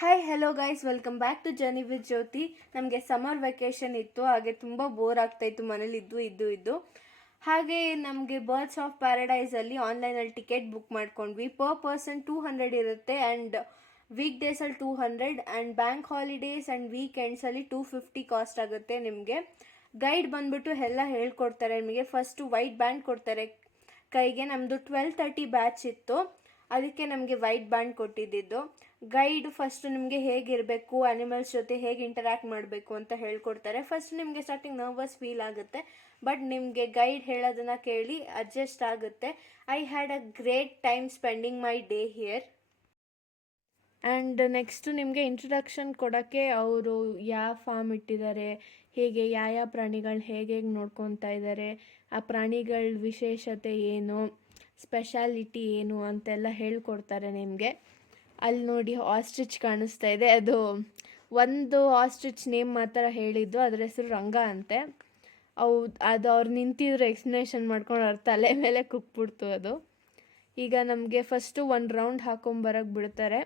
Hi hello guys, welcome back to journey with Jyothi. ನಮಗೆ summer vacation ಇತ್ತು, ಹಾಗೆ ತುಂಬ ಬೋರ್ ಆಗ್ತಾಯಿತ್ತು ಮನೇಲಿ ಇದ್ದು. ಹಾಗೆ ನಮಗೆ ಬರ್ಡ್ಸ್ ಆಫ್ ಪ್ಯಾರಡೈಸಲ್ಲಿ ಆನ್ಲೈನಲ್ಲಿ ಟಿಕೆಟ್ ಬುಕ್ ಮಾಡ್ಕೊಂಡ್ವಿ. ಪರ್ ಪರ್ಸನ್ 200 ಇರುತ್ತೆ ಆ್ಯಂಡ್ ವೀಕ್ ಡೇಸಲ್ಲಿ 200 ಆ್ಯಂಡ್ ಬ್ಯಾಂಕ್ ಹಾಲಿಡೇಸ್ ಆ್ಯಂಡ್ ವೀಕೆಂಡ್ಸಲ್ಲಿ 250 ಕಾಸ್ಟ್ ಆಗುತ್ತೆ. ನಿಮಗೆ ಗೈಡ್ ಬಂದ್ಬಿಟ್ಟು ಎಲ್ಲ ಹೇಳ್ಕೊಡ್ತಾರೆ. ನಿಮಗೆ ಫಸ್ಟು ವೈಟ್ ಬ್ಯಾಂಡ್ ಕೊಡ್ತಾರೆ ಕೈಗೆ. ನಮ್ಮದು 12:30 ಬ್ಯಾಚ್ ಇತ್ತು, ಅದಕ್ಕೆ ನಮಗೆ ವೈಟ್ ಬ್ಯಾಂಡ್ ಕೊಟ್ಟಿದ್ದು. ಗೈಡ್ ಫಸ್ಟ್ ನಿಮಗೆ ಹೇಗಿರಬೇಕು, ಅನಿಮಲ್ಸ್ ಜೊತೆ ಹೇಗೆ ಇಂಟರ್ಯಾಕ್ಟ್ ಮಾಡಬೇಕು ಅಂತ ಹೇಳ್ಕೊಡ್ತಾರೆ. ಫಸ್ಟ್ ನಿಮಗೆ ಸ್ಟಾರ್ಟಿಂಗ್ ನರ್ವಸ್ ಫೀಲ್ ಆಗುತ್ತೆ, ಬಟ್ ನಿಮಗೆ ಗೈಡ್ ಹೇಳೋದನ್ನು ಕೇಳಿ ಅಡ್ಜಸ್ಟ್ ಆಗುತ್ತೆ. I had a great time spending my day here. And next ನಿಮಗೆ ಇಂಟ್ರಡಕ್ಷನ್ ಕೊಡೋಕ್ಕೆ ಅವರು ಯಾವ ಫಾರ್ಮ್ ಇಟ್ಟಿದ್ದಾರೆ, ಹೇಗೆ ಯಾವ ಪ್ರಾಣಿಗಳನ್ನ ಹೇಗೆ ನೋಡ್ಕೊತಾ ಇದ್ದಾರೆ, ಆ ಪ್ರಾಣಿಗಳ ವಿಶೇಷತೆ ಏನು, ಸ್ಪೆಷಾಲಿಟಿ ಏನು ಅಂತೆಲ್ಲ ಹೇಳ್ಕೊಡ್ತಾರೆ ನಿಮಗೆ. ಅಲ್ಲಿ ನೋಡಿ ಆಸ್ಟ್ರಿಚ್ ಕಾಣಿಸ್ತಾ ಇದೆ, ಅದು ಒಂದು ಆಸ್ಟ್ರಿಚ್ ನೇಮ್ ಮಾತ್ರ ಹೇಳಿದ್ದು, ಅದರ ಹೆಸರು ರಂಗ ಅಂತೆ. ಅದು ಅವ್ರು ನಿಂತಿದ್ರು ಎಕ್ಸ್ಪ್ಲನೇಷನ್ ಮಾಡ್ಕೊಂಡು ಅವ್ರ ತಲೆ ಮೇಲೆ ಕುಕ್ಬಿಡ್ತು ಅದು. ಈಗ ನಮಗೆ ಫಸ್ಟು ಒಂದು ರೌಂಡ್ ಹಾಕೊಂಬರಕ್ಕೆ ಬಿಡ್ತಾರೆ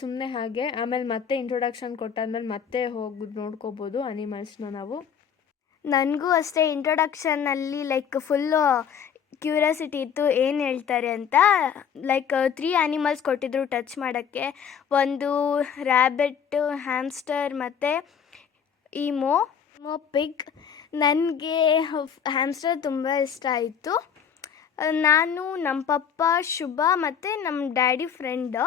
ಸುಮ್ಮನೆ ಹಾಗೆ. ಆಮೇಲೆ ಮತ್ತೆ ಇಂಟ್ರೊಡಕ್ಷನ್ ಕೊಟ್ಟಾದ್ಮೇಲೆ ಮತ್ತೆ ಹೋಗಿ ನೋಡ್ಕೋಬೋದು ಅನಿಮಲ್ಸ್ನ ನಾವು. ನನಗೂ ಅಷ್ಟೇ ಇಂಟ್ರೊಡಕ್ಷನ್ನಲ್ಲಿ ಫುಲ್ಲು ಕ್ಯೂರಿಯಾಸಿಟಿ ಇತ್ತು ಏನು ಹೇಳ್ತಾರೆ ಅಂತ. 3 ಆ್ಯನಿಮಲ್ಸ್ ಕೊಟ್ಟಿದ್ರು ಟಚ್ ಮಾಡೋಕ್ಕೆ. ಒಂದು ರ್ಯಾಬಿಟ್, ಹ್ಯಾಮ್ಸ್ಟರ್ ಮತ್ತು ಈಮೋ ಪಿಗ್. ನನಗೆ ಹ್ಯಾಮ್ಸ್ಟರ್ ತುಂಬ ಇಷ್ಟ ಆಯಿತು. ನಾನು, ನಮ್ಮ ಪಪ್ಪ, ಶುಭ ಮತ್ತು ನಮ್ಮ ಡ್ಯಾಡಿ ಫ್ರೆಂಡು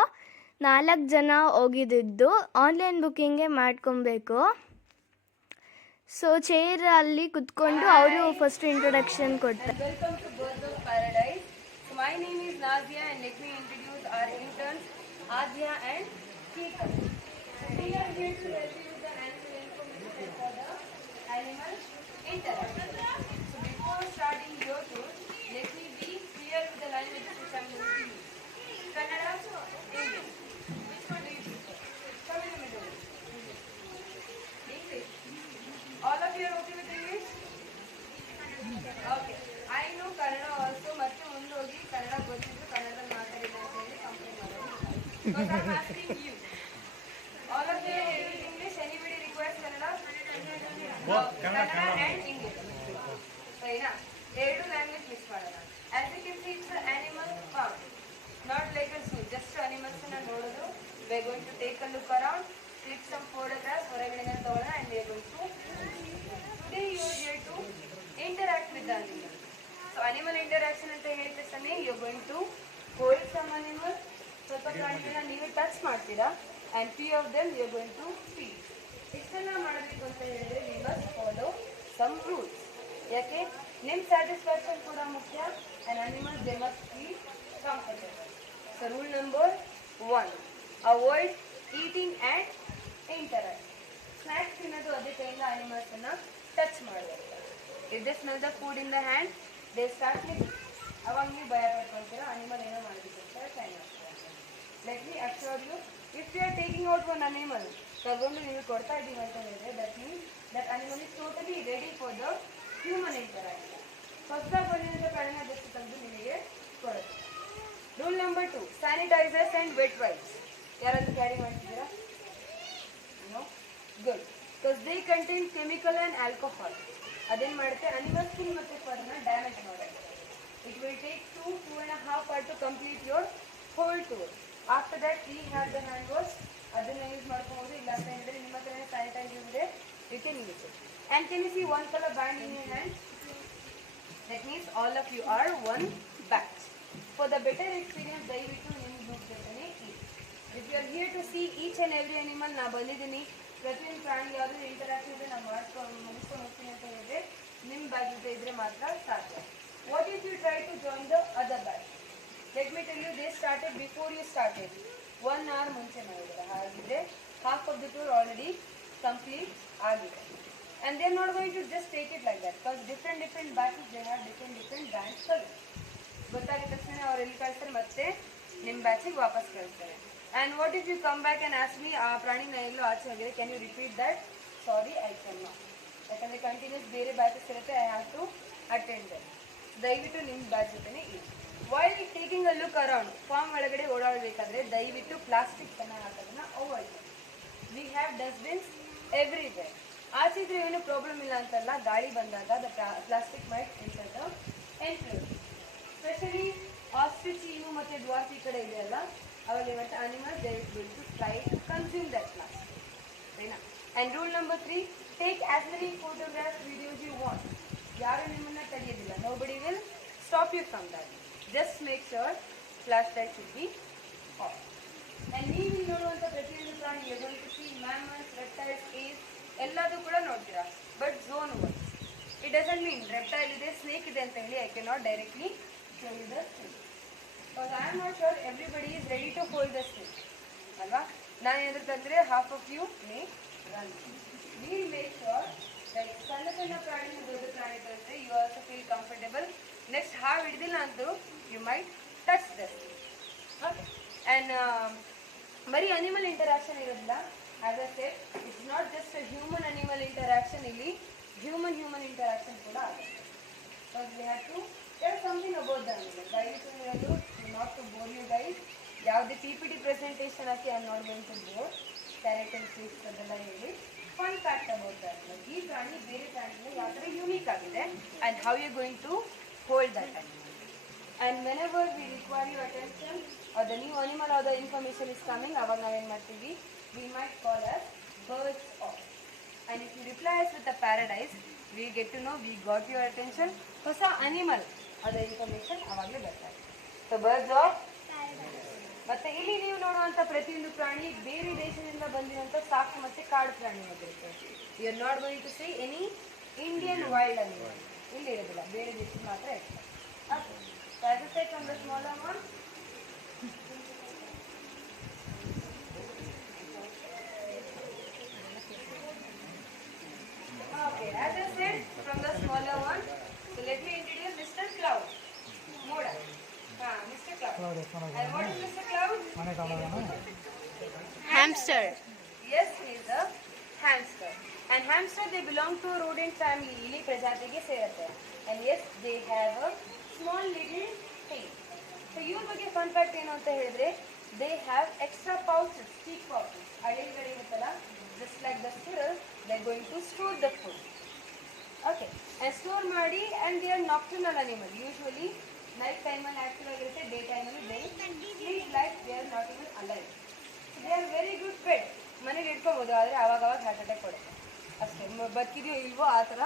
4 ಜನ ಹೋಗಿದ್ದು. ಆನ್ಲೈನ್ ಬುಕ್ಕಿಂಗೇ ಮಾಡ್ಕೊಬೇಕು. ಸೊ ಚೇರಲ್ಲಿ ಕುತ್ಕೊಂಡು ಅವರು ಫಸ್ಟ್ ಇಂಟ್ರೊಡಕ್ಷನ್ ಕೊಡ್ತಾರೆ. Welcome to Birds of Paradise. My name is Nazia and let me introduce our interns Adya and Kika. We are here to help you with the animal information for the animal interaction. So before starting your tour, let me be clear with the language which I am going to use. Kannada, English. Which one do you prefer? Come in the middle. English. All of you are okay with English? Okay. I know Kannada also. ಮತ್ತೆ ಮುಂದೆ ಹೋಗಿ ಕನ್ನಡ ಗೊತ್ತಿದ್ದು ಕನ್ನಡದಲ್ಲಿ ಮಾತಾಡಿದೆ ಅಂತ ಹೇಳಿ complaint ಮಾಡೋದು. But I'm asking you. All of you are with English? Anybody requires Kannada? Kannada and English. ಸರಿನಾ? ಎರಡು ಲ್ಯಾಂಗ್ವೇಜ್ ಮಿಕ್ಸ್ ಮಾಡೋಣ. As you can see, it's an animal farm. Not like a zoo. Just animals ಅನ್ನ ನೋಡೋದು. We are going to take a look around, click some photographs, ಹೊರಗಡೆನ ತಗೊಳ್ಳೋಣ and we are going to today you are here to interact with the animal. So animal interaction ಅಂತ ಹೇಳಿದ ತಕ್ಷಣ you are going to hold some animal. ಸ್ವಲ್ಪ ಪ್ರಾಣಿಗಳನ್ನ ನೀವು touch ಮಾಡ್ತೀರಾ and few of them you are going to feed. ಇಷ್ಟೆಲ್ಲ ಮಾಡಬೇಕು ಅಂತ ಹೇಳಿದ್ರೆ we must follow some rules. ಯಾಕೆ ನಿಮ್ಮ ಸ್ಯಾಟಿಸ್ಫ್ಯಾಕ್ಷನ್ ಕೂಡ ಮುಖ್ಯ and animals they must be comfortable. So rule number 1, avoid eating and interact. Snacks ತಿನ್ನೋದು ಅದೇ ಕೈಯಿಂದ ಅನಿಮಲ್ಸ್ ಅನ್ನ ಟಚ್ ಮಾಡಬೇಕು. If they smell the food in the hand they start living. ಅವಾಗ ನೀವು ಭಯ ಪಡ್ಕೊಳ್ತೀರಾ, ಅನಿಮಲ್ ಏನೋ ಮಾಡಬೇಕು ಅಂತ ಟ್ರೈ ಮಾಡ್ತೀರಾ. Let me assure you, if you are taking out one animal ತಗೊಂಡು ನೀವು ಕೊಡ್ತಾ ಇದ್ದೀವಿ ಅಂತ ಹೇಳಿದ್ರೆ that means that animal is totally ready for the human interaction. ಹೊಸದಾಗಿ ಬಂದಿರೋ ಪ್ರಾಣಿನ ಜಸ್ಟ್ ತಂದು ನಿಮಗೆ ಕೊಡುತ್ತೆ. Rule number 2, sanitizers and wet wipes. ಯಾರಾದರೂ ಕ್ಯಾರಿ ಮಾಡ್ತಿದ್ದೀರಾ? No? Good. Because they contain chemical and alcohol. ಅದೇನು ಮಾಡುತ್ತೆ, ಅನಿಮಲ್ ಸ್ಕಿನ್ ಮತ್ತು ಫರ್ನ ಡ್ಯಾಮೇಜ್ ಮಾಡುತ್ತೆ. It will take 2.5 hours to complete your whole tour. After that we have the hand wash. ಅದನ್ನು use ಮಾಡ್ಕೋಬೋದು. ಇಲ್ಲ ಅಂತ ಹೇಳಿದ್ರೆ ನಿಮ್ಮ ಹತ್ರ ಸ್ಯಾನಿಟೈಸರ್ ಇದೆ, you can use it. And can you see one colour band in your hand? That means all of you are one batch. For the better experience ದಯವಿಟ್ಟು ನಿಮ್ಮ ಗ್ರೂಪ್ ಜೊತೆನೇ ಇರಿ. If you are here to see each and every animal, ನಾ ಬಂದಿದ್ದೀನಿ ಪ್ರತಿಯೊಂದು ಪ್ರಾಣಿ ಯಾವುದು interaction ಇದೆ ನಾವು ಮುಗಿಸ್ಕೊಂಡು ಹೋಗ್ತೀನಿ ಅಂತ ಹೇಳಿದ್ರೆ ನಿಮ್ಮ ಬ್ಯಾಚ್ ಜೊತೆ ಇದ್ರೆ ಮಾತ್ರ ಸಾಧ್ಯ. What if you try to join the other batch? Let me tell you, they started before you started. 1 hour ಮುಂಚೆ ಮಾಡಿದ್ದಾರೆ. ಹಾಗಿದ್ರೆ half of the tour already complete ಆಗಿದೆ. And they are not going to just take it like that, because different batches they have different bands colour. ಗೊತ್ತಾಗಿದ ತಕ್ಷಣ ಅವ್ರು ಎಲ್ಲಿ ಕಳಿಸ್ತಾರೆ, ಮತ್ತೆ ನಿಮ್ಮ ಬ್ಯಾಚಿಗೆ ವಾಪಸ್ ಕಳಿಸ್ತಾರೆ. And what if you come back and ask me, ಆ ಪ್ರಾಣಿನ ಎಲ್ಲೋ ಆಚೆ ಹೋಗಿದೆ, can you repeat that? Sorry, I can not. ಯಾಕಂದರೆ ಕಂಟಿನ್ಯೂಸ್ ಬೇರೆ ಬ್ಯಾಚಸ್ ಇರುತ್ತೆ, I have to attend that. ದಯವಿಟ್ಟು ನಿಮ್ಮ ಬ್ಯಾಚ್ ಜೊತೆನೇ ಇರಿ. While taking a look around farm ಒಳಗಡೆ ಓಡಾಡಬೇಕಾದ್ರೆ ದಯವಿಟ್ಟು ಪ್ಲಾಸ್ಟಿಕ್ ಅನ್ನ ಹಾಕೋದನ್ನ ಅವಾಯ್ಡ್ ಮಾಡಿ. We have dustbins everywhere. ಆಚಿದ್ರೆ ಏನು ಪ್ರಾಬ್ಲಮ್ ಇಲ್ಲ ಅಂತಲ್ಲ, ಗಾಳಿ ಬಂದಾಗ the plastic might enter the enclose. Specially ostrich ಇವು ಮತ್ತು ಡ್ವಾರ್ಫ್ ಈ ಕಡೆ ಇದೆಯಲ್ಲ, ಅವಾಗ ಏನಾಗುತ್ತೆ animal they will to try to consume that plastic. ಸರಿನಾ? And rule number 3, take as many photographs videos you want. ಯಾರು ನಿಮ್ಮನ್ನ ತಡೆಯೋದಿಲ್ಲ. Nobody will stop you from that. Just make sure flash light should be off. And ನೀವು ಇಲ್ಲಿ ನೋಡುವಂಥ ಪ್ರತಿಯೊಂದು ಪ್ರಾಣಿ mammals, reptiles, ಏಸ್ ಎಲ್ಲದೂ ಕೂಡ ನೋಡ್ತೀರಾ, but zone words. It doesn't mean reptile ಇದೆ, ಸ್ನೇಕ್ ಇದೆ ಅಂತ ಹೇಳಿ I can not directly show you the snake. Because I am not sure everybody is ready to hold the snake ಅಲ್ವಾ. ನಾನು ಏನಾದರೂ ತಂದರೆ half of you may run. We make sure that ಸಣ್ಣ ಸಣ್ಣ ಪ್ರಾಣಿ ದೊಡ್ಡ ಪ್ರಾಣಿ ಬರುತ್ತೆ, you also feel comfortable. Next ಹಾವು ಹಿಡಿದಿಲ್ಲ ಅಂದರೂ you might touch the snake. Okay. And ಬರೀ ಅನಿಮಲ್ ಇಂಟರಾಕ್ಷನ್ ಇರೋದಿಲ್ಲ. As a said, it's not just human animal interaction, ಇಲ್ಲಿ ಹ್ಯೂಮನ್ ಇಂಟರಾಕ್ಷನ್ ಕೂಡ ಆಗುತ್ತೆ. Because we have to tell something about the animal. ದಯವಿಟ್ಟು ಹೇಳೋದು not to bore you guys. ಯಾವುದೇ PPT presentation ಹಾಕಿ I am not going to bore. Character fees ಅದೆಲ್ಲ ಹೇಳಿ fun fact about the animal. ಈ ಪ್ರಾಣಿ ಬೇರೆ ಪ್ರಾಣಿಗೆ ಯಾವ ಥರ ಯೂನಿಕ್ ಆಗಿದೆ and how you going to hold that animal. And whenever we require you attention or the new animal or the information is coming, aವಾಗ ನಾವೇನು ಮಾಡ್ತೀವಿ, we might call as birds off. And if you reply us with a paradise, we get to know we got your attention. ಹೊಸ animal ಅದರ information ಅವಾಗಲೇ ಬರ್ತಾರೆ. So birds of ಮತ್ತೆ ಇಲ್ಲಿ ನೀವು ನೋಡುವಂಥ ಪ್ರತಿಯೊಂದು ಪ್ರಾಣಿ ಬೇರೆ ದೇಶದಿಂದ ಬಂದಿರುವಂಥ ಸಾಕು ಮತ್ತು ಕಾಡು ಪ್ರಾಣಿ ಆಗಿರುತ್ತೆ. You are not going to see any Indian wild animal. ಇಲ್ಲಿ ಇರೋದಿಲ್ಲ, ಬೇರೆ ದೇಶದ ಮಾತ್ರ ಇರ್ತದೆ. Okay. So as a set from the smaller one, okay, as I said, from the smaller one, so let me introduce Mr. Cloud. Moda. Mr. Cloud. And what is Mr. Cloud? Hamster. Yes, he is a hamster. And hamster, they belong to a rodent family. Ili prajatiಗೆ ಸೇರುತ್ತೆ. And yes, they have a small little tail. So ಇವ್ರ ಬಗ್ಗೆ fun fact ಏನು ಅಂತ ಹೇಳಿದ್ರೆ, they have extra pouches, cheek pouches. ಅಡಿಲ್ಗಡೆ ಇರುತ್ತಲ್ಲ, just like the squirrel, they're going to store the food. Okay, and store ಮಾಡಿ, and they are nocturnal animal. Usually night time ಅಲ್ಲಿ active ಆಗಿರುತ್ತೆ, day time ಅಲ್ಲಿ they sleep like they are not even alive. So they are very good pet. ಮನೇಲಿ ಇಟ್ಕೋಬೋದು, ಆದರೆ ಆವಾಗ heart attack ಕೊಡುತ್ತೆ ಅಷ್ಟೇ. ಬದುಕಿದೆಯೋ ಇಲ್ವೋ ಆ ಥರ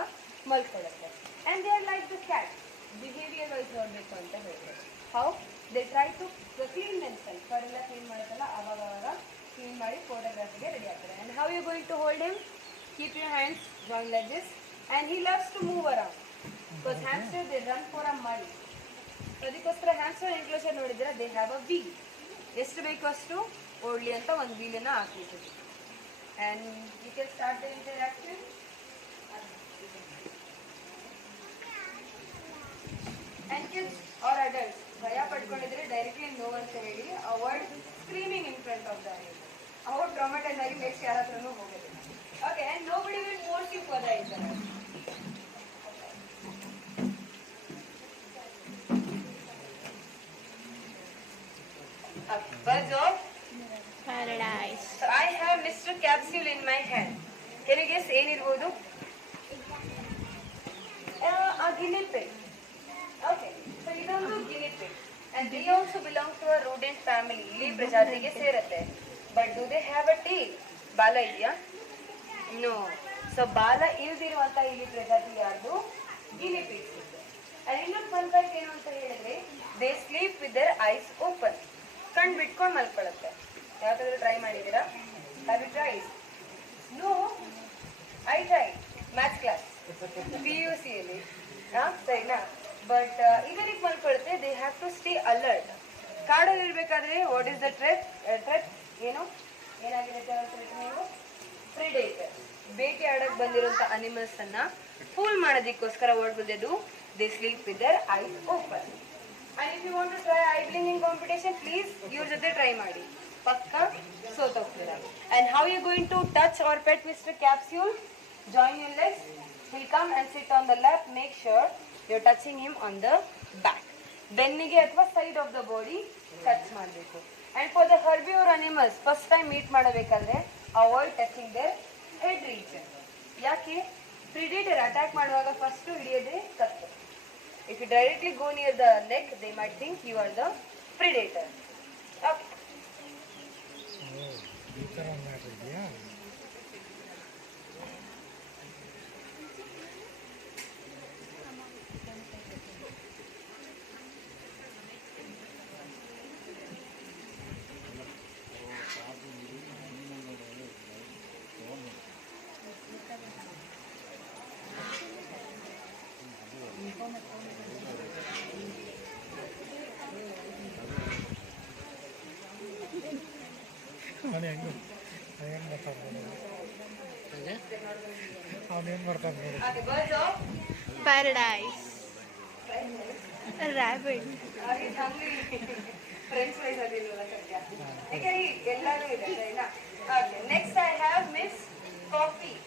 ಮಲ್ಕೊಳ್ಳುತ್ತೆ. And they are like the cat. Behaviour wise ನೋಡಬೇಕು ಅಂತ ಹೇಳ್ತಾರೆ. How they try to clean themself. ಅವರೆಲ್ಲ ಕ್ಲೀನ್ ಮಾಡುತ್ತಲ್ಲ, ಆವಾಗ ಕ್ಲೀನ್ ಮಾಡಿ ಫೋಟೋಗ್ರಾಫಿಗೆ ರೆಡಿ ಆಗ್ತಾರೆ. And how you going to hold him? Keep your hands join like this. And he loves to move around. Because hamster they run for a money. ಅದಕ್ಕೋಸ್ಕರ hamster enclosure ನೋಡಿದ್ರೆ they have a wheel. ಎಷ್ಟು ಬೇಕು ಅಷ್ಟು ಓಡಲಿ ಅಂತ ಒಂದು ವೀಲನ್ನು ಹಾಕಿರ್ತೀವಿ. And you can start the interaction. And kids or adults ಭಯ ಪಡ್ಕೊಂಡಿದ್ರೆ ಡೈರೆಕ್ಟ್ಲಿ ನೋ ಅಂತ ಹೇಳಿ avoid screaming in front of the animal. ಅವ್ರು ಟ್ರಾಮಟೈಸ್ ಆಗಿ ನೆಕ್ಸ್ಟ್ ಯಾರ ಹತ್ರನೂ ಹೋಗೋದಿಲ್ಲ. Okay, and nobody will force you for the interaction. Birds of Paradise. So I have Mr. Capsule in my hand. Can you guess ಏನಿರ್ಬೋದು? A guinea pig. Okay, so ಇದೊಂದು guinea pig. And they also belong to a rodent family. ಇಲ್ಲಿ ಪ್ರಜಾತಿಗೆ ಸೇರುತ್ತೆ. But do they have a tail? ಬಾಲ ಇದೆಯಾ? No. So ಬಾಲ ಇಲ್ದಿರುವಂತ ಇಲ್ಲಿ ಪ್ರಜಾತಿ ಯಾರ್ದು? guinea pigs. And ಇನ್ನೊಂದು ಫನ್ ಫ್ಯಾಕ್ಟ್ ಏನು ಅಂತ ಹೇಳಿದ್ರೆ, they sleep with their eyes open. ಕಣ್ಣು ಬಿಟ್ಕೊಂಡು ಮಲ್ಕೊಳ್ಳುತ್ತೆ. ಯಾವ್ದಾದ್ರು ಟ್ರೈ ಮಾಡಿದ್ದೀರಾ? Have you tried? No, I try maths class PUC ಅಲ್ಲಿ. ಸರಿನಾ? ಬಟ್ ಇದಕ್ಕೆ ಮಲ್ಕೊಳ್ಳುತ್ತೆ. They have to stay alert. ಕಾಡಲ್ಲಿ ಇರಬೇಕಾದ್ರೆ ವಾಟ್ ಈಸ್ ದ ಥ್ರೆಟ್? ಏನು ಏನಾಗಿರುತ್ತೆ ನೀವು? ಪ್ರಿಡೇಟರ್. ಬೇಟೆ ಆಡಕ್ಕೆ ಬಂದಿರೋಂಥ ಅನಿಮಲ್ಸನ್ನ ಫೂಲ್ ಮಾಡೋದಕ್ಕೋಸ್ಕರ what will they do? They sleep with their ice open. And if you want to try eye blinking competition, please your jothe try ಮಾಡಿ. ಪಕ್ಕ ಸೋತೋಗ್ತೀರಾ. And how you going to touch or pet Mr. Capsule? Join your legs. He'll come and sit on the lap. Make sure you're touching him on the back. ಬೆನ್ನಿಗೆ ಅಥವಾ side of the body touch ಮಾಡಬೇಕು. And for the herbivore animals first time meet ಮಾಡಬೇಕಾದ್ರೆ avoid touching their head region. ಯಾಕೆ? Predator attack ಮಾಡುವಾಗ first ಹಿಡಿಯೋದೇ ತಪ್ಪು. If you directly go near the neck they might think you are the predator. Okay, okay, birds of Paradise. Rabbit. He's hungry. French fries adilala sadya. Okay, ಎಲ್ಲಾನು ಇದೆ ಸರಿನಾ? Okay, next I have Miss Coffee.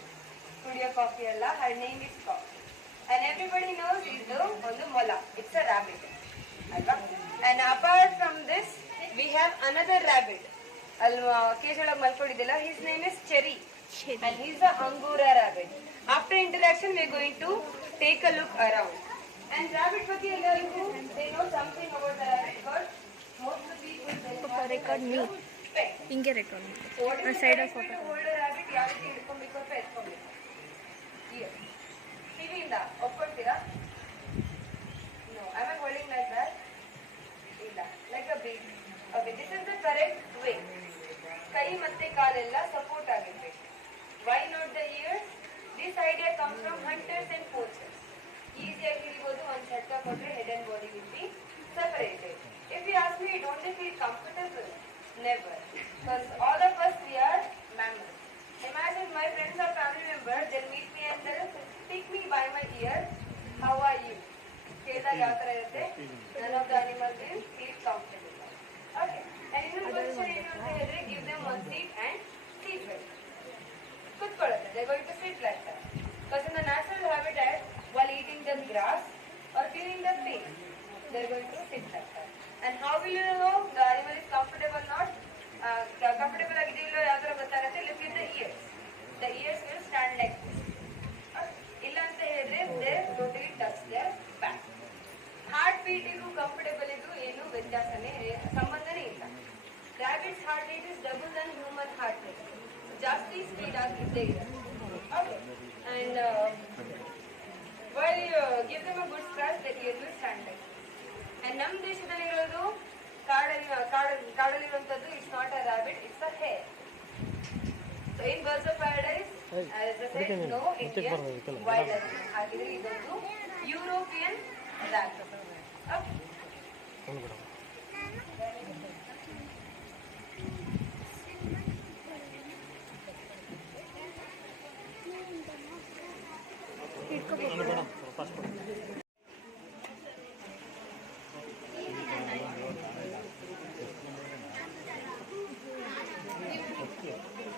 Studio Coffee alla. Her name is Coffee. And everybody knows ಇದು ಒಂದು ಮೊಲ. It's a rabbit. ಅಲ್ವಾ? And apart from this, we have another rabbit. ಅಲ್ವಾ cage ಒಳಗೆ ಮಲ್ಕೊಂಡಿದ್ದಿಲ್ಲ. His name is Cherry. And he's a Angora rabbit. After interaction, we're going to take a look around. And rabbit ಬಗ್ಗೆ ಎಲ್ಲರಿಗೂ they know something about the rabbit because most of the people Record me. ಹಿಂಗೆ record ಮಾಡಿ side of photo. hold a rabbit ಯಾವ ರೀತಿ ಹಿಡ್ಕೊಬೇಕು ಅಂತ ಎತ್ಕೊಬೇಕು. Here. ಕಿವಿಯಿಂದ ಒಪ್ಕೊಳ್ತೀರಾ? No. Am I holding like that? ಇಲ್ಲ. Like a baby. Okay, this is the correct way. ಕೈ ಮತ್ತೆ ಕಾಲೆಲ್ಲ ಸಪೋರ್ಟ್ ಆಗಿರ್ಬೇಕು. Why not the ears? This idea comes from hunters and poachers. ಈಸಿಯಾಗಿ ಹಿಡಿಬೋದು, ಒಂದು ಛಟ್ಟ ಕೊಟ್ಟರೆ head and body will be separated. If you ask me, don't they feel comfortable? Never. Because all of us we are mammals. Imagine my friends or family members, they'll meet me and they'll pick me by my ear. How are you? ಕೇಳಿದಾಗ ಯಾವ ಥರ ಇರುತ್ತೆ? None of the animals will feel comfortable. Okay. And ಇನ್ನೊಂದು position ಏನು ಅಂತ ಹೇಳಿದ್ರೆ, give them one seat and seat belt. ಕೂತ್ಕೊಳ್ಳುತ್ತೆ. They're going to sit like that. Because in the natural habitat, while eating the grass or cleaning the things, they're going to sit like that. And how will you know the animal is comfortable or not? Comfortable ಆಗಿದೆಯೋ ಯಾವ ಥರ ಗೊತ್ತಾಗುತ್ತೆ? Look at the ears. The ears will stand like this. ಇಲ್ಲ ಅಂತ ಹೇಳಿದ್ರೆ they totally touch their back. Heart ಬೀಟಿಗೂ ಕಂಫರ್ಟಬಲಿಗೂ ಏನು ವ್ಯತ್ಯಾಸನೇ ಸಂಬಂಧನೇ ಇಲ್ಲ. Rabbit's heart rate is double than human heart rate. ಜಾಸ್ತಿ ಸ್ಪೀಡ್ ಆಗಿದ್ದೇ ಇದೆ. Okay. And while you give them a good scratch, the ear will stand like. And ನಮ್ಮ ದೇಶದಲ್ಲಿರೋದು ಕಾಡಲ್ಲಿರುವಂಥದ್ದು it's not a rabbit, it's a hare. So in Birds of Paradise, as I said, no Indian wild animal. ಹಾಗಿದ್ರೆ ಇದೊಂದು European rabbit. Okay.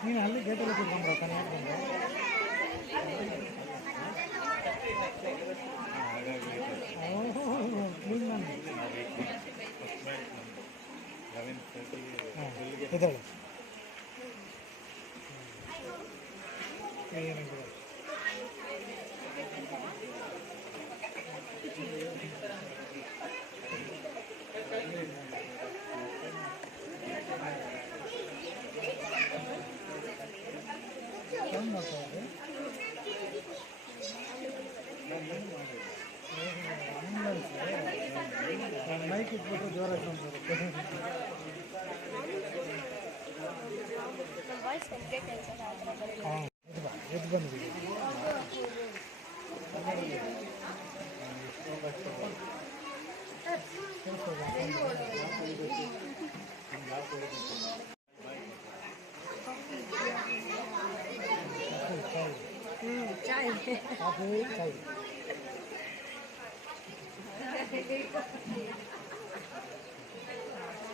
ನೀನು ಅಲ್ಲಿ ಗೇಟಲ್ಲಿ ಕೂತ್ಕೊಂಡ್ರೆ ತಾನೇ clean ಮಾಡಿ ಇದಳು ಏನಿದೆ ಏನು ಮಾಡ್ತಾ ಇದ್ದೆ ನಾನು ಮೈಕ್ ಇಟ್ಬಿಟ್ಟು ಜೋರಾಗಿ ಕಾಣ್ತಿರುತ್ತೆ. ಹಾಂ ಎದ್ದು ಬಂದ್ಬಿಡಿ. ಚಾಯ್ ಕಾಫಿ ಚಾಯ್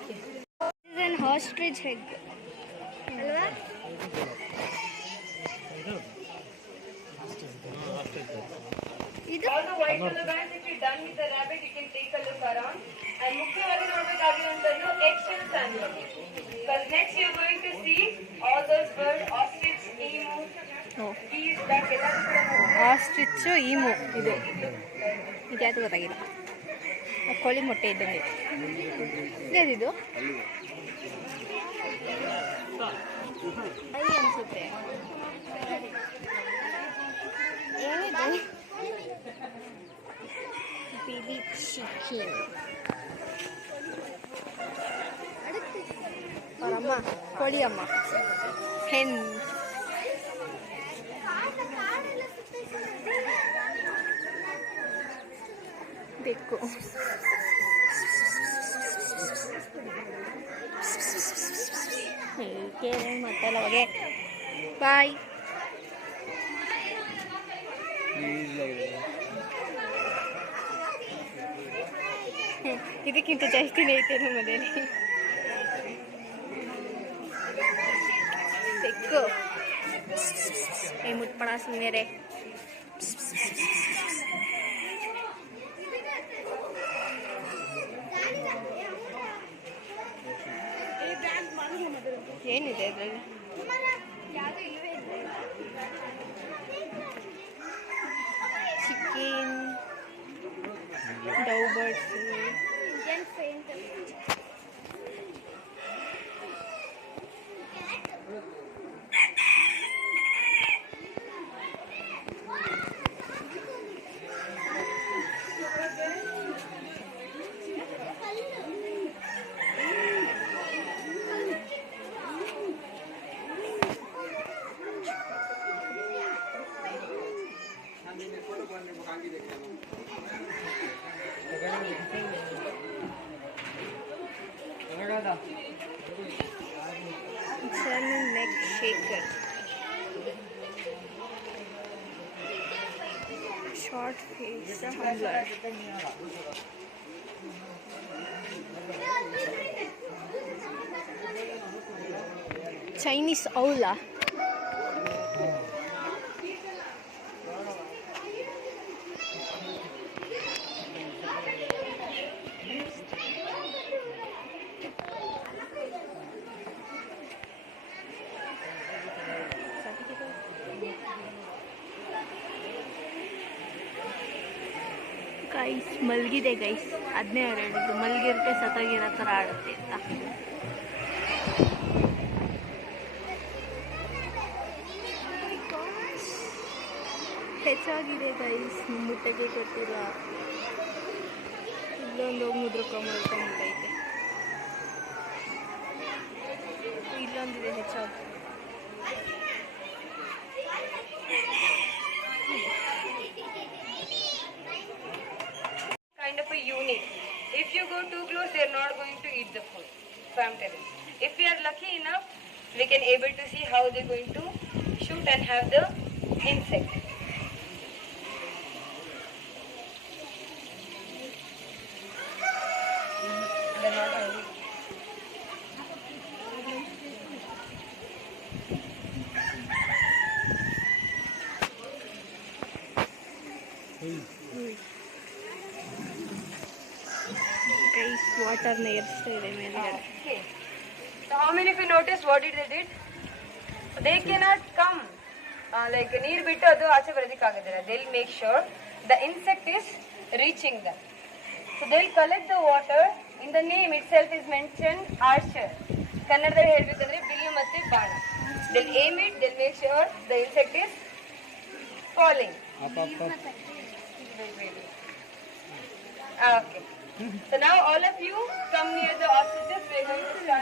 This is an ostrich egg. ಅಲ್ವಾ? ಇದು All the white color bands, if you're done with the rabbit, you can take a look around. And ಮುಖ್ಯವಾಗಿ ನೋಡಬೇಕಾಗಿರುವಂತದ್ದು eggshells animal. Because next you're going to see all those birds, ostrich, emu, geese, duck, ಎಲ್ಲದೂ ಕೂಡ ನೋಡ್ತೀರಾ. ಆಸ್ಟ್ರಿಚ್ಚು ಈಮು ಇದು ಇದ್ಯಾವುದು ಗೊತ್ತಾಗಿಲ್ಲ. ಕೋಳಿ ಮೊಟ್ಟೆ ಇದ್ದಂಗೆ ಇದೇನಿದು ಅಲ್ಲಿ ಅನಿಸುತ್ತೆ. ಏನಿದು ಬೇಬಿ ಚಿಕನ್. ಅವರಮ್ಮ ಕೋಳಿ ಅಮ್ಮ ಹೆನ್. ಬೆಕ್ಕು. ಹೀಗೆ ಮತ್ತೆಲ್ಲ ಹೊಗೆ. ಬಾಯ್. ಇದಕ್ಕಿಂತ ಜಾಸ್ತಿನೇ ಐತೆ ನಮ್ಮ ಮನೇಲಿ. ಬೆಕ್ಕು ಮುಟ್ಪಣ ಸುಮ್ಮನೆ. ಏನಿದೆ ಅದರಲ್ಲಿ? Chicken, dove birds. German neck shaker. Short face tumbler. Chinese aula. Guys ಮಲಗಿದೆ ಗೈಸ್. ಅದನ್ನೇ ಅವ್ರು ಹೇಳಿದ್ರು ಮಲಗಿರುತ್ತೆ ಸತ್ತೋಗಿರೋ ಥರ ಆಡುತ್ತೆ ಅಂತ. ಹೆಚ್ಚಾಗಿದೆ ಗೈಸ್, ಮುಟ್ಟೆಗೆ ಗೊತ್ತಿಲ್ಲ. ಇಲ್ಲೊಂದು ಮುದ್ರಕೊಂಡ್ಬಿಟ್ಟೈತೆ, ಇಲ್ಲೊಂದಿದೆ ಹೆಚ್ಚಾಗಿ. Kind of a unit. If you go too close, they are not going to eat the food. So I'm telling you. If we are lucky enough, we can able to see how they're going to shoot and have the insect. They're not hungry. Guys ವಾಟರ್ನ ಎರಿಸ್ತಾ ಇದೆ ಮೇಲ್ಗಡೆ. Okay. So how many of you noticed what did they did? They cannot come. Like ನೀರು ಬಿಟ್ಟು ಅದು ಆಚೆ ಬರೋದಕ್ಕಾಗೋದಿಲ್ಲ. They'll make sure the insect is reaching them. So they'll collect the water. In the name itself is mentioned archer. ಕನ್ನಡದಲ್ಲಿ ಹೇಳ್ಬೇಕಂದ್ರೆ bill ಮತ್ತೆ ಬಾಣ. They'll aim it. They'll make sure the insect is falling. Okay. So now all of you come near the ostriches. We're going to start.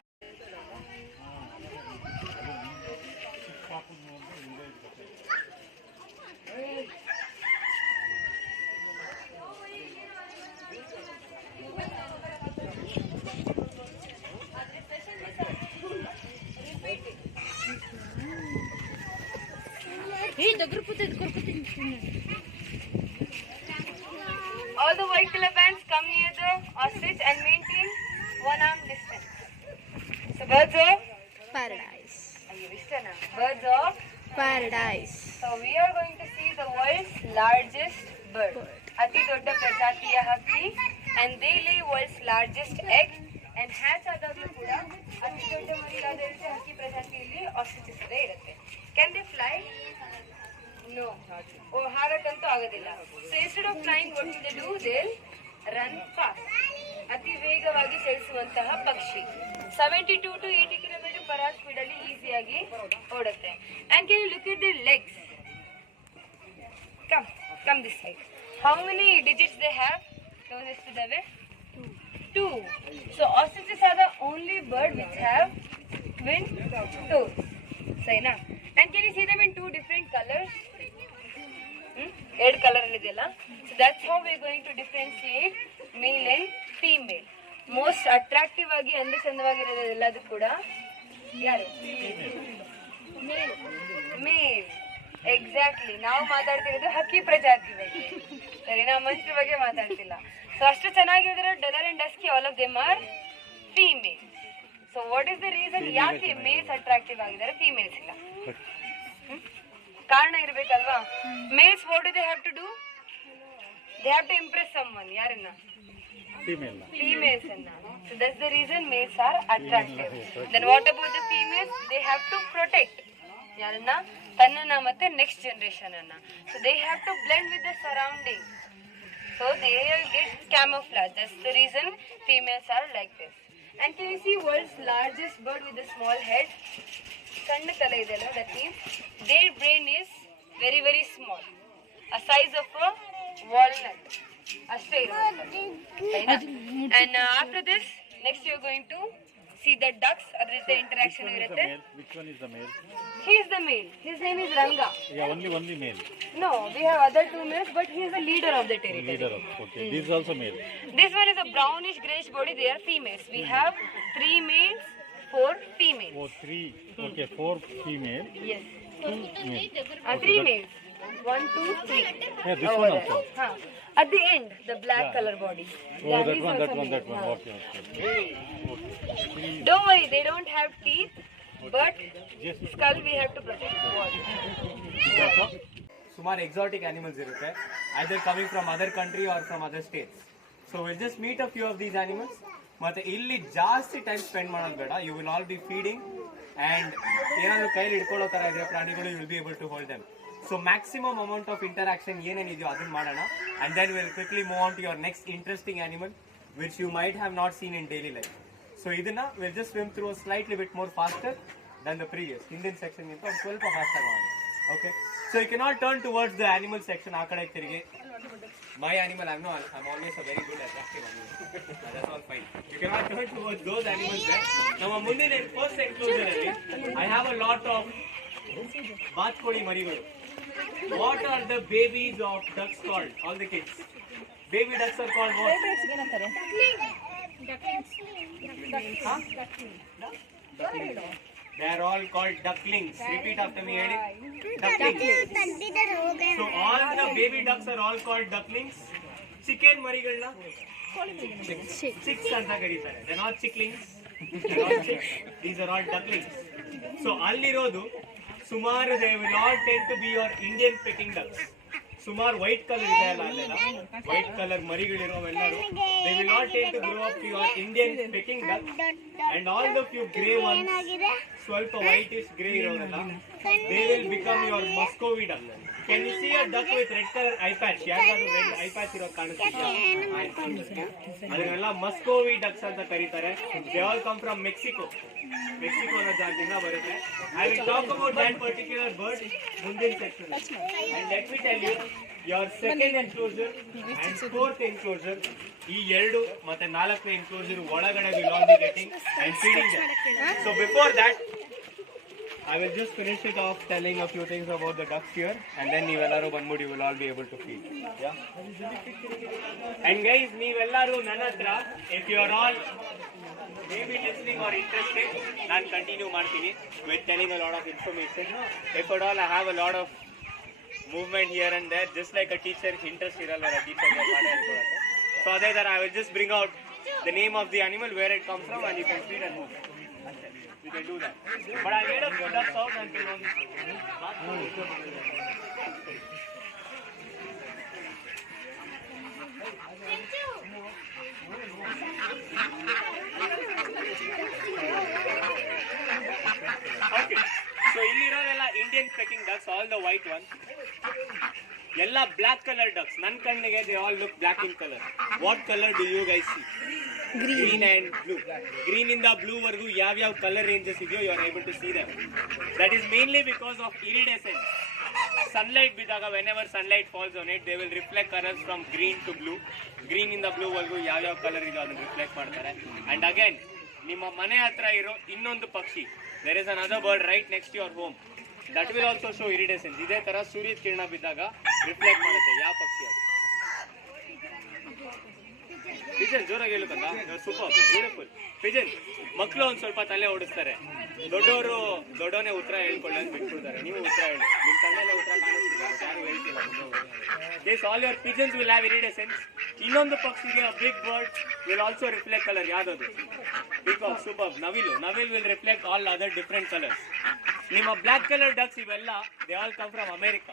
All the white color bands come near the ostrich and maintain 1 arm distance. So birds of paradise. birds of paradise. So we are going to see the world's largest bird. ಅತಿ ದೊಡ್ಡ ಪ್ರಜಾತಿಯ ಹಕ್ಕಿ and they lay world's largest egg and hatch ಆದಾಗಲೂ ಕೂಡ ಅತಿ ದೊಡ್ಡ ಮರಿ ಯಾವುದೇ ಇರುತ್ತೆ ಹಕ್ಕಿ ಪ್ರಜಾತಿಯಲ್ಲಿ ಆಸ್ಟ್ರಿಚಸ್ ಇರುತ್ತೆ. Can they fly? ನೋ, ಹಾರಕ್ಕಂತೂ ಆಗೋದಿಲ್ಲ. So instead of flying what will they do? They run fast. ಅತಿ ವೇಗವಾಗಿ ಚಲಿಸುವಂತಹ ಪಕ್ಷಿ 72 to 80 km/h ಸ್ಪೀಡ್ ಅಲ್ಲಿ ಈಸಿಯಾಗಿ ಓಡುತ್ತೆ. And can you look at the legs? Come this side. How many digits they have? ಎಷ್ಟಿದ್ದಾವೆ? 2. So ostriches are the only bird which have twin toes. ಸರಿನಾ? And can you see them in 2 different colors? ಎರಡು colour ಇದೆಯಲ್ಲ. So that's how we're going to differentiate male and female. Most attractive ಆಗಿ ಅಂದ ಚಂದವಾಗಿರೋದು ಎಲ್ಲದೂ ಕೂಡ ಯಾರು? ಮೇಲ್. Exactly. ನಾವು ಮಾತಾಡ್ತಿರೋದು ಹಕ್ಕಿ ಪ್ರಜಾತಿ ಬಗ್ಗೆ, ಸರಿನಾ? ಮನುಷ್ಯರ ಬಗ್ಗೆ ಮಾತಾಡ್ತಿಲ್ಲ. ಸೊ ಅಷ್ಟು ಚೆನ್ನಾಗಿದ್ರೆ duller and dusky all of them are female. So what is the reason ಯಾಕೆ ಮೇಲ್ಸ್ ಅಟ್ರಾಕ್ಟಿವ್ ಆಗಿದ್ದಾರೆ, ಫೀಮೇಲ್ಸ್ ಇಲ್ಲ? ಕಾರಣ ಇರ್ಬೇಕಲ್ವಾ? Males what do they have to do? They have to impress someone. ಯಾರನ್ನ? ಫೀಮೇಲ್ಸ್ ಅನ್ನ. So that's the reason males are attractive. Then what about the females? They have to protect ಯಾರನ್ನ? ತನ್ನನ್ನ ಮತ್ತೆ next generation ಅನ್ನ. So they have to blend with the surrounding. So they get camouflage. That's the reason females are like this. And can you see world's largest bird with a small head? Sanda tala idella. That means their brain is very very small, a size of a walnut. Ashte irutte. And after this, next you are going to see the ducks. Adar jothe interaction irutte. Which one is the male? He is the male. His name is Ranga. Yeah, only male. No, we have other 2 males, but he is the leader of the territory. Leader of, okay. This is also male. This one is a brownish greyish body. They are females. We have 3 males, 4 females. Oh, 3. Okay, 4 female, Yes. 2 male. 3 males. 1, 2, 3. Yeah, this Over one there. also. Huh. At the end, the black color body. Oh, Yeah, that he's one. also male. Huh. Okay. Okay. Don't worry, they don't have teeth, but Just skull we have to protect. ಸುಮಾರು exotic animals ಇರುತ್ತೆ, either coming from other country or from other states. So will just meet a few of these animals. ಮತ್ತೆ ಇಲ್ಲಿ ಜಾಸ್ತಿ time spend ಮಾಡೋದು ಬೇಡ. You will all be feeding and ಏನಾದರೂ ಕೈಲಿ ಇಟ್ಕೊಳ್ಳೋ ಥರ ಇದ್ರೆ ಪ್ರಾಣಿಗಳು you will be able to hold them. So maximum amount of interaction ಏನೇನಿದೆಯೋ ಅದನ್ನ ಮಾಡೋಣ. And then will quickly move on to your next interesting animal which you might have not seen in daily life. So ಇದನ್ನ will just swim through slightly bit more faster than the previous. ಹಿಂದಿನ ಸೆಕ್ಷನ್ಗಿಂತ ಒಂದು ಸ್ವಲ್ಪ ಫಾಸ್ಟಾಗಿ ಮಾಡೋಣ. Okay, so you cannot turn towards the animal section. ಆ ಕಡೆ ತಿರುಗಿ. My animal, I'm always a very good attractive animal. That's all fine. You cannot turn towards those animals there. ನಮ್ಮ ಮುಂದಿನ first enclosure ಅಲ್ಲಿ I have a lot of ಬಾತ್ಕೋಳಿ ಮರಿಗಳು. What are the babies of ducks called? All the kids. Baby ducks are called what? They are all called ducklings. Repeat after me, ಹೇಳಿ. Ducklings. So all the baby ducks are all called ducklings. Chicken ಮರಿಗಳನ್ನ chicks ಅಂತ ಕರೀತಾರೆ. They are not chicklings. They are not chicks. These are all ducklings. So ಅಲ್ಲಿರೋದು ಸುಮಾರು they will all tend to be your Indian pecking ducks. ಸುಮಾರು white colour ಇದೆ ಅಲ್ಲ, ಅಲ್ಲೆಲ್ಲ white colour ಮರಿಗಳಿರೋವೆಲ್ಲರೂ they will all tend to grow up to your Indian pecking ducks. And all the few grey ones, ಸ್ವಲ್ಪ whitish grey ಇರೋರೆಲ್ಲ they will become your Muscovy duck. Can you see a duck with red color eye patch? ಯಾರಿಗಾದ್ರೂ red I patch ಇರೋದು ಕಾಣಿಸ್ತಿದ್ಯಾ? ಅದನ್ನೆಲ್ಲ Muscovy ducks ಅಂತ ಕರೀತಾರೆ. They all come from Mexico. Mexico ಅನ್ನೋ ಜಾಗದಿಂದ ಬರುತ್ತೆ. I will talk about that particular bird ಮುಂದಿನ section. And let me tell you, your second enclosure and fourth enclosure, ಈ 2 ಮತ್ತೆ 4ನೇ enclosure ಒಳಗಡೆ will all be getting and feeding them. So before that, I will just finish it off telling a few things about the ducks here, and then ನೀವೆಲ್ಲರೂ ಬಂದ್ಬಿಟ್ಟು you will all be able to feed. Yeah. And guys, ನೀವೆಲ್ಲರೂ ನನ್ನ ಹತ್ರ if you are all maybe listening or interested, ನಾನು continue ಮಾಡ್ತೀನಿ with telling a lot of information. If at all I have a lot of movement here and there, just like a teacher interest ಇರಲ್ವಲ್ಲ ಟೀಚರ್ಗೆ ಪಾಠ ಹೇಳ್ಕೊಡಕ್ಕೆ. So ಅದೇ ಥರ I will just bring out the name of the animal, where it comes from, and you can feed and move. You can do that. But I made a few ducks out until one. Indian Peking ducks, all the white ones. Yella black color ducks. Nan kannige they all look black in color. What color do you guys see? Green and blue. Green in the blue vargu yav color ranges ideo, you are able to see them. That is mainly because of iridescence. Sunlight bidaga, whenever sunlight falls on it, they will reflect colors from green to blue. Green in the blue vargu yav color ido adanu reflect ಮಾಡ್ತಾರೆ. And again, ನಿಮ್ಮ ಮನೆ ಹತ್ರ ಇರೋ ಇನ್ನೊಂದು ಪಕ್ಷಿ, there is another bird right next to your home. That will also show iridescence. ಇದೇ ತರ ಸೂರ್ಯದ ಕಿರಣ ಬಿದ್ದಾಗ ರಿಫ್ಲೆಕ್ಟ್ ಮಾಡುತ್ತೆ. ಯಾವ ಪಕ್ಷಿ ಅದು? ಪಿಜನ್. ಜೋರಾಗಿ ಹೇಳು ಕಂದ. Super, beautiful. ಪಿಜನ್. ಮಕ್ಕಳು ಒಂದ್ ಸ್ವಲ್ಪ ತಲೆ ಓಡಿಸ್ತಾರೆ, ದೊಡ್ಡವನೇ ಉತ್ತರ ಹೇಳ್ಕೊಳ್ಳೋದು ಬಿಟ್ಬಿಡ್ತಾರೆ. ನೀವು ಉತ್ತರ ಹೇಳಿ, ನಿಮ್ಮ ತಲೆಲ್ಲ ಉತ್ತರ ಕಾಣಿಸ್ತಿದ್ದಾರೆ, ಯಾರು ಹೇಳ್ತಿಲ್ಲ. Yes, all your pigeons will have iridescence. ಇನ್ನೊಂದು ಪಕ್ಷಿಗೆ a big bird will also reflect color. ಯಾವ್ದದು? Peacock. Superb. Navil will reflect all other different colors. ನಿಮ್ಮ ಬ್ಲಾಕ್ ಕಲರ್ ಡಕ್ಸ್ ಇವೆಲ್ಲ they all come from America.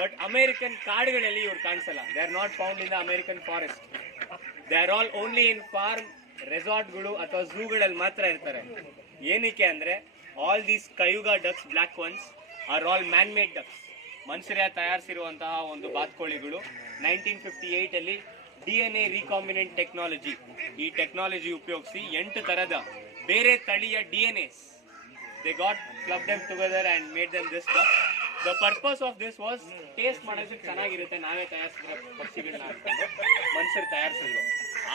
But American ಕಾಡುಗಳಲ್ಲಿ ಇವ್ರು ಕಾಣಿಸಲ್ಲ. They are not found in the American forest. They are all only in farm, ರೆಸಾರ್ಟ್ಗಳು ಅಥವಾ ಝೂಗಳಲ್ಲಿ ಮಾತ್ರ ಇರ್ತಾರೆ. ಏನಕ್ಕೆ ಅಂದರೆ all these Cayuga ducks, black ones, are all man made ducks. ಮನುಷ್ಯರೇ ತಯಾರಿಸಿರುವಂತಹ ಒಂದು ಬಾತ್ಕೋಳಿಗಳು. 1958 DNA ರೀಕಾಂಬಿನೆಂಟ್ ಟೆಕ್ನಾಲಜಿ, ಈ ಟೆಕ್ನಾಲಜಿ ಉಪಯೋಗಿಸಿ 8 ಥರದ ಬೇರೆ ತಳಿಯ DNAs they got clubbed them together and made them this duck. The purpose of this was taste ಮಾಡೋದಕ್ಕೆ ಚೆನ್ನಾಗಿರುತ್ತೆ, ನಾವೇ ತಯಾರಿಸಿರೋ ಪಕ್ಷಿಗಳನ್ನ ಹಾಕೊಂಡು ಮನುಷ್ಯರು ತಯಾರಿಸಿದ್ರು.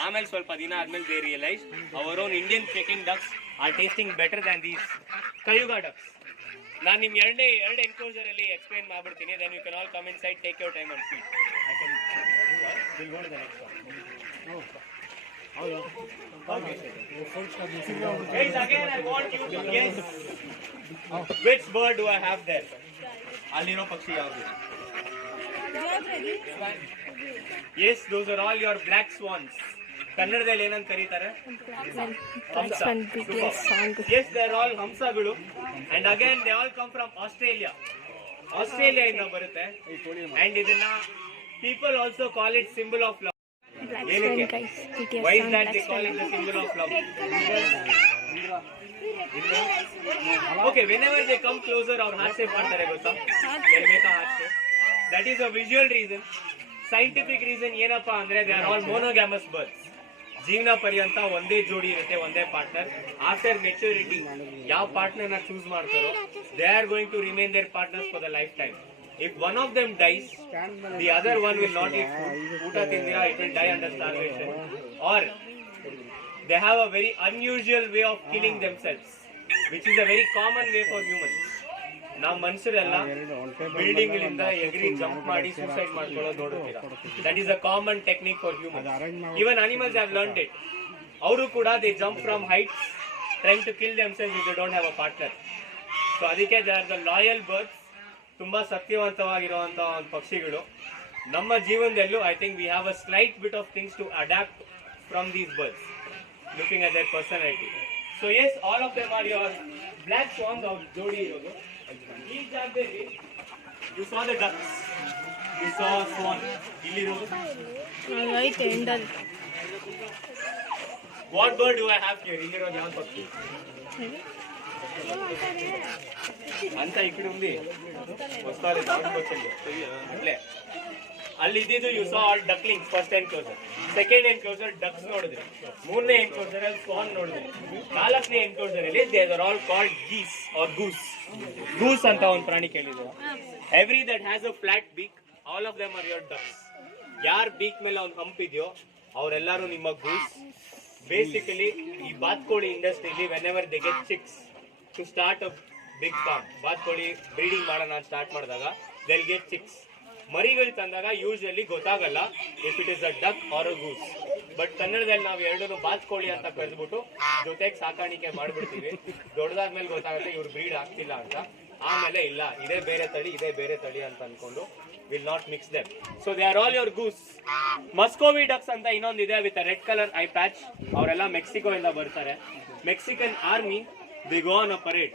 ಆಮೇಲೆ ಸ್ವಲ್ಪ ದಿನ ಆದ್ಮೇಲೆ they realized our own Indian Peking ducks are tasting better than these Cayuga ducks. ನಾನು ನಿಮ್ಮ ಎರಡು ಎನ್ಕ್ಲೋಸರ್ ಅಲ್ಲಿ ಎಕ್ಸ್ಪ್ಲೈನ್ ಮಾಡ್ಬಿಡ್ತೀನಿ. then you can all come inside, take your time and see. I can we'll go to the next one. Guys, again I want you to guess which bird do I have there. Aliro pakshi yavudu? Yes, those are all your black swans. ಕನ್ನಡದಲ್ಲಿ ಏನಂತ ಕರೀತಾರೆ? ಹಂಸ. Yes, they are all ಹಂಸಗಳು. And again they all come from Australia. Australia ಇಂದ ಬರುತ್ತೆ. And ಇದನ್ನ people also call it symbol of love. Why is that they call it the symbol of love? Okay, whenever they come closer, our heart shape ಮಾಡ್ತಾರೆ ಗೊತ್ತಾ? They make a heart shape. That is a visual reason. Scientific reason ಏನಪ್ಪಾ ಅಂದ್ರೆ they are all monogamous birds. ಜೀವನ ಪರ್ಯಂತ ಒಂದೇ ಜೋಡಿ ಇರುತ್ತೆ, ಒಂದೇ ಪಾರ್ಟ್ನರ್. ಆಫ್ಟರ್ ಮೆಚುರಿಟಿ ಯಾವ ಪಾರ್ಟ್ನರ್ ನ ಚೂಸ್ ಮಾಡ್ತಾರೋ they are going to remain their partners for the lifetime. If one of them dies, the other one will not eat food. Uta tindira, it will die under starvation. Or they have a very unusual way of killing themselves, which is a very common way for humans. ನಾವು ಮನುಷ್ಯರೆಲ್ಲ building ಗಳಿಂದ ಎಗ್ರಿ jump ಮಾಡಿ suicide ಮಾಡ್ಕೊಳ್ಳೋದು ನೋಡುತ್ತೀರಾ. That is a common technique for humans. Even animals have learned it. ಅವರು ಕೂಡ they jump from heights trying to kill themselves if they don't have a partner. So ಅದಕ್ಕೆ they are the loyal birds. ತುಂಬಾ ಸತ್ಯವಂತವಾಗಿರುವಂತಹ ಒಂದು ಪಕ್ಷಿಗಳು. ನಮ್ಮ ಜೀವನದಲ್ಲೂ I think we have a slight bit of things to adapt from these birds, looking at their personality. So yes, all of them are your black swans. ಅವ್ರ ಜೋಡಿ ಇರೋದು ಈ ಜಾಗದಲ್ಲಿ. You saw the ducks, you saw swan. ಇಲ್ಲಿರೋದು what bird do I have here? ಇಲ್ಲಿರೋದು ಯಾವ ಪಕ್ಷಿ ಅಂತ ಈ ಕಡೆ ఉంది వస్తారే దాని వచ్చండి అట్లే ಅಲ್ಲಿ ಇದ್ದಿದ್ದು you saw all ducklings. First enclosure, second enclosure ducks ನೋಡಿದ್ರಿ, ಮೂರನೇ ಎನ್ಕ್ಲೋಸರ್ ಅಲ್ಲಿ ಸ್ವಾನ್ ನೋಡಿದ್ರಿ, ನಾಲ್ಕನೇ ಎನ್ಕ್ಲೋಸರ್ ಅಲ್ಲಿ they are all called geese or goose. Goose ಅಂತ ಒಂದು ಪ್ರಾಣಿ ಕೇಳಿದ್ರು. Every that has a flat beak, all of them are your ducks. ಯಾರ ಬೀಕ್ ಮೇಲೆ ಒಂದು ಹಂಪ್ ಇದೆಯೋ ಅವರೆಲ್ಲರೂ ನಿಮ್ಮ ಗೂಸ್. ಬೇಸಿಕಲಿ ಈ ಬಾತ್ಕೋಳಿ industrially whenever they get chicks to start a big farm, ಬಾತ್ಕೋಳಿ ಬ್ರೀಡಿಂಗ್ ಮಾಡೋಣ ಸ್ಟಾರ್ಟ್ ಮಾಡಿದಾಗ they'll get chicks. ಮರಿಗಳು ತಂದಾಗ ಯೂಶಲಿ ಗೊತ್ತಾಗಲ್ಲ if it is a duck or a goose. But ಕನ್ನಡದಲ್ಲಿ ನಾವು ಎರಡೂ ಬಾತ್ಕೋಳಿ ಅಂತ ಕರೆದ್ಬಿಟ್ಟು ಜೊತೆಗೆ ಸಾಕಾಣಿಕೆ ಮಾಡ್ಬಿಡ್ತೀವಿ. ದೊಡ್ಡದಾದ್ಮೇಲೆ ಗೊತ್ತಾಗುತ್ತೆ ಇವ್ರು ಬ್ರೀಡ್ ಆಗ್ತಿಲ್ಲ ಅಂತ. ಆಮೇಲೆ ಇಲ್ಲ, ಇದೇ ಬೇರೆ ತಳಿ, ಇದೇ ಬೇರೆ ತಳಿ ಅಂತ ಅನ್ಕೊಂಡು will not mix them. So they are all your goose. Muscovy ducks ಅಂತ ಇನ್ನೊಂದಿದೆ with red colour eye patch. ಅವರೆಲ್ಲ ಮೆಕ್ಸಿಕೋ ಇಂದ ಬರ್ತಾರೆ. Mexican army they go on a parade.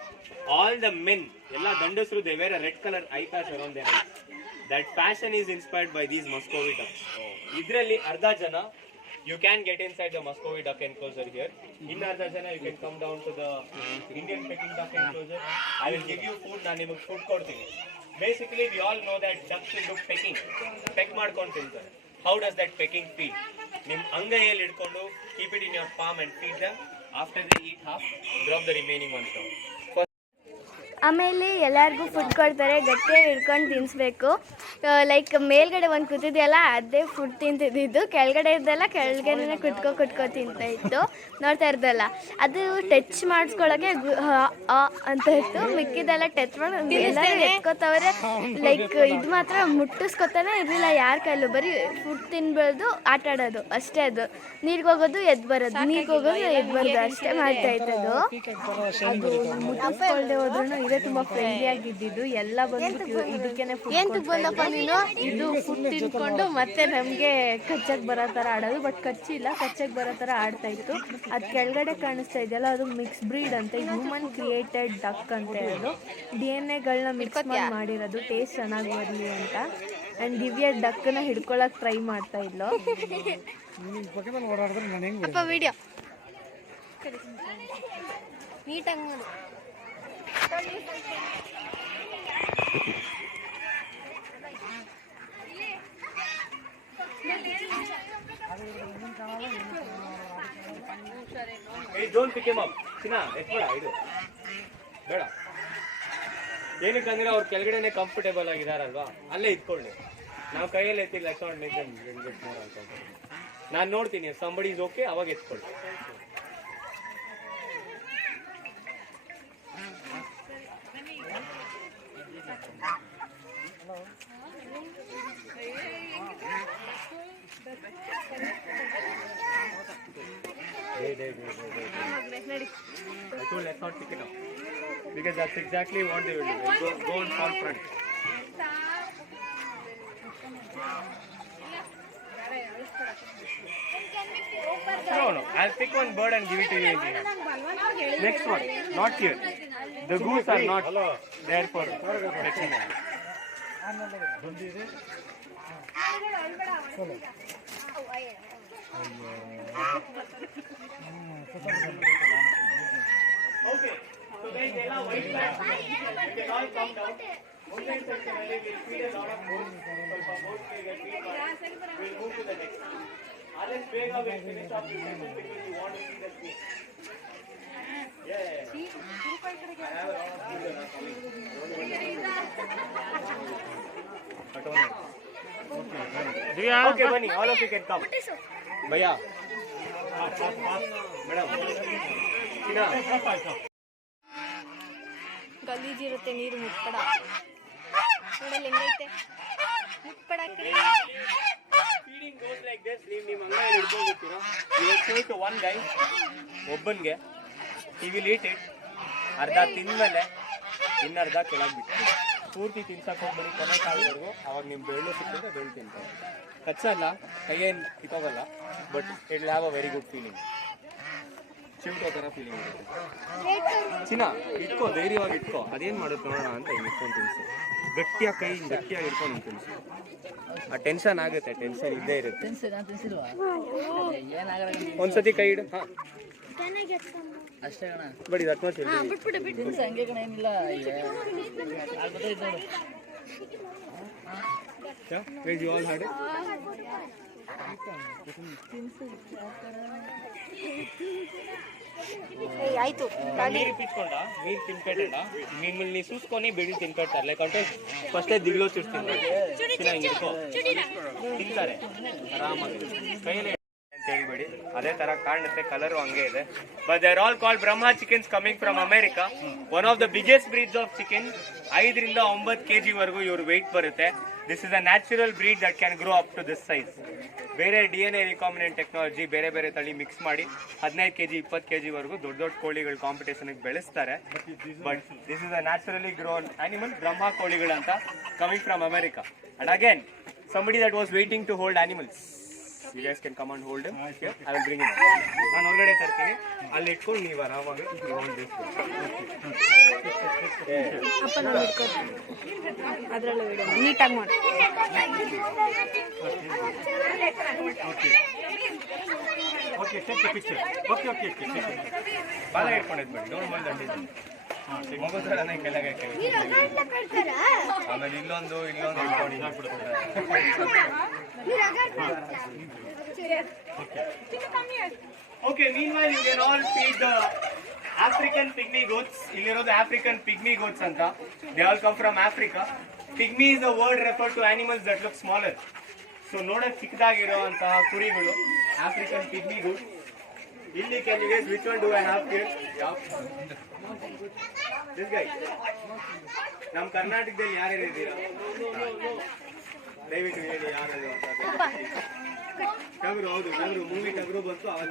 All the men, ಎಲ್ಲ ಗಂಡಸರು, they wear a red color eye patch around their eyes. That fashion is inspired by these Muscovy ducks. ಇದರಲ್ಲಿ ಅರ್ಧ ಜನ You can get inside the Muscovy duck enclosure here. In Ardhajana, you can come down to the Indian Peking duck enclosure. I will give you food. ನಾನು ನಿಮಗೆ food ಕೊಡ್ತೀನಿ. Basically, we all know that ducks will do pecking. Peck ಮಾಡ್ಕೊಂಡು ತಿಂತಾರೆ. How does that pecking feed? ನಿಮ್ಮ ಅಂಗೈಯಲ್ಲಿ ಹಿಡ್ಕೊಂಡು keep it in your palm and feed them. After they eat half, drop the remaining one down. ಆಮೇಲೆ ಎಲ್ಲರಿಗೂ food ಕೊಡ್ತಾರೆ, ಗಟ್ಟಿಯಾಗಿ ಹಿಡ್ಕೊಂಡು ತಿನ್ನಿಸ್ಬೇಕು. Like ಮೇಲ್ಗಡೆ ಒಂದು ಕೂತಿದೆಯಲ್ಲ ಅದೇ ಫುಡ್ ತಿಂತಿದ್ದು, ಕೆಳಗಡೆ ಇದ್ದಲ್ಲ ಕೆಳಗಡೆ ಕುಟ್ಕೊ ತಿಂತಾ ಇತ್ತು, ನೋಡ್ತಾ ಇರ್ದಲ್ಲ ಅದು ಟಚ್ ಮಾಡಿಸ್ಕೊಳ್ಳೋಕೆ ಅಂತ ಇತ್ತು. ಮಿಕ್ಕಿದೆಲ್ಲ ಟಚ್ ಮಾಡಿ ಎಲ್ಲರೂ ಎತ್ಕೋತವ್ರೆ. ಲೈಕ್ ಇದು ಮಾತ್ರ ಮುಟ್ಟಿಸ್ಕೊತಾನೆ ಇರಲಿಲ್ಲ ಯಾರ ಕೈಲೂ, ಬರೀ ಫುಡ್ ತಿನ್ಬಾರ್ದು, ಆಟ ಆಡೋದು ಅಷ್ಟೇ. ಅದು ನೀರಿಗೆ ಹೋಗೋದು ಎದ್ದು ಬರೋದು, ನೀರಿಗೆ ಹೋಗೋದು ಎದ್ದು ಬರೋದು ಅಷ್ಟೇ ಮಾಡ್ತಾ ಇತ್ತದು. ಅದು ಮುಟ್ಟಿಸ್ಕೊಳ್ದೆ ಹೋದ್ರೂ ಇದೇ ತುಂಬ ಫ್ರೆಂಡ್ಲಿ ಆಗಿದ್ದು. ಎಲ್ಲ ಬಂದು ಇದಕ್ಕೇನೆ ಇದು ಫುಡ್ ತಿನ್ಕೊಂಡು ಮತ್ತೆ ನಮಗೆ ಕಚ್ಚಕ್ಕೆ ಬರೋ ಥರ ಆಡೋದು. ಬಟ್ ಕಚ್ಚಿಲ್ಲ, ಕಚ್ಚಕ್ಕೆ ಬರೋ ಥರ ಆಡ್ತಾ ಇತ್ತು. ಅದು ಕೆಳಗಡೆ ಕಾಣಿಸ್ತಾ ಇದೆಯಲ್ಲ ಅದು ಮಿಕ್ಸ್ ಬ್ರೀಡ್ ಅಂತ, ಹ್ಯೂಮನ್ ಕ್ರಿಯೇಟೆಡ್ ಡಕ್ ಅಂತ ಹೇಳೋದು. DNA ಮಿಕ್ಸ್ ಮಾಡಿರೋದು ಟೇಸ್ಟ್ ಚೆನ್ನಾಗಿ ಬರಲಿ ಅಂತ. ಆ್ಯಂಡ್ ದಿವ್ಯ ಡಕ್ಕನ್ನ ಹಿಡ್ಕೊಳಕ್ಕೆ ಟ್ರೈ ಮಾಡ್ತಾ ಇದ್ಲು. ವಿಡಿಯೋ ನೀಟಾಗಿ ಮಾಡು. Hey, don't pick him up. ಚಿನ್ನ ಎತ್ಬೇಡ, ಇದು ಬೇಡ. ಏನಕ್ಕಂದ್ರೆ ಅವ್ರು ಕೆಳಗಡೆನೆ ಕಂಫರ್ಟೇಬಲ್ ಆಗಿದಾರಲ್ವಾ, ಅಲ್ಲೇ ಇಟ್ಕೊಳ್ಳಿ. ನಾವು ಕೈಯಲ್ಲಿ ಎತ್ತಿಲ್ಲ, ನಾನು ನೋಡ್ತೀನಿ ಸಂಬಡಿ ಇಸ್ ಓಕೆ, ಅವಾಗ ಎತ್ಕೊಳ್ಳಿ. I told let's not pick it up because that's exactly what they will do. Go on front. No. I'll pick one bird and give it to you. Next one, not here. The goose are not there for next one. Okay, so guys, they are white bags. You can all come down. One side section, we'll feed a lot of boats. So boats will get feed. We'll move to the next. Unless Vega will finish up the session because you want to see the snake. Yeah. I have a lot of food that are coming. Okay, Bunny, all of you can come. Bhaiya. Madam. ಗಲೀಜಿರುತ್ತೆ ನೀರು, ಮುಟ್ಪಡ ನೋಡಲ್ಲ ಹೆಂಗೈತೆ ಮುಟ್ಪಡ. Feeding goes like this. ನೀವು ಅಂಗೈಯಲ್ಲಿ ಹಿಡ್ಕೊಂಡಿರ್ತೀರಾ, you will show it to one guy, ಒಬ್ಬನಿಗೆ. He will eat it. ಅರ್ಧ ತಿಂದ್ಮೇಲೆ ಇನ್ನರ್ಧ ಕೆಳಗೆ ಬಿಟ್ಟು ಪೂರ್ತಿ ತಿನ್ಸಕ್ಕೆ ಹೋಗ್ಬೇಡಿ, ಕೊನೆ ಕಾಲವರೆಗೂ. ಅವಾಗ ನಿಮ್ಮ ಬೆಳ್ಳು ಸಿಕ್ಕಿದ್ರೆ ಬೆಳ್ಳು ತಿಂತಾರೆ. ಕಚ್ಚಲ್ಲ, ಕೈಯೇನು ಕಿತ್ತೋಗಲ್ಲ, but it will have a very good feeling. ಚಿಮ್ಟೋ ಥರ ಫೀಲಿಂಗ್ ಇರುತ್ತೆ. ಚಿನ್ನ ಇಟ್ಕೋ, ಧೈರ್ಯವಾಗಿ ಇಟ್ಕೋ. ಅದೇನು ಮಾಡುತ್ತೆ ನೋಡೋಣ ಅಂತ ಇಟ್ಕೊಂಡು ತಿನ್ಸು. ಗಟ್ಟಿಯಾಗಿ ಕೈಯಿಂದ ಗಟ್ಟಿಯಾಗಿ ಇಟ್ಕೊಂಡು ತಿನ್ಸು. ಆ ಟೆನ್ಷನ್ ಆಗುತ್ತೆ, ಟೆನ್ಷನ್ ಇದ್ದೇ ಇರುತ್ತೆ. ಒಂದ್ಸತಿ ಕೈ ಇಡು. ಹಾಂ ಅಷ್ಟೇ ಅಣ್ಣ, ಬಟ್ ಇದು ಅಟ್ಮಾಸ್ಫಿಯರ್ ಹಂಗೆ ಕಣ ಏನಿಲ್ಲ. you all had it? ಆಯ್ತು. ನೀರು ಪಿತ್ಕೊಂಡ, ನೀರು ತಿನ್ಕಟ್ಟಲ್ಲ, ನಿಮ್ಮಲ್ಲಿ ಸೂಸ್కొని ಬೆಳಿ ತಿನ್ಕಟ್ತಾರೆ. ಲೈಕ್ ಅಂದ್ರೆ ಫಸ್ಟೇ ದಿಗ್ಲೋ ಚುಡ್ತೀನಿ ತಿಂತಾರೆ ಆರಾಮಾಗಿ, ಕೈಯಲ್ಲಿ ಅಂತ ಹೇಳ್ಬೇಡಿ. ಅದೇ ತರ ಕಾಣುತ್ತೆ, ಕಲರು ಹಂಗೆ ಇದೆ. But they are all called Brahma chickens coming from America. One of the biggest breeds of chicken. 5 ರಿಂದ 9 kg ವರೆಗೂ ಇವ್ರ ವೆಯ್ಟ್ ಬರುತ್ತೆ. This is a natural breed that can grow up to this size. ಬೇರೆ DNA recombinant technology, ಬೇರೆ ಬೇರೆ ತಳಿ mix ಮಾಡಿ 15 kg 20 kg ವರೆಗೂ ದೊಡ್ಡ ದೊಡ್ಡ ಕೋಳಿಗಳು ಕಾಂಪಿಟೇಷನ್ಗೆ ಬೆಳೆಸ್ತಾರೆ. But this is a naturally grown animal, Brahma ಕೋಳಿಗಳಂತ, coming from America. And again somebody that was waiting to hold animals. You guys can come and hold him. Here, I will bring him. ನಾನು ಹೊರಗಡೆ ತರ್ತೀನಿ, ಅಲ್ಲಿ ಇಟ್ಕೊಂಡು ನೀವು ಆರಾಮಾಗಿ ಅಪ್ಪ ನಾವು ಇಟ್ಕೊತೀನಿ, ಅದರಲ್ಲೂ ವಿಡಿಯೋ ನೀಟಾಗಿ ಮಾಡಿ. Okay take picture. Okay okay okay ಬಾಲ ಇಟ್ಕೊಂಡಿದ್ದು ಬಿಡಿ ಡೋಂಟ್ ಮೈಂಡ್ ದಟ್. ಮಗು ಥರನೇ ಕೆಳಗೆ ಆಮೇಲೆ ಇಲ್ಲೊಂದು ಇಟ್ಕೊಂಡು okay meanwhile you can all feed the African pygmy goats. ಇಲ್ಲಿರೋದು African pygmy goats ಅಂತ. They all come from Africa. Pygmy is a word referred to animals that look smaller. So ನೋಡೋಕೆ ಚಿಕ್ಕದಾಗಿರುವಂತಹ ಕುರಿಗಳು African pygmy goats. ಇಲ್ಲಿ can you guess which one do I have here? This guy. ನಮ್ಮ ಕರ್ನಾಟಕದಲ್ಲಿ ಯಾರ್ಯಾರು ಇದ್ದೀರಾ? ದಯವಿಟ್ಟು ಹೇಳಿ ಯಾರು ಅಂತ. ಟಗರು, ಹೌದು ಟಗರು, ಮೂವಿ ಟಗರು ಬಂತು ಅವಾಗ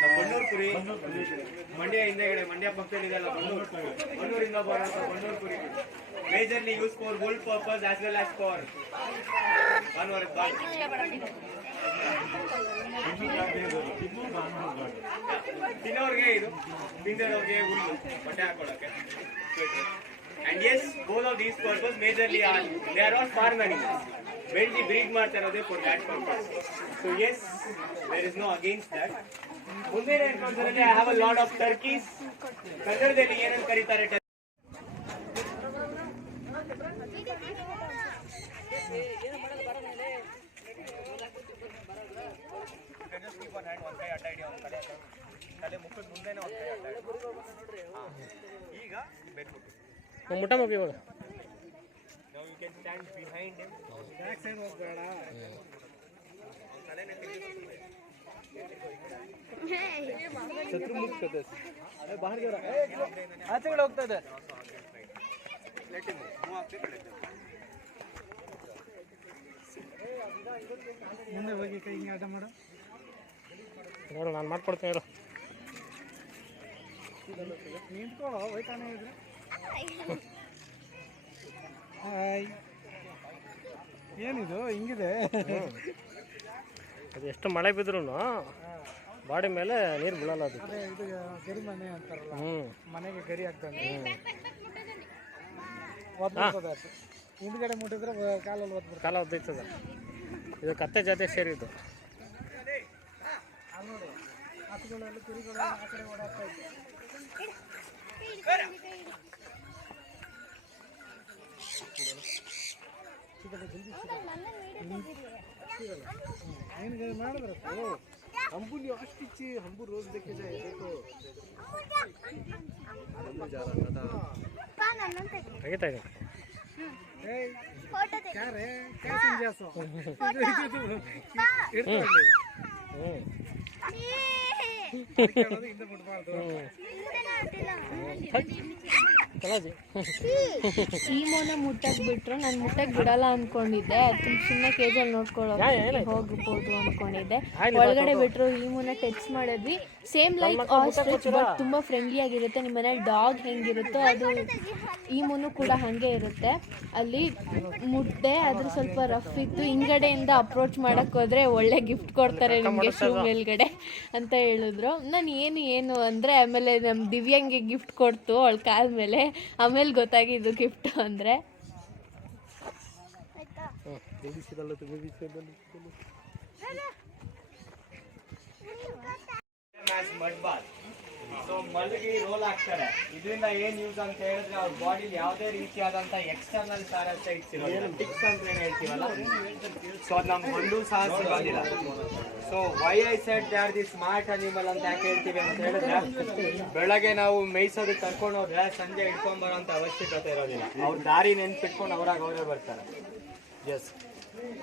ನಮ್ಮ ಬಣ್ಣೂರು ಕುರಿ, ಮಂಡ್ಯ ಹಿಂದೆಗಡೆ ಮಂಡ್ಯ ಪಕ್ಕದಲ್ಲಿ ಇದೆಲ್ಲ ಬಣ್ಣೂರಿಂದ ಬರೋಂಥ ಬಣ್ಣೂರು ಕುರಿ majorly use for wool purpose as well as for ತಿನ್ನೋರ್ಗೆ ಇದು, ತಿಂದವ್ರಿಗೆ ಹುಲ್ಲು ಬಟ್ಟೆ ಹಾಕೊಳ್ಳೋಕೆ. And yes, both of these purposes majorly are, they are all farm animals. Mainly breed ಮಾಡ್ತಿರೋದೇ for that purpose. So yes, there is no against that. ಮುಂದಿನ ಎನ್ಕೌಂಟರಲ್ಲಿ I have a lot of turkeys. ಕನ್ನಡದಲ್ಲಿ ಏನಂತ ಕರೀತಾರೆ? ಈಗ ಮುಟ್ಟ ಮಗ ಇವಾಗ now you can stand behind him. Back side ಹೋಗಬೇಡ. ಶತ್ರು ಮುಗ್ತದೆ ಅದೇ ಬಾಹರ್ ಗಿರ ಆಚೆಗಡೆ ಹೋಗ್ತದೆ. Let him move up the ಕಡೆ. ಮುಂದೆ ಹೋಗಿ ಕೈ ಹಿಂಗೆ ಆಟ ಮಾಡು. ನೋಡು ನಾನು ಮಾಡ್ಕೊಡ್ತೀನಿ ಇರು. ನಿಂತ್ಕೊಳ್ಳೋ ಹೋಯ್ತಾನೆ ಇದ್ರೆ. ಹಾಯ್ ಏನಿದು ಹಿಂಗಿದೆ? ಅದು ಎಷ್ಟು ಮಳೆ ಬಿದ್ರೂ ಬಾಡಿ ಮೇಲೆ ನೀರು ಬೀಳಲ್ಲ ಅದು. ಅದೇ ಇದು ಗರಿ ಮನೆ ಅಂತಾರಲ್ಲ, ಮನೆಗೆ ಗರಿ ಆಗ್ತಾನೆ ಒದ್ಬಿಡ್ತದೆ. ಹಿಂದ್ಗಡೆ ಮುಟ್ಟಿದ್ರೆ ಕಾಲಲ್ಲಿ ಒದ್ಬಿಡ್ತದೆ, ಕಾಲ ಒದ್ದೈತದ. ಇದು ಕತ್ತೆ ಜಾತಿ ಸೇರಿದ್ದು. ಅಲ್ಲಿ ನೋಡಿ ಹಸುಗಳೆಲ್ಲ ಕುರಿಗಳು ಆ ಕಡೆ ಓಡಾಡ್ತಾ ಇತ್ತು. ಮಾಡಿದ್ರ ಹಂಬುಲಿ ಅಷ್ಟಿಚ್ಚಿ ಹಂಬು ರೋಸ್ ದೇखे जाए देखो ತೆಗಿತಾ ಇದೆ. क्या रे क्या समझासो ಇಡ್ತೀವಿ. ಹಿಂದೆ ಬಿಡ್ಬಾರ್ದು. ಈಮೋನ ಮುಟ್ಟಕ್ಕೆ ಬಿಟ್ರು, ನಾನು ಮುಟ್ಟಕ್ಕೆ ಬಿಡಲ್ಲ ಅನ್ಕೊಂಡಿದ್ದೆ. ಅದು ಸುಮ್ಮನೆ ಕೇಜಲ್ಲಿ ನೋಡ್ಕೊಳ್ಳೋಕೆ ಹೋಗ್ಬೋದು ಅನ್ಕೊಂಡಿದ್ದೆ. ಒಳಗಡೆ ಬಿಟ್ರು, ಈಮೋನ ಟಚ್ ಮಾಡಿದ್ವಿ. ಸೇಮ್ ಲೈಕ್ ಆಸ್ಟ್ರಿಚ್, ಬಟ್ ತುಂಬ ಫ್ರೆಂಡ್ಲಿ ಆಗಿರುತ್ತೆ. ನಿಮ್ಮ ಮನೇಲಿ ಡಾಗ್ ಹೆಂಗಿರುತ್ತೋ ಅದು ಈಮೋನು ಕೂಡ ಹಾಗೆ ಇರುತ್ತೆ. ಅಲ್ಲಿ ಮುಟ್ಟೆ, ಅದ್ರ ಸ್ವಲ್ಪ ರಫ್ ಇತ್ತು. ಹಿಂಗಡೆಯಿಂದ ಅಪ್ರೋಚ್ ಮಾಡಕ್ಕೆ ಹೋದರೆ ಒಳ್ಳೆ ಗಿಫ್ಟ್ ಕೊಡ್ತಾರೆ ನಿಮಗೆ ಶೂ ಮೇಲ್ಗಡೆ ಅಂತ ಹೇಳಿದ್ರು. ನಾನು ಏನು ಅಂದರೆ ಆಮೇಲೆ ನಮ್ಮ ದಿವ್ಯಾಂಗೆ ಗಿಫ್ಟ್ ಕೊಡ್ತು ಅವಳ ಕಾಲ ಮೇಲೆ. ಆಮೇಲೆ ಗೊತ್ತಾಗಿದ್ದು ಗಿಫ್ಟ್ ಅಂದರೆ. ಸೊ ಮಲಗಿ ರೋಲ್ ಆಗ್ತಾರೆ. ಇದರಿಂದ ಏನ್ ಯೂಸ್ ಅಂತ ಹೇಳಿದ್ರೆ ಅವ್ರ ಬಾಡಿಲಿ ಯಾವುದೇ ರೀತಿಯಾದಂತ ಎಕ್ಸ್ಟರ್ನಲ್ ಪ್ಯಾರಾಸೈಟ್ಸ್ ಇರೋದಿಲ್ಲ, ಟಿಕ್ಸ್ ಅಂತ ಏನ್ ಹೇಳ್ತೀವಲ್ಲ, ಸೊ ಅದು ನಮ್ಗೆ ಒಂದು ಸಹ ಸಿಗೋದಿಲ್ಲ. So Y I said they are the smart animal ಅಂತ ಯಾಕೆ ಹೇಳ್ತೀವಿ ಅಂತ ಹೇಳಿದ್ರೆ, ಬೆಳಗ್ಗೆ ನಾವು ಮೇಯ್ಸೋದಕ್ಕೆ ಕರ್ಕೊಂಡು ಹೋದ್ರೆ ಸಂಜೆ ಇಟ್ಕೊಂಡ್ ಬರೋಂಥ ಅವಶ್ಯಕತೆ ಇರೋದಿಲ್ಲ. ಅವ್ರ ದಾರಿ ನೆನ್ಪಿಟ್ಕೊಂಡು ಅವರೇ ಬರ್ತಾರೆ. Yes,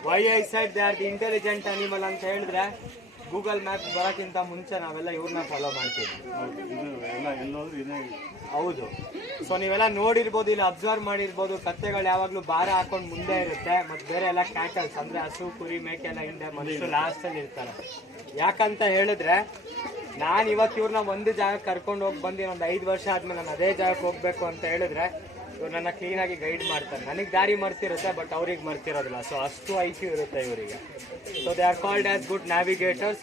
why I said they are the intelligent animal ಅಂತ ಹೇಳಿದ್ರೆ, ಗೂಗಲ್ ಮ್ಯಾಪ್ ಬರೋಕ್ಕಿಂತ ಮುಂಚೆ ನಾವೆಲ್ಲ ಇವ್ರನ್ನ ಫಾಲೋ ಮಾಡ್ತೀವಿ. ಹೌದು. ಸೊ ನೀವೆಲ್ಲ ನೋಡಿರ್ಬೋದು, ಇಲ್ಲಿ ಅಬ್ಸರ್ವ್ ಮಾಡಿರ್ಬೋದು, ಕತ್ತೆಗಳು ಯಾವಾಗಲೂ ಭಾರ ಹಾಕೊಂಡು ಮುಂದೆ ಇರುತ್ತೆ, ಮತ್ತು ಬೇರೆ ಎಲ್ಲ ಕ್ಯಾಟಲ್ಸ್ ಅಂದರೆ ಹಸು ಕುರಿ ಮೇಕೆ ಎಲ್ಲ ಹಿಂದೆ, ಮನುಷ್ಯರು ಲಾಸ್ಟಲ್ಲಿ ಇರ್ತಾರೆ. ಯಾಕಂತ ಹೇಳಿದ್ರೆ, ನಾನು ಇವತ್ತು ಇವ್ರನ್ನ ಒಂದು ಜಾಗಕ್ಕೆ ಕರ್ಕೊಂಡು ಹೋಗಿ ಬಂದು ಒಂದು 5 ವರ್ಷ ಆದ್ಮೇಲೆ ನಾನು ಅದೇ ಜಾಗಕ್ಕೆ ಹೋಗ್ಬೇಕು ಅಂತ ಹೇಳಿದ್ರೆ ಇವ್ರು ನನ್ನ ಕ್ಲೀನಾಗಿ ಗೈಡ್ ಮಾಡ್ತಾರೆ. ನನಗೆ ದಾರಿ ಮರ್ತಿರುತ್ತೆ, ಬಟ್ ಅವ್ರಿಗೆ ಮರ್ತಿರೋದಿಲ್ಲ. ಸೊ ಅಷ್ಟು ಐಕ್ಯೂ ಇರುತ್ತೆ ಇವರಿಗೆ. So they are called as good navigators.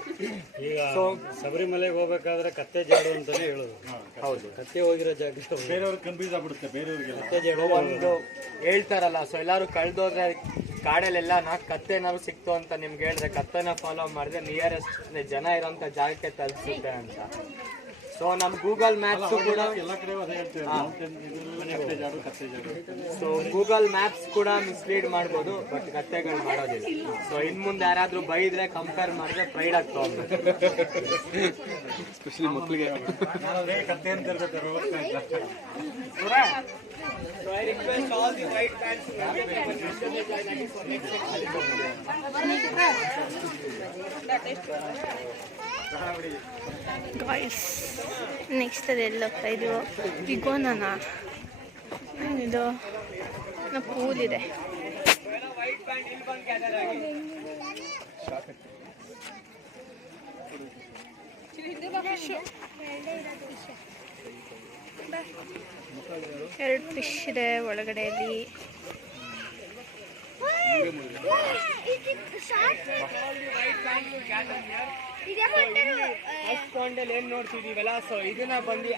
So ಶಬರಿಮಲೆಗೆ ಹೋಗ್ಬೇಕಾದ್ರೆ ಕತ್ತೆ ಜಾಡು ಅಂತಾನೆ ಹೇಳೋದು. ಹೌದು, ಕತ್ತೆ ಹೋಗಿರೋ ಜಾಗ ಬೇರೆಯವ್ರಿಗೆ ಕನ್ಫ್ಯೂಸ್ ಆಗ್ಬಿಡುತ್ತೆ, ಬೇರೆಯವ್ರಿಗೆ ಒಂದು ಹೇಳ್ತಾರಲ್ಲ. ಸೊ ಎಲ್ಲರೂ ಕಳೆದೋದ್ರೆ ಕಾಡಲ್ಲೆಲ್ಲ ಕತ್ತೆ ಏನಾದ್ರು ಸಿಕ್ತು ಅಂತ ನಿಮ್ಗೆ ಹೇಳಿದ್ರೆ ಕತ್ತೆನ ಫಾಲೋ ಮಾಡಿದ್ರೆ ನಿಯರೆಸ್ಟ್ ಜನ ಇರೋಂಥ ಜಾಗಕ್ಕೆ ತಲುಪಿಸುತ್ತೆ ಅಂತ. ಸೊ ನಮ್ಮ ಗೂಗಲ್ ಮ್ಯಾಪ್ಸ್ ಕೂಡ ಸೊ ಗೂಗಲ್ ಮ್ಯಾಪ್ಸ್ ಕೂಡ ಮಿಸ್ಲೀಡ್ ಮಾಡ್ಬೋದು, ಬಟ್ ಕತ್ತೆಗಳು ಮಾಡೋದಿಲ್ಲ. ಸೊ ಇನ್ ಮುಂದೆ ಯಾರಾದ್ರೂ ಬೈದ್ರೆ ಕಂಪೇರ್ ಮಾಡಿದ್ರೆ ಪ್ರೈಡ್ ಆಗ್ತಾ ಹೋಗ್ಬೇಕು. ಸ್ಪೆಷಲಿ ಮಕ್ಕಳಿಗೆ ಕತ್ತೆ ಅಂತ So I request all the white bands to guys next ಅದೆಲ್ಲ ಹೋಗ್ತಾ ಇದೀವೋ ಇಗೋನಾ ಇದು ಪೂಲ್ ಇದೆ. ಎರಡು ಫಿಶ್ ಇದೆ ಒಳಗಡೆಯಲ್ಲಿ. ಏನ್ ನೋಡ್ತಿದೀವಲ್ಲ, ಸೊ ಇದನ್ನ ಬಂದು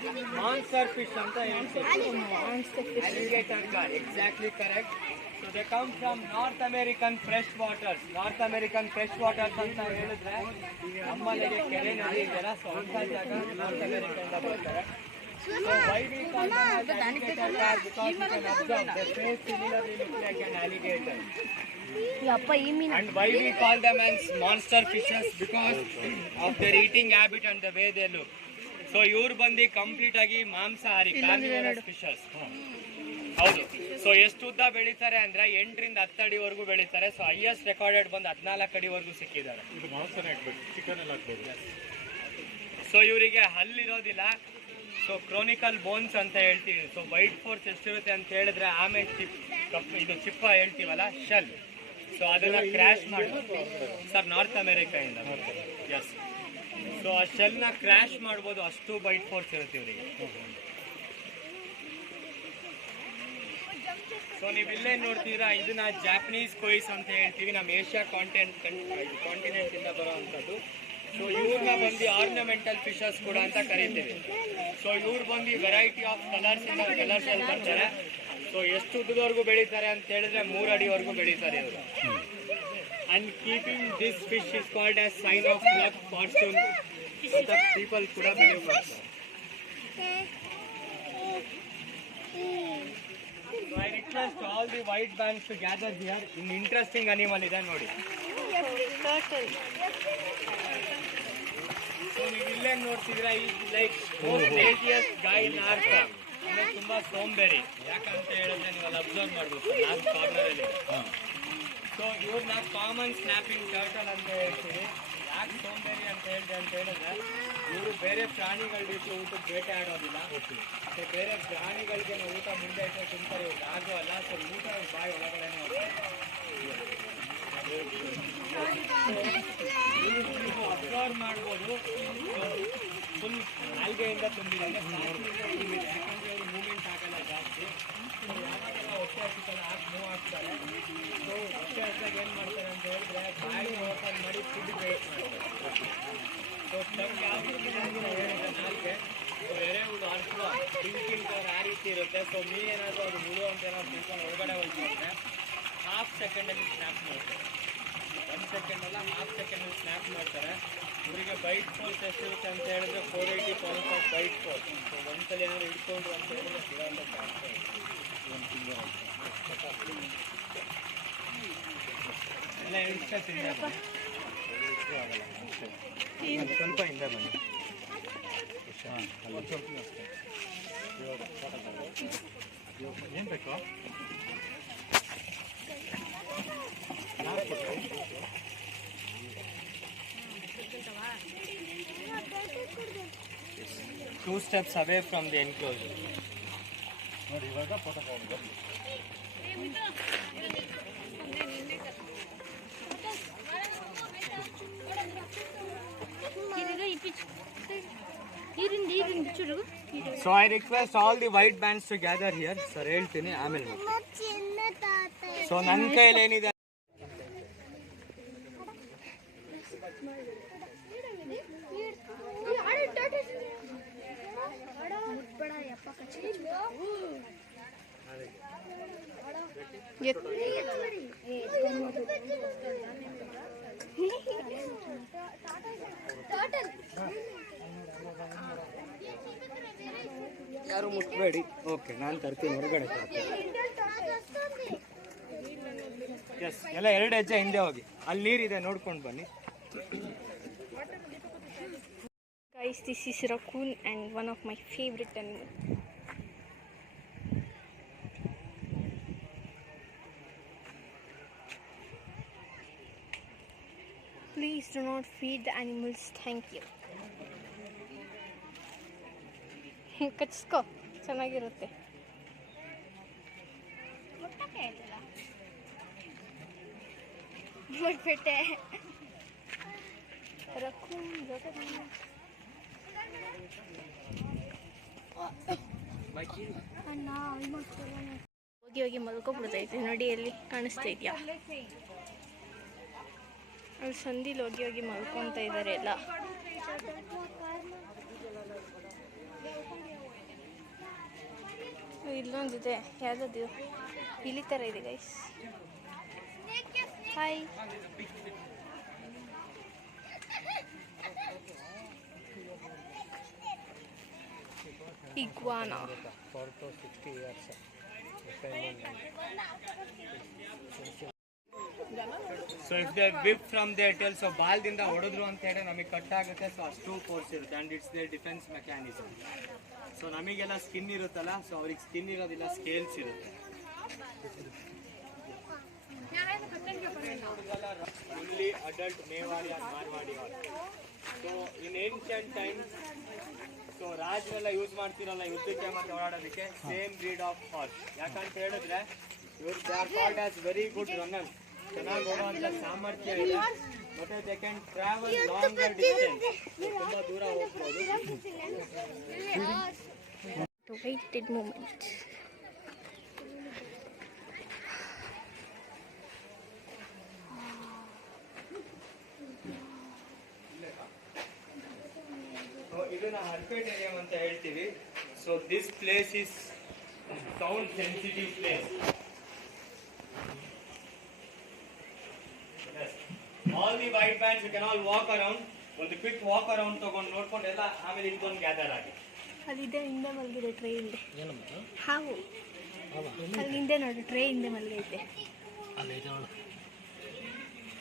ಮಾನ್ಸ್ಟರ್ ಫಿಶ್ ಅಂತ ಹೇಳ್ತೀವಿ. Exactly correct. So they come from North American fresh waters. North American fresh waters ಅಂತ ಹೇಳಿದ್ರೆ ನಮ್ಮಲ್ಲಿ ಕೆರೆ ನದಿ ಇದೆಯಲ್ಲ, ಸೊ ಅಂತ ಜಾಗ ನಾರ್ತ್ ಅಮೆರಿಕನ್ ಬರ್ತಾರೆ. So why we call them as alligator crab? Because you can observe their face similarly look like an alligator. And why we call them as monster fishes? Because of their eating habit and the way they look. So ಇವ್ರು ಬಂದು complete ಆಗಿ ಮಾಂಸಾಹಾರಿ carnivorous fishes. ಹೌದು. So ಎಷ್ಟು ಉದ್ದ ಬೆಳೀತಾರೆ ಅಂದ್ರೆ 8 ರಿಂದ 10 ಅಡಿವರೆಗೂ ಬೆಳೀತಾರೆ. ಸೊ ಹೈಯೆಸ್ಟ್ ರೆಕಾರ್ಡೆಡ್ ಬಂದು 14 ಅಡಿವರೆಗೂ ಸಿಕ್ಕಿದ್ದಾರೆ. ಇದು ಮಾಂಸನೇ ಹಾಕ್ಬೇಕು, ಚಿಕನ್ ಎಲ್ಲ ಹಾಕ್ಬೋದು. ಸೊ ಇವರಿಗೆ ಹಲ್ಲಿರೋದಿಲ್ಲ. ಸೊ ಕ್ರೋನಿಕಲ್ ಬೋನ್ಸ್ ಅಂತ ಹೇಳ್ತೀವಿ. ಸೊ ವೈಟ್ ಫೋರ್ಸ್ ಎಷ್ಟಿರುತ್ತೆ ಅಂತ ಹೇಳಿದ್ರೆ ಆಮೇಲೆ ಇದು ಚಿಪ್ಪ ಹೇಳ್ತೀವಲ್ಲ, ಶೆಲ್. ಸೊ ಅದನ್ನ ಕ್ರ್ಯಾಶ್ ಮಾಡ್ಬೋದು ಸರ್, ನಾರ್ತ್ ಅಮೆರಿಕಾಯಿಂದ. ಎಸ್. ಸೊ ಆ ಶೆಲ್ನ ಕ್ರ್ಯಾಶ್ ಮಾಡ್ಬೋದು, ಅಷ್ಟು ವೈಟ್ ಫೋರ್ಸ್ ಇರುತ್ತೆ ಇವರಿಗೆ. ಸೊ ನೀವು ಇಲ್ಲೇ ನೋಡ್ತೀರಾ, ಇದನ್ನ ಜಾಪನೀಸ್ ಕೊಯ್ಸ್ ಅಂತ ಹೇಳ್ತೀವಿ. ನಮ್ಮ ಏಷ್ಯಾ ಕಾಂಟಿನೆಂಟ್ ಇಂದ ಬರೋ ಅಂಥದ್ದು. ಸೊ ಇವ್ರನ್ನ ಬಂದು ಆರ್ನಮೆಂಟಲ್ ಫಿಶಸ್ ಕೂಡ ಅಂತ ಕರಿತೀವಿ. ಸೊ ಇವ್ರು ಬಂದು ವೆರೈಟಿ ಆಫ್ ಕಲರ್ಸ್ ಅಲ್ಲಿ ಬರ್ತಾರೆ. ಸೊ ಎಷ್ಟು ಉದ್ದದವರೆಗೂ ಬೆಳೀತಾರೆ ಅಂತ ಹೇಳಿದ್ರೆ 3 ಅಡಿವರೆಗೂ ಬೆಳೀತಾರೆ ಇವರು. And keeping this fish is called as sign of luck, fortune ಅಂತ ಪೀಪಲ್ ಕೂಡ ಬಿಲೀವ್ ಮಾಡ್ತಾರೆ. So I request all the white bands to gather here. In interesting animal ಇದೆ ನೋಡಿ. ಸೊ ನೀವು ಇಲ್ಲೇ ನೋಡ್ತಿದ್ರ, ಈ ಲೈಕ್ ಮೋಸ್ಟ್ ಲೇಜಿಯಸ್ಟ್ ಗೈ ಇನ್ ಆರ್ಕ್. ಅಂದ್ರೆ ತುಂಬಾ ಸೋಂಬೇರಿ. ಯಾಕಂತ ಹೇಳಿದ್ರೆ ನೀವು ಅಲ್ಲಿ ಅಬ್ಸರ್ವ್ ಮಾಡ್ಬೋದು ಲಾಸ್ಟ್ ಕಾರ್ನರ್ ಅಲ್ಲಿ. ಸೊ ಇವ್ರನ್ನ ಕಾಮನ್ ಸ್ನ್ಯಾಪಿಂಗ್ ಟರ್ಟಲ್ ಅಂತ ಹೇಳ್ತೀವಿ. ಯಾಕೆ ಸೋಂಬೇರಿ ಅಂತ ಹೇಳಿದ್ರೆ ಇವರು ಬೇರೆ ಪ್ರಾಣಿಗಳ ರೀತಿ ಊಟಕ್ಕೆ ಬೇಟೆ ಆಡೋದಿಲ್ಲ. ಸೊ ಬೇರೆ ಪ್ರಾಣಿಗಳಿಗೆ ಊಟ ಮುಂದೆ ಇಟ್ಟು ತಿಂತಾರೆ, ಇವ್ರು ಆಗೋ ಅಲ್ಲ. ಸೊ ಊಟ ಬಾಯಿ ಒಳಗಡೆನೆ ಹೋಗ್ತಾರೆ. ನೀವು ಅಬ್ಸರ್ವ್ ಮಾಡ್ಬೋದು, ಫುಲ್ ಆಲ್ಗೆಯಿಂದ ತುಂಬಿದೆ. ಯಾಕಂದ್ರೆ ಅವರು ಮೂವ್ಮೆಂಟ್ ಆಗಲ್ಲ ಜಾಸ್ತಿ. ಯಾವಾಗೆಲ್ಲ ಹೊಟ್ಟೆ ಹಸಿತಲ್ಲ ಹಾಕಿ ಮೂವ್ ಆಗ್ತಾರೆ. ಸೊ ಹೊಟ್ಟೆ ಹಸಿದಾಗ ಏನು ಮಾಡ್ತಾರೆ ಅಂತ ಹೇಳಿದ್ರೆ ಬಾಯಿ ಓಪನ್ ಮಾಡಿ ಫುಡ್ ವೇಸ್ಟ್ ಮಾಡ್ತಾರೆ. ಸೊ ಸ್ಟಕ್ ಯಾವ ರೀತಿ ಹೇಳಿದ್ರೆ ನಾಲ್ಗೆ ಎರೆಹುಳು ಅರ್ಥ ಡ್ರಿಂಕಿಂಗ್ ಆ ರೀತಿ ಇರುತ್ತೆ. ಸೊ ನೀವೇನಾದರೂ ಅದು ಹುಳು ಅಂತ ಏನಾದ್ರು ತಿಳ್ಕೊಂಡು ಒಳಗಡೆ ಹೋಗ್ತಾರೆ, ಹಾಫ್ ಸೆಕೆಂಡಲ್ಲಿ ಸ್ನ್ಯಾಪ್ ಮಾಡ್ತಾರೆ. 1 ಸೆಕೆಂಡಲ್ಲ ಹಾಫ್ ಸೆಕೆಂಡಲ್ಲಿ ಸ್ನ್ಯಾಪ್ ಮಾಡ್ತಾರೆ. ಇವರಿಗೆ ಬೈಟ್ ಫೋರ್ಸ್ ಎಷ್ಟಿರುತ್ತೆ ಅಂತ ಹೇಳಿದ್ರೆ 480 pounds of bite force. So ಒಂದ್ಸಲ ಏನಾದ್ರು ಹಿಡ್ಕೊಂಡ್ರು ಅಂತ ಹೇಳಿದ್ರೆ ಬಿಡೋಲ್ಲ ಆಗ್ತದೆ. ಎಲ್ಲ ಇಷ್ಟ ತಿಂದ ಸ್ವಲ್ಪ ಹಿಂದೆ ಬನ್ನಿ. ಏನು ಬೇಕು? Two steps away from the enclosure. ನೋಡಿ ಇವಾಗ ಫೋಟೋ ತಗೊಂಡು So I request all the white bands to gather here. Sir ಹೇಳ್ತೀನಿ ಆಮೇಲೆ. ಸೊ ನನ್ನ ಕೈಯಲ್ಲಿ ಏನಿದೆ ಯಾರು ಮುಟ್ಬೇಡಿ. ಓಕೆ, ನಾನು ತರ್ತೀನಿ ಹೊರಗಡೆ. ಎಸ್, ಎಲ್ಲ 2 ಹೆಜ್ಜೆ ಹಿಂದೆ ಹೋಗಿ. ಅಲ್ಲಿ ನೀರಿದೆ, ನೋಡ್ಕೊಂಡು ಬನ್ನಿ. Guys, this is raccoon and one of my favorite animals. Please do not feed the animals. Thank you. ಕಚ್ಕೋ, ಚೆನ್ನಾಗಿರುತ್ತೆ. ಮುಟ್ಬಿಟ್ಟೆ. ರಕೂನ್ ಹೋಗಿ ಹೋಗಿ ಮಲ್ಕೊಬಿಡ್ತೈತೆ ನೋಡಿ. ಎಲ್ಲಿ ಕಾಣಿಸ್ತಾ ಇದೆಯಾ? ಅಲ್ಲಿ ಸಂದಿಲ್ ಹೋಗಿ ಹೋಗಿ ಮಲ್ಕೊತಾ ಇದ್ದಾರೆ ಎಲ್ಲ. ಇಲ್ಲೊಂದಿದೆ, ಯಾವುದದು ಇಲಿ ಥರ ಇದೆ guys. Hi. Iguana. So if they whip from their tail, so ಬಾಲ್ದಿಂದ ಹೊಡೆದ್ರು ಅಂತ ಹೇಳಿ ನಮಗೆ ಕಟ್ ಆಗುತ್ತೆ. ಸೊ ಅಷ್ಟು ಫೋರ್ಸ್ ಇರುತ್ತೆ and it's their defence mechanism. So ನಮಗೆಲ್ಲ ಸ್ಕಿನ್ ಇರುತ್ತಲ್ಲ, ಸೊ ಅವ್ರಿಗೆ ಸ್ಕಿನ್ ಇರೋದಿಲ್ಲ, ಸ್ಕೇಲ್ಸ್ ಇರುತ್ತೆ. Only adult Mewari and Marwari horse. So in ancient times, so ರಾಜರೆಲ್ಲ ಯೂಸ್ ಮಾಡ್ತಿರಲ್ಲ ಯುದ್ಧಕ್ಕೆ ಮತ್ತೆ ಓಡಾಡೋದಕ್ಕೆ, ಸೇಮ್ ಬ್ರೀಡ್ ಆಫ್ ಹಾರ್ಸ್. ಯಾಕಂತ ಹೇಳಿದ್ರೆ ಇವ್ರು they are called as very good runners. ಚೆನ್ನಾಗಿ ಓಡುವಂಥ ಸಾಮರ್ಥ್ಯ ಇದೆ, ಮತ್ತೆ they can travel longer distance, ತುಂಬ ದೂರ ಹೋಗ್ಬೋದು. Waited moment. ಸೊ ಇದನ್ನ ಹರ್ಪೇಟೇರಿಯಂ ಅಂತ ಹೇಳ್ತೀವಿ. So this place is sound sensitive place. All the white bands you can all walk around. ಒಂದು ಕ್ವಿಕ್ ವಾಕ್ ಅರೌಂಡ್ ತಗೊಂಡು ನೋಡ್ಕೊಂಡು ಎಲ್ಲ ಆಮೇಲೆ ಇದೊಂದು ಗ್ಯಾದರ್ ಆಗಿ. ಅಲ್ಲಿದೆ ಹಿಂದೆ ಮಲಗಿದೆ ಟ್ರೇ ಹಿಂದೆ. ಹಾವು ಅಲ್ಲಿ ಹಿಂದೆ ನೋಡು, ಟ್ರೇ ಹಿಂದೆ ಮಲಗೈತೆ.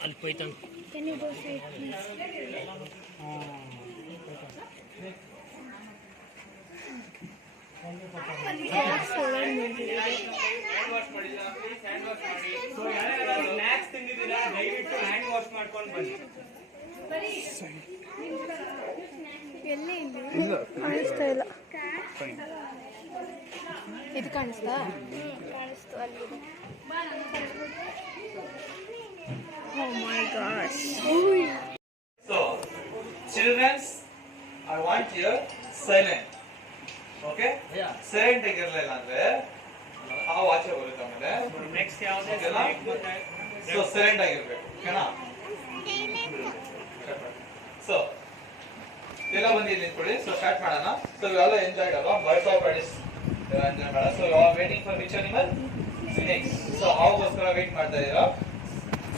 ಅಲ್ಲಿ ಪೈತಾನ್. ಸೊ ಯಾರ್ಯಾರು ಸ್ನ್ಯಾಕ್ಸ್ ತಿಂದಿದ್ದೀರಾ ದಯವಿಟ್ಟು ಹ್ಯಾಂಡ್ ವಾಶ್ ಮಾಡ್ಕೊಂಡು ಬನ್ನಿ. ಎಲ್ಲೇ ಕಾಣಿಸ್ತಾ ಇಲ್ಲ. ಇದು ಕಾಣಿಸ್ತಾ? ಕಾಣಿಸ್ತು, ಅಲ್ಲಿದೆ. Oh my gosh. So, children, I want you silent. Okay? Yeah. Silent ಆಗಿರಲಿಲ್ಲ ಅಂದ್ರೆ ಹಾವು ಆಚೆ ಬರುತ್ತೆ. ಆಮೇಲೆ ನೆಕ್ಸ್ಟ್ ಯಾವ್ದು? ಸೊ ಸೈಲೆಂಟ್ ಆಗಿರ್ಬೇಕು, ಓಕೆನಾ? ಸೊ ಎಲ್ಲ ಬಂದು ಇಲ್ಲಿ ನಿಂತ್ಕೊಳ್ಳಿ. ಸೊ ಸ್ಟಾರ್ಟ್ ಮಾಡೋಣ. ಸೊ ಇವೆಲ್ಲ ಎಂಜಾಯ್ ಅಲ್ವಾ? ಬರ್ಡ್ಸ್ ಆಫ್ ಪ್ಯಾರಡೈಸ್ ಎಂಜಾಯ್ ಮಾಡೋಣ. So you are waiting for which animal? Snakes. So ಹಾವುಗೋಸ್ಕರ ವೇಟ್ ಮಾಡ್ತಾ ಇದ್ದೀರಾ?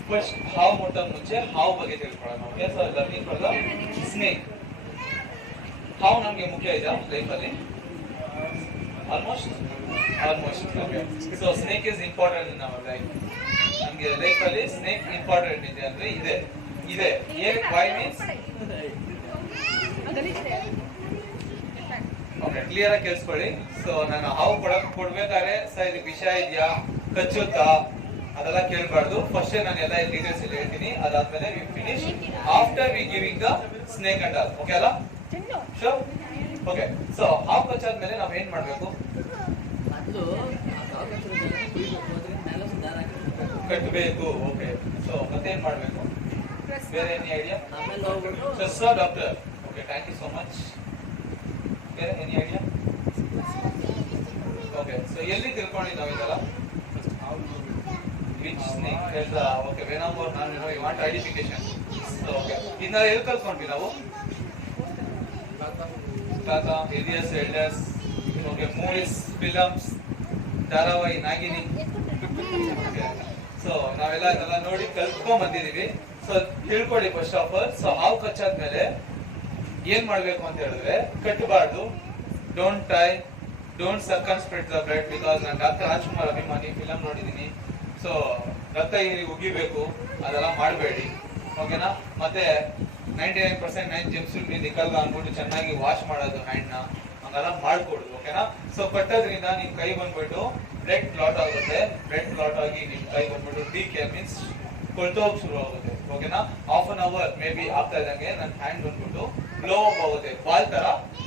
ಫಸ್ಟ್ ಹಾವು ಮುಟ್ಟ ಮುಂಚೆ ಹಾವು ಬಗ್ಗೆ ತಿಳ್ಕೊಳ್ಳೋಣ. Okay, so learning for the snake. ಹಾವು ನಮಗೆ ಮುಖ್ಯ ಇದೆ ಲೈಫಲ್ಲಿ? Almost. Okay, so snake is important in our life. ನಮಗೆ ಲೈಫಲ್ಲಿ ಸ್ನೇಕ್ ಇಂಪಾರ್ಟೆಂಟ್ ಇದೆ ಅಂದ್ರೆ ಇದೆ. ಏನಕ್ಕೆ? ವೈ ಮೀನ್ಸ್ ಓಕೆ, ಕ್ಲಿಯರ್ ಆಗಿ ಕೇಳಿಸ್ಕೊಳ್ಳಿ. ಸೊ ನಾನು ಹಾವು ಕೊಡ್ಬೇಕಾದ್ರೆ ಸರ್ ಇದಕ್ಕೆ ವಿಷ ಇದೆಯಾ, ಕಚ್ಚುತ್ತಾ, ಅದೆಲ್ಲ ಕೇಳಬಾರ್ದು. ಫಸ್ಟ್ ನಾನು ಎಲ್ಲ ಡೀಟೇಲ್ಸ್ ಇಲ್ಲಿ ಹೇಳ್ತೀನಿ, ಅದಾದ್ಮೇಲೆ V finish after V giving the snake and all. Okay ಅಲ್ಲ? ಶೋರ್? ಓಕೆ. ಸೊ ಹಾವು ಕಚ್ಚಾದ್ಮೇಲೆ ನಾವ್ ಏನ್ ಮಾಡ್ಬೇಕು? ಕಟ್ಟಬೇಕು. ಓಕೆ, ಸೊ ಮತ್ತೇನ್ ಮಾಡ್ಬೇಕು? ಬೇರೆ any idea? Sir doctor. Okay, thank you so much. ಬೇರೆ ಎನಿ ಐಡಿಯಾ? ಓಕೆ, ಸೊ ಎಲ್ಲಿ ತಿಳ್ಕೊಂಡಿ ನಾವು ಇದೆಲ್ಲ? Which snake? Okay, venom or non venom, you want identification. So okay, ಇದನ್ನ ಎಲ್ಲಿ ಕಲ್ತ್ಕೊಂಡ್ವಿ ನಾವು? ತಾತ, ಎಲಿಯಸ್, ಎಲ್ಡರ್ಸ್, ಓಕೆ, ಮೂವೀಸ್, ಫಿಲಮ್ಸ್, ಧಾರಾವಾಹಿ, ನಾಗಿನಿ, ಸೊ ನಾವೆಲ್ಲ ಇದೆಲ್ಲ ನೋಡಿ ಕಲ್ತ್ಕೊಂಡ್ ಬಂದಿದೀವಿ. ಸೊ ತಿಳ್ಕೊಳ್ಳಿ ಫಸ್ಟ್ ಆಫ್ ಆಲ್. ಸೊ ಹಾವು ಕಚ್ಚಾದ್ಮೇಲೆ ಏನ್ ಮಾಡ್ಬೇಕು ಅಂತ ಹೇಳಿದ್ರೆ, ಕಟ್ಟಬಾರ್ದು, don't tie, don't circumscribe the blood, because ನಾನು ಡಾಕ್ಟರ್ ರಾಜ್ಕುಮಾರ್ ಅಭಿಮಾನಿ, ಫಿಲಂ ನೋಡಿದೀನಿ. ಸೊ ರಕ್ತ ಹೀರಿ ಉಗಿಬೇಕು, ಅದೆಲ್ಲ ಮಾಡಬೇಡಿ, ಓಕೆನಾ. ಮತ್ತೆ 99% 9 ಜೆಮ್ಸ್ ನಿಕಲ್ಗ ಅಂದ್ಬಿಟ್ಟು ಚೆನ್ನಾಗಿ ವಾಶ್ ಮಾಡೋದು ಹ್ಯಾಂಡ್ ನ, ಹಂಗೆಲ್ಲ ಮಾಡ್ಕೊಡುದು, ಓಕೆನಾ. ಸೊ ಕಟ್ಟೋದ್ರಿಂದ ನಿಮ್ ಕೈ ಬಂದ್ಬಿಟ್ಟು ಬ್ಲಡ್ ಕ್ಲಾಟ್ ಆಗುತ್ತೆ. ಬ್ಲಡ್ ಕ್ಲಾಟ್ ಆಗಿ ನಿಮ್ ಕೈ ಬಂದ್ಬಿಟ್ಟು ಡಿಕೆ ಮೀನ್ಸ್ ಕೊಳ್ತೋಗ್ ಶುರು ಆಗುತ್ತೆ, ಓಕೆನಾ. Half an hour maybe ಆಗ್ತಾ ಇದ್ದಂಗೆ ನನ್ನ ಹ್ಯಾಂಡ್ ಬಂದ್ಬಿಟ್ಟು ಬ್ಲೋ ಅಪ್ ಆಗುತ್ತೆ, ಬಾಲ್ ತರ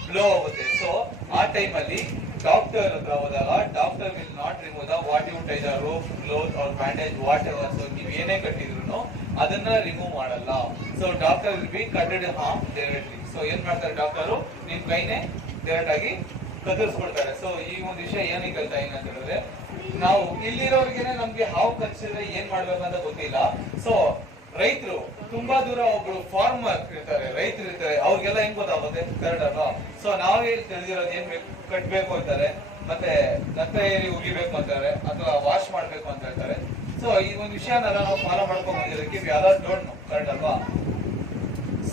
ಬ್ಲೋ ಆಗುತ್ತೆ. ಸೊ ಆ ಟೈಮ್ ಅಲ್ಲಿ ಡಾಕ್ಟರ್ ಹತ್ರ ಹೋದಾಗ doctor will not remove the what you tie the rope, cloth or bandage whatever. So ನೀವ್ ಏನೇ ಕಟ್ಟಿದ್ರು ಅದನ್ನ ರಿಮೂವ್ ಮಾಡಲ್ಲ. So doctor will be cutted harm directly. So ಏನ್ ಮಾಡ್ತಾರೆ ಡಾಕ್ಟರು, ನಿಮ್ ಕೈನೇ ಡೈರೆಕ್ಟ್ ಆಗಿ ಕತ್ತರಿಸ್ಕೊಡ್ತಾರೆ. ಸೊ ಈ ಒಂದು ವಿಷಯ ಏನಕ್ಕೆ ಹೇಳ್ತಾ ಅಂತ ಹೇಳಿದ್ರೆ, ನಾವು ಇಲ್ಲಿರೋರ್ಗೆನೆ ನಮ್ಗೆ ಹಾವು ಕಚ್ಚಿದ್ರೆ ಏನ್ ಮಾಡ್ಬೇಕಂತ ಗೊತ್ತಿಲ್ಲ. ಸೊ ರೈತರು ತುಂಬಾ ದೂರ ಒಬ್ರು ಫಾರ್ಮರ್ ಇರ್ತಾರೆ, ರೈತರು ಇರ್ತಾರೆ, ಅವ್ರಿಗೆಲ್ಲ ಹೆಂಗ್ ಗೊತ್ತಾಗುತ್ತೆ, ಕರೆಕ್ಟ್ ಅಲ್ವಾ. ಸೊ ನಾವೇ ತಿಳಿದಿರೋದು ಏನ್ ಕಟ್ಬೇಕು ಅಂತಾರೆ, ಮತ್ತೆ ರಕ್ತ ಏರಿ ಉಗಿಬೇಕು ಅಂತಾರೆ, ಅಥವಾ ವಾಶ್ ಮಾಡ್ಬೇಕು ಅಂತ ಹೇಳ್ತಾರೆ. ಸೊ ಈ ಒಂದು ವಿಷಯನೆಲ್ಲ ನಾವು ಫಾಲೋ ಮಾಡ್ಕೊಂಡ್ ಬಂದಿರೋದಕ್ಕೆ ಯಾರು ಡೋಂಟ್ ನೋ, ಕರೆಕ್ಟ್ ಅಲ್ವಾ.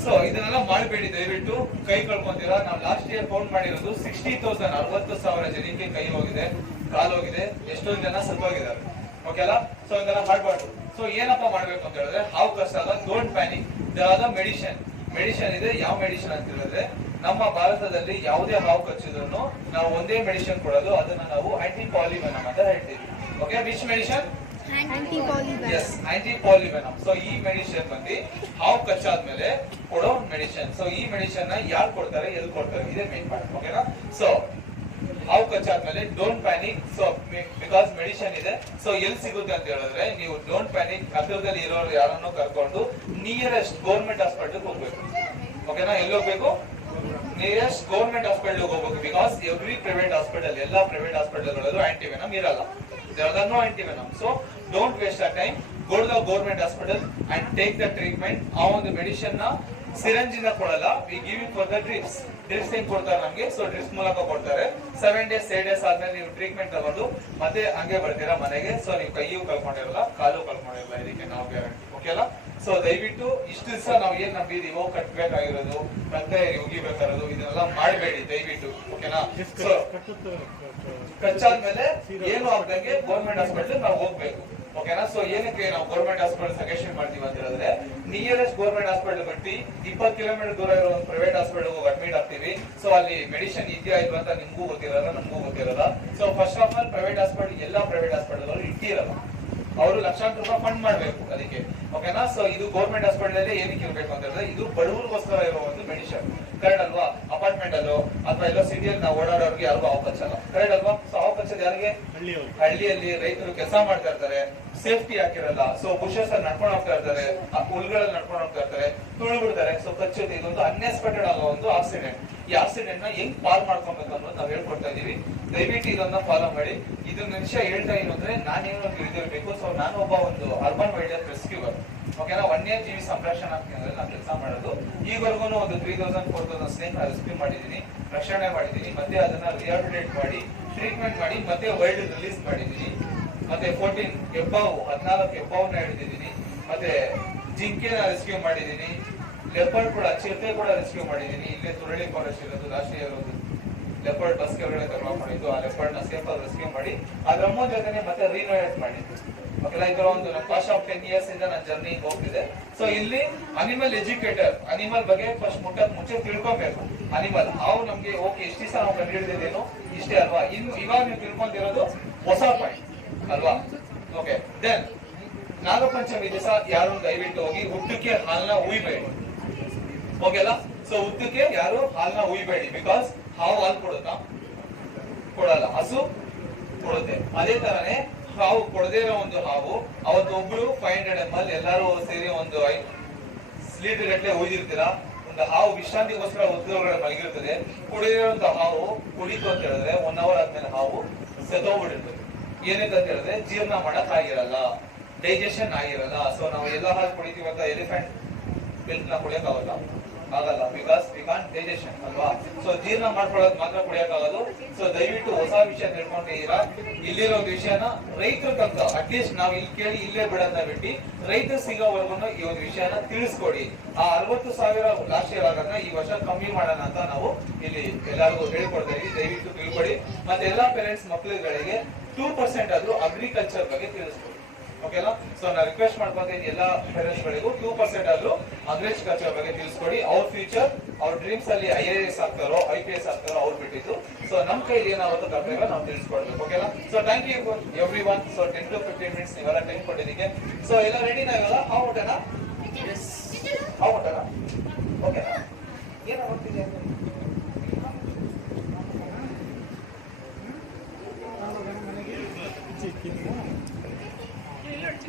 ಸೊ ಇದನ್ನೆಲ್ಲ ಮಾಡಬೇಡಿ, ದಯವಿಟ್ಟು ಕೈ ಕಳ್ಕೊಂತೀರಾ. ನಾವು ಲಾಸ್ಟ್ ಇಯರ್ ಕೌಂಟ್ ಮಾಡಿರೋದು 60,000, 60,000 ಜನಕ್ಕೆ ಕೈ ಹೋಗಿದೆ, ಕಾಲು ಹೋಗಿದೆ, ಎಷ್ಟೊಂದು ಜನ ಸತ್ತೋಗಿದ್ದಾರೆ, ಓಕೆ ಅಲ್ಲ. ಸೊ ಇದೆಲ್ಲ ಮಾಡಬಾರ್ದು. ಸೊ ಏನಪ್ಪಾ ಮಾಡ್ಬೇಕು ಅಂತ ಹೇಳಿದ್ರೆ, ಹಾವು ಕಚ್ಚಾಗ ಡೋಂಟ್ ಪ್ಯಾನಿಕ್, ದೇರ್ ಮೆಡಿಷನ್ ಇದೆ. ಯಾವ ಮೆಡಿಷನ್ ಅಂತ ಹೇಳಿದ್ರೆ, ನಮ್ಮ ಭಾರತದಲ್ಲಿ ಯಾವುದೇ ಹಾವು ಕಚ್ಚಿದ್ರು ನಾವು ಒಂದೇ ಮೆಡಿಷನ್ ಕೊಡೋದು, ಅದನ್ನ ನಾವು ಆಂಟಿಪಾಲಿವೆನಮ್ ಅಂತ ಹೇಳ್ತೀವಿ, okay. Which medicine? Yes, antipolyvenom. So ಈ ಮೆಡಿಷನ್ ಬಂದು ಹಾವು ಕಚ್ಚಾದ್ಮೇಲೆ ಕೊಡೋ ಮೆಡಿಷನ್. ಸೊ ಈ ಮೆಡಿಷನ್ ನ ಯಾರು ಕೊಡ್ತಾರೆ, ಎಲ್ಲಿ ಕೊಡ್ತಾರೆ, ಇದೇ ಮೇನ್ ಪಾಯಿಂಟ್, ಓಕೆನಾ. ಸೊ ಹಾವು ಕಚ್ಚಾದ್ಮೇಲೆ don't panic. So because medicine ಇದೆ. ಸೊ ಎಲ್ಲಿ ಸಿಗುತ್ತೆ ಅಂತ ಹೇಳಿದ್ರೆ, ನೀವು ಡೋಂಟ್ ಪ್ಯಾನಿಕ್, ಹತ್ತಿರದಲ್ಲಿ ಇರೋರು ಯಾರನ್ನೋ ಕರ್ಕೊಂಡು ನಿಯರೆಸ್ಟ್ ಗೌರ್ಮೆಂಟ್ ಹಾಸ್ಪಿಟಲ್ ಹೋಗ್ಬೇಕು, ಓಕೆನಾ. ಎಲ್ಲಿ ಹೋಗ್ಬೇಕು? ನಿಯರೆಸ್ಟ್ ಗೌರ್ಮೆಂಟ್ ಹಾಸ್ಪಿಟಲ್ ಹೋಗ್ಬೇಕು. ಬಿಕಾಸ್ ಎವ್ರಿ ಪ್ರೈವೇಟ್ ಹಾಸ್ಪಿಟಲ್, ಎಲ್ಲಾ ಪ್ರೈವೇಟ್ ಹಾಸ್ಪಿಟಲ್ಗಳಲ್ಲೂ ಆಂಟಿವೆನಮ್ ಇರಲ್ಲ, there are no antivenom. So don't waste your time, go to the government hospital and take the treatment. ಆ ಒಂದು ಮೆಡಿಸಿನ್ ನ ಸಿರಂಜ್ ಇಂದ ಕೊಡಲ್ಲ, we give it for the drips. Drips ಹೆಂಗ್ ಕೊಡ್ತಾರೆ ನಮ್ಗೆ, ಸೊ ಡ್ರಿಪ್ಸ್ ಮೂಲಕ ಕೊಡ್ತಾರೆ. 7 days 8 days ಆದ್ಮೇಲೆ ನೀವು ಟ್ರೀಟ್ಮೆಂಟ್ ತಗೊಂಡು ಮತ್ತೆ ಹಂಗೆ ಬರ್ತೀರಾ ಮನೆಗೆ. ಸೊ ನೀವು ಕೈಯೂ ಕಳ್ಕೊಂಡಿರಲ್ಲ, ಕಾಲು ಕಳ್ಕೊಂಡಿರಲ್ಲ, ಇದಕ್ಕೆ ನಾವು ಗ್ಯಾರಂಟಿ, ಓಕೆ ಅಲ್ಲ. ಸೊ ದಯವಿಟ್ಟು ಇಷ್ಟು ದಿವಸ ನಾವು ಏನ್ ನಂಬಿದೀವೋ, ಕಟ್ಬೇಕಾಗಿರೋದು, ರಕ್ತ ಉಗಿಬೇಕಾಗಿರೋದು, ಇದನ್ನೆಲ್ಲ ಮಾಡಬೇಡಿ ದಯವಿಟ್ಟು, ಓಕೆನಾ. ಸೊ ಕಚ್ಚಾದ್ಮೇಲೆ ಏನು ಆಗ್ದಂಗೆ ಗೌರ್ಮೆಂಟ್ ಹಾಸ್ಪಿಟಲ್ ನಾವು ಹೋಗ್ಬೇಕು, ಓಕೆನಾ. ಸೊ ಏನಕ್ಕೆ ನಾವು ಗೌರ್ಮೆಂಟ್ ಹಾಸ್ಪಿಟಲ್ ಸಜೆಷನ್ ಮಾಡ್ತೀವಿ ಅಂತ ಹೇಳಿದ್ರೆ, ನಿಯರೆಸ್ಟ್ ಗೌರ್ಮೆಂಟ್ ಹಾಸ್ಪಿಟಲ್ ಬಿಟ್ಟು 20 ಕಿಲೋಮೀಟರ್ ದೂರ ಇರೋ ಒಂದು ಪ್ರೈವೇಟ್ ಹಾಸ್ಪಿಟಲ್ ಹೋಗಿ ಅಡ್ಮಿಟ್ ಆಗ್ತೀವಿ. ಸೊ ಅಲ್ಲಿ ಮೆಡಿಸಿನ್ ಇದೆಯಾ ಇಲ್ವಾ ಅಂತ ನಿಮ್ಗೂ ಗೊತ್ತಿರಲ್ಲ, ನಮಗೂ ಗೊತ್ತಿರಲ್ಲ. So first of all private hospital, ಎಲ್ಲಾ ಪ್ರೈವೇಟ್ ಹಾಸ್ಪಿಟಲ್ ಇಟ್ಟಿರಲ್ಲ, ಅವರು ಲಕ್ಷಾಂತರ ರೂಪಾಯಿ ಫಂಡ್ ಮಾಡ್ಬೇಕು ಅದಕ್ಕೆ, ಓಕೆನಾ. ಸೊ ಇದು ಗೌರ್ಮೆಂಟ್ ಹಾಸ್ಪಿಟಲ್ ಅಲ್ಲಿ ಏನಕ್ಕೆ ಇರ್ಬೇಕು ಅಂತ ಹೇಳಿದ್ರೆ, ಇದು ಬಡವರಿಗೋಸ್ಕರ ಇರೋ ಒಂದು ಮೆಡಿಸಿನ್, ಕರೆಕ್ಟ್ ಅಲ್ವಾ. ಅಪಾರ್ಟ್ಮೆಂಟ್ ಅಲ್ಲೋ ಅಥವಾ ಎಲ್ಲೋ ಸಿಟಿಯಲ್ಲಿ ನಾವು ಓಡಾಡೋರ್ಗೆ ಯಾರಿಗೂ ಹಾವು ಕಚ್ಚಲ್ಲ, ಕರೆಕ್ಟ್ ಅಲ್ವಾ. ಸೊ ಹಾವು ಕಚ್ಚೋದು ಯಾರಿಗೆ? ಹಳ್ಳಿಯಲ್ಲಿ ರೈತರು ಕೆಲಸ ಮಾಡ್ತಾ ಇರ್ತಾರೆ, ಸೇಫ್ಟಿ ಹಾಕಿರಲ್ಲ. ಸೊ ಬುಷಸ್ ಅಲ್ಲಿ ನಡ್ಕೊಂಡು ಹೋಗ್ತಾ ಇರ್ತಾರೆ, ಆ ಹುಲ್ಗಳಲ್ಲಿ ನಡ್ಕೊಂಡು ಹೋಗ್ತಾ ಇರ್ತಾರೆ, ತುಳಿಬಿಡ್ತಾರೆ. ಸೊ ಕಚ್ಚುತ್ತೆ. ಇದೊಂದು ಅನ್ಎಕ್ಸ್ಪೆಕ್ಟೆಡ್ ಆಗೋ ಒಂದು ಆಕ್ಸಿಡೆಂಟ್. ಈ ಆಕ್ಸಿಡೆಂಟ್ ನ ಹೆಂಗ್ ಪಾರ್ ಮಾಡ್ಕೊಬೇಕು ಅನ್ನೋದು ನಾವು ಹೇಳ್ಕೊಡ್ತಾ ಇದೀವಿ. ದಯವಿಟ್ಟು ಇದನ್ನ ಫಾಲೋ ಮಾಡಿ. ಇದನ್ನ ವಿಷಯ ಹೇಳ್ತಾ ಏನು ಅಂದ್ರೆ, ನಾನೇನು ತಿಳಿದಿರ್ಬೇಕು. ಸೊ ನಾನು ಒಬ್ಬ ಒಂದು ಅರ್ಬನ್ ವೈಲ್ಡ್ ಲೈಫ್ ರೆಸ್ಕ್ಯೂವರ್, ಓಕೆನಾ. ವನ್ಯಜೀವಿ ಸಂರಕ್ಷಣಾ ಕೇಂದ್ರದಲ್ಲಿ ನಾನು ಕೆಲಸ ಮಾಡೋದು. ಈವರೆಗೂ ಒಂದು 3000-4000 ಸ್ನೇಕ್ ರೆಸ್ಕ್ಯೂ ಮಾಡಿದೀನಿ, ರಕ್ಷಣೆ ಮಾಡಿದೀನಿ, ಮತ್ತೆ ಅದನ್ನ ರಿಹಾಬಿಲಿಟೇಟ್ ಮಾಡಿ, ಟ್ರೀಟ್ಮೆಂಟ್ ಮಾಡಿ, ಮತ್ತೆ ವೈಲ್ಡ್ ರಿಲೀಸ್ ಮಾಡಿದೀನಿ. ಮತ್ತೆ 14 ಹೆಬ್ಬಾವನ್ನ ಹಿಡಿದಿದ್ದೀನಿ, ಮತ್ತೆ ಜಿಂಕೆನ ರೆಸ್ಕ್ಯೂ ಮಾಡಿದೀನಿ, ಲೆಪರ್ಡ್ ಕೂಡ, ಚಿರತೆ ಕೂಡ ರೆಸ್ಕ್ಯೂ ಮಾಡಿದೀನಿ. ಇಲ್ಲೇ ತುರಳಿ ಫಾರೆಸ್ಟ್ ಇರೋದು, ರಾಷ್ಟ್ರೀಯ ಇರೋದು ಲೆಪರ್ಡ್ ಬಸ್ ಕೆಳಗಡೆ ಕರ್ಕೊಂಡು ಮಾಡಿದ್ದು, ಆ ಲೆಪರ್ಡ್ ನ ಸೇಫ್ ಆಗಿ ರೆಸ್ಕ್ಯೂ ಮಾಡಿ ಅದ್ರ ಅಮ್ಮನ ಜೊತೆ ಮತ್ತೆ ರಿನೋವೇಟ್ ಮಾಡಿದ್ದು, ಓಕೆನಾ. ಇದರ ಒಂದು ಕಾಸ್ಟ್ ಆಫ್ 10 years ಇಂದ ನನ್ನ ಜರ್ನಿ ಹೋಗ್ತಿದೆ. ಸೊ ಇಲ್ಲಿ ಅನಿಮಲ್ ಎಜುಕೇಟರ್, ಅನಿಮಲ್ ಬಗ್ಗೆ ಫಸ್ಟ್ ಮುಂಚೆ ತಿಳ್ಕೊಬೇಕು. ಅನಿಮಲ್ ಹಾವು ನಮ್ಗೆ ಓಕೆ, ಇಷ್ಟು ದಿವಸ ನಾವು ಕಂಡು ಹಿಡಿದಿದ್ದೇನು ಇಷ್ಟೇ ಅಲ್ವಾ. ಇವಾಗ ನೀವು ತಿಳ್ಕೊಂತಿರೋದು ಹೊಸ ಪಾಯಿಂಟ್ ಅಲ್ವಾ, ಓಕೆ. ದೆನ್ ನಾಗಪಂಚಮಿ ದಿವಸ ಯಾರು ದಯವಿಟ್ಟು ಹೋಗಿ ಹುಟ್ಟಕ್ಕೆ ಹಾಲ್ನ ಉಯ್ಬೇಡಿ, ಓಕೆ ಅಲ್ಲ. ಸೊ ಹುಟ್ಟಕ್ಕೆ ಯಾರು ಹಾಲ್ನ ಉಯ್ಬೇಡಿ, ಬಿಕಾಸ್ ಹಾವು ಹಾಲು ಕೊಡುತ್ತಾ? ಕೊಡಲ್ಲ. ಹಸು ಕೊಡುತ್ತೆ. ಅದೇ ತರನೇ ಹಾವು ಕೊಡದೇ ಇರೋ ಒಂದು ಹಾವು, ಅವತ್ತು ಒಬ್ರು 500 ml ಎಲ್ಲರೂ ಸೇರಿ ಒಂದು 5 ಲೀಟರ್ ಗಟ್ಟಲೆ ಉಯ್ದಿರ್ತೀರಾ. ಒಂದು ಹಾವು ವಿಶ್ರಾಂತಿಗೋಸ್ಕರ ಉದ್ಯೋಗಗಳ ಮಲಗಿರ್ತದೆ. ಕುಡಿದಿರುವಂತ ಹಾವು ಕುಡಿತು ಅಂತ ಹೇಳಿದ್ರೆ 1 hour ಆದ್ಮೇಲೆ ಹಾವು ಸತ್ತೋಗ್ಬಿಟ್ಟಿರ್ತದೆ. ಏನಕ್ಕೆ ಅಂತ ಹೇಳಿದ್ರೆ, ಜೀರ್ಣ ಮಾಡಕ್ ಆಗಿರಲ್ಲ, ಡೈಜೆಷನ್ ಆಗಿರಲ್ಲ. ಸೊ ನಾವು ಎಲ್ಲ ಹಾಲು ಕುಡಿತೀವಿ ಅಂತ ಎಲಿಫೆಂಟ್ ಮಿಲ್ಕ್ ನ ಕುಡಿಯಕ್ ಆಗಲ್ಲ, ಆಗಲ್ಲ, ಬಿಕಾಸ್ ವಿ ಕಾಂಟ್ ಡೈಜೆಷನ್ ಅಲ್ವಾ. ಸೊ ಜೀರ್ಣ ಮಾಡ್ಕೊಳ್ಳೋದು ಮಾತ್ರ ಕುಡಿಯಕ್ಕಾಗೋದು. ಸೊ ದಯವಿಟ್ಟು ಹೊಸ ವಿಷಯ ತಿಳ್ಕೊಂಡಿದ್ದೀರಾ. ಇಲ್ಲಿರೋ ವಿಷಯನ ರೈತರ ತನಕ ಅಟ್ಲೀಸ್ಟ್ ನಾವು ಇಲ್ಲಿ ಕೇಳಿ ಇಲ್ಲೇ ಬಿಡೋದನ್ನ ಬಿಟ್ಟು ರೈತರು ಸಿಗೋವರೆಗೂ ಈ ಒಂದು ವಿಷಯನ ತಿಳಿಸ್ಕೊಡಿ. ಆ 60,000 ಲಾಸ್ಟ್ ಇಯರ್ ಆಗೋದನ್ನ ಈ ವರ್ಷ ಕಮ್ಮಿ ಮಾಡೋಣ ಅಂತ ನಾವು ಇಲ್ಲಿ ಎಲ್ಲರಿಗೂ ಹೇಳ್ಕೊಡ್ತಾ ಇದೀವಿ. ದಯವಿಟ್ಟು ತಿಳ್ಕೊಡಿ. ಮತ್ತೆ ಎಲ್ಲಾ ಪೇರೆಂಟ್ಸ್ ಮಕ್ಕಳುಗಳಿಗೆ 2% ಆದ್ರೂ ಅಗ್ರಿಕಲ್ಚರ್ ಬಗ್ಗೆ ತಿಳಿಸ್ಕೊಡಿ. ಓಕೆನಾ. ಸೊ ನಾನು ರಿಕ್ವೆಸ್ಟ್ ಮಾಡ್ಕೊಂತೀನಿ ಎಲ್ಲಾ ಪೇರೆಂಟ್ಸ್ ಗಳಿಗೂ 2% ಆದ್ರೂ ಅಗ್ರಿಕಲ್ಚರ್ ಬಗ್ಗೆ ತಿಳಿಸ್ಕೊಡಿ. ಅವ್ರ ಫ್ಯೂಚರ್, ಅವ್ರ ಡ್ರೀಮ್ಸ್ ಅಲ್ಲಿ IAS ಆಗ್ತಾರೋ IPS ಆಗ್ತಾರೋ ಅವ್ರು ಬಿಟ್ಟಿದ್ದು. ಸೊ ನಮ್ ಕೈಲಿ ಏನಾಗುತ್ತೋ ಕರ್ತವ್ಯ ನಾವು ತಿಳಿಸ್ಕೊಡ್ಬೇಕು. ಓಕೆನಾ. So thank you everyone. So 10 to 15 minutes ನೀವೆಲ್ಲ ಟೈಮ್ ಕೊಟ್ಟಿದ್ದಕ್ಕೆ. ಸೊ ಎಲ್ಲ ರೆಡಿನಾ ಇವಾಗ? ಓಕೆನಾ? ಓಕೆನಾ? ಓಕೆನಾ? ಏನಾಗ್ತಿದೆ?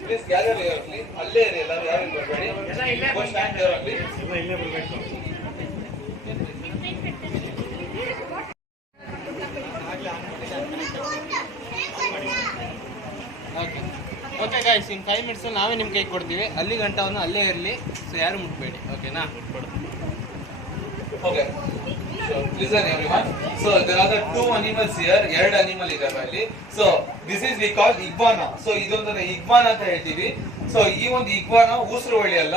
ಪ್ಲೀಸ್ ಗ್ಯಾಲರಿ ಇರಲಿ, ಅಲ್ಲೇ ಇರಿ ಎಲ್ಲರೂ, ಯಾರು ಬರಬೇಡಿ. ಸ್ಟ್ಯಾಂಡ್ ಇರಲಿ. ಇಲ್ಲೇ ಬರಬೇಕು. ಓಕೆ ಓಕೆ ಗೈಸ್, ಇನ್ 5 minutes ನಾವೇ ನಿಮ್ಮ ಕೈ ಕೊಡ್ತೀವಿ. ಅಲ್ಲಿ ಗಂಟವನ್ನು ಅಲ್ಲೇ ಇರಲಿ. ಸೊ ಯಾರು ಮುಟ್ಬೇಡಿ. ಓಕೆನಾ? Okay. So listen everyone. So there are the 2 animals here. 2 animal ಇದಾವೆ ಅಲ್ಲಿ. So this is we call iguana. So ಇದೊಂದು iguana ಅಂತ ಹೇಳ್ತೀವಿ. So ಈ ಒಂದು iguana ಉಸಿರುವಳಿ ಅಲ್ಲ,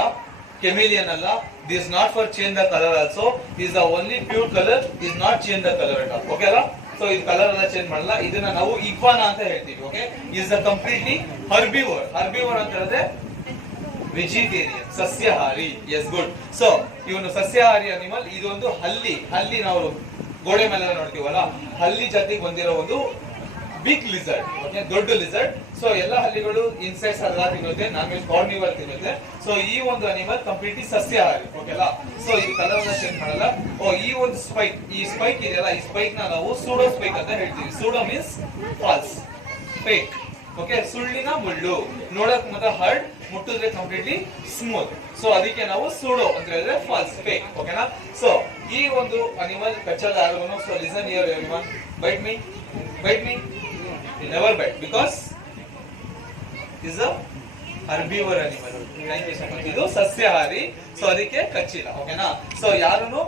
chameleon ಅಲ್ಲ. This is not for change the color also. This is the only pure color. This is not change the color at all. Okay ಅಲ್ಲ? So ಇದು colour ಎಲ್ಲ ಚೇಂಜ್ ಮಾಡಲ್ಲ. ಇದನ್ನ ನಾವು iguana ಅಂತ ಹೇಳ್ತೀವಿ. Okay. Is the completely herbivore. Herbivore ಅಂತ ಹೇಳಿದ್ರೆ ವೆಜಿಟೇರಿಯನ್, ಸಸ್ಯಾಹಾರಿ. S, good. ಸೊ ಇವನು ಸಸ್ಯಾಹಾರಿ ಅನಿಮಲ್. ಇದೊಂದು ಹಲ್ಲಿ ನಾವು ಗೋಡೆ ಮೇಲೆ ನೋಡ್ತೀವಲ್ಲ, ಹಲ್ಲಿ ಜಾತಿಗೆ ಬಂದಿರೋ ಒಂದು ಬಿಗ್ ಲಿಸರ್ಡ್. ಓಕೆ, ದೊಡ್ಡ ಲಿಸರ್ಡ್. ಸೊ ಎಲ್ಲ ಹಲ್ಲಿಗಳು ಇನ್ಸೆಕ್ಟ್ಸ್ ಎಲ್ಲ ತಿನ್ನುತ್ತೆ, ನಾನ್ ವೆಜ್ ಕಾರ್ನಿವರ್ ತಿನ್ನುತ್ತೆ. ಸೊ ಈ ಒಂದು ಅನಿಮಲ್ ಕಂಪ್ಲೀಟ್ಲಿ ಸಸ್ಯಾಹಾರಿ. ಓಕೆಲ್ಲ. ಸೊ ಇದು ಕಲರ್ ಅನ್ನ ಚೇಂಜ್ ಮಾಡಲ್ಲ. ಈ ಒಂದು ಸ್ಪೈಕ್, ಈ ಸ್ಪೈಕ್ ಇದೆಯಲ್ಲ, ಈ ಸ್ಪೈಕ್ ನ ನಾವು ಸೂಡೋ ಸ್ಪೈಕ್ ಅಂತ ಹೇಳ್ತೀವಿ. Pseudo means false, fake. Okay, ಸುಳ್ಳಿನ ಮುಳ್ಳು. ನೋಡಕ್ ಮಾತ್ರ ಹಾರ್ಡ್, ಮುಟ್ಟಿದ್ರೆ ಕಂಪ್ಲೀಟ್ಲಿ ಸ್ಮೂತ್. ಸೊ ಅದಕ್ಕೆ ನಾವು ಸೂಡೋ ಅಂತ ಹೇಳಿದ್ರೆ ಫಾಲ್ಸ್, ಫೇಕ್. ಓಕೆನಾ. ಸೊ ಈ ಒಂದು ಅನಿಮಲ್ ಕಚ್ಚದ organ. So listen here everyone. Bite me, bite me. Never bite because is a herbivore animal. Thank you so much. ಇದು ಸಸ್ಯಾಹಾರಿ. ಸೊ ಅದಕ್ಕೆ ಕಚ್ಚಿಲ್ಲ. ಓಕೆನಾ. ಸೊ ಯಾರನ್ನು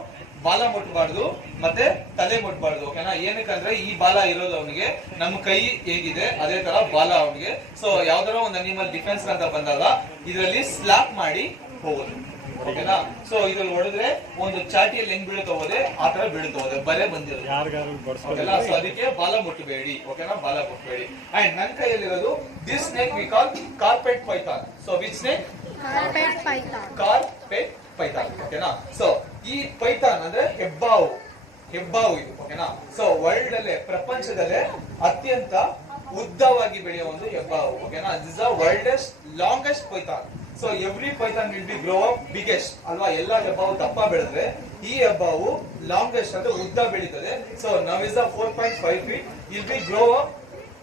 ಬಾಲ ಮುಟ್ಟಬಾರ್ದು ಮತ್ತೆ ತಲೆ ಮುಟ್ಟಬಾರ್ದು. ಓಕೆನಾ. ಏನಕ್ಕಂದ್ರೆ ಈ ಬಾಲ ಇರೋದು ಅವನಿಗೆ, ನಮ್ಮ ಕೈ ಹೇಗಿದೆ ಅದೇ ತರ ಬಾಲ ಅವನಿಗೆ. ಸೊ ಯಾವ್ದಾರ ಒಂದು ಅನಿಮಲ್ ಡಿಫೆನ್ಸ್ ಅಂತ ಬಂದಾಗ ಇದರಲ್ಲಿ ಸ್ಲಾಪ್ ಮಾಡಿ ಹೋಗೋದು. ಓಕೆನಾ. ಸೊ ಇದ್ರಲ್ಲಿ ಹೊಡೆದ್ರೆ ಒಂದು ಚಾಟಿಯಲ್ಲಿ ಹೆಂಗ್ ಬೀಳುತ್ತ ಹೋದೆ ಆ ತರ ಬೀಳುತ್ತ ಹೋದೆ, ಬರೇ ಬಂದಿರೋದು. ಓಕೆನಾ. ಸೊ ಅದಕ್ಕೆ ಬಾಲ ಮುಟ್ಟಬೇಡಿ. ಓಕೆನಾ, ಬಾಲ ಮುಟ್ಟಬೇಡಿ. ಅಂಡ್ ನನ್ನ ಕೈಯಲ್ಲಿರೋದು this snake we call carpet python. So which snake? Carpet python. ಓಕೆನಾ. ಸೊ ಈ ಪೈಥಾನ್ ಅಂದ್ರೆ ಹೆಬ್ಬಾವು ಇದು. ಓಕೆನಾ. ಸೊ ವರ್ಲ್ಡ್ ಅಲ್ಲೇ, ಪ್ರಪಂಚದಲ್ಲೇ ಅತ್ಯಂತ ಉದ್ದವಾಗಿ ಬೆಳೆಯುವ ಒಂದು ಹೆಬ್ಬಾವು. ಓಕೆನಾ. This is the worldest longest python. So every python will be grow up biggest ಅಲ್ವಾ. ಎಲ್ಲಾ ಹೆಬ್ಬಾವು ದಪ್ಪ ಬೆಳೆದ್ರೆ ಈ ಹೆಬ್ಬಾವು ಲಾಂಗೆಸ್ಟ್ ಅಂದ್ರೆ ಉದ್ದ ಬೆಳೀತದೆ. So now is the 4.5 feet, will be grow up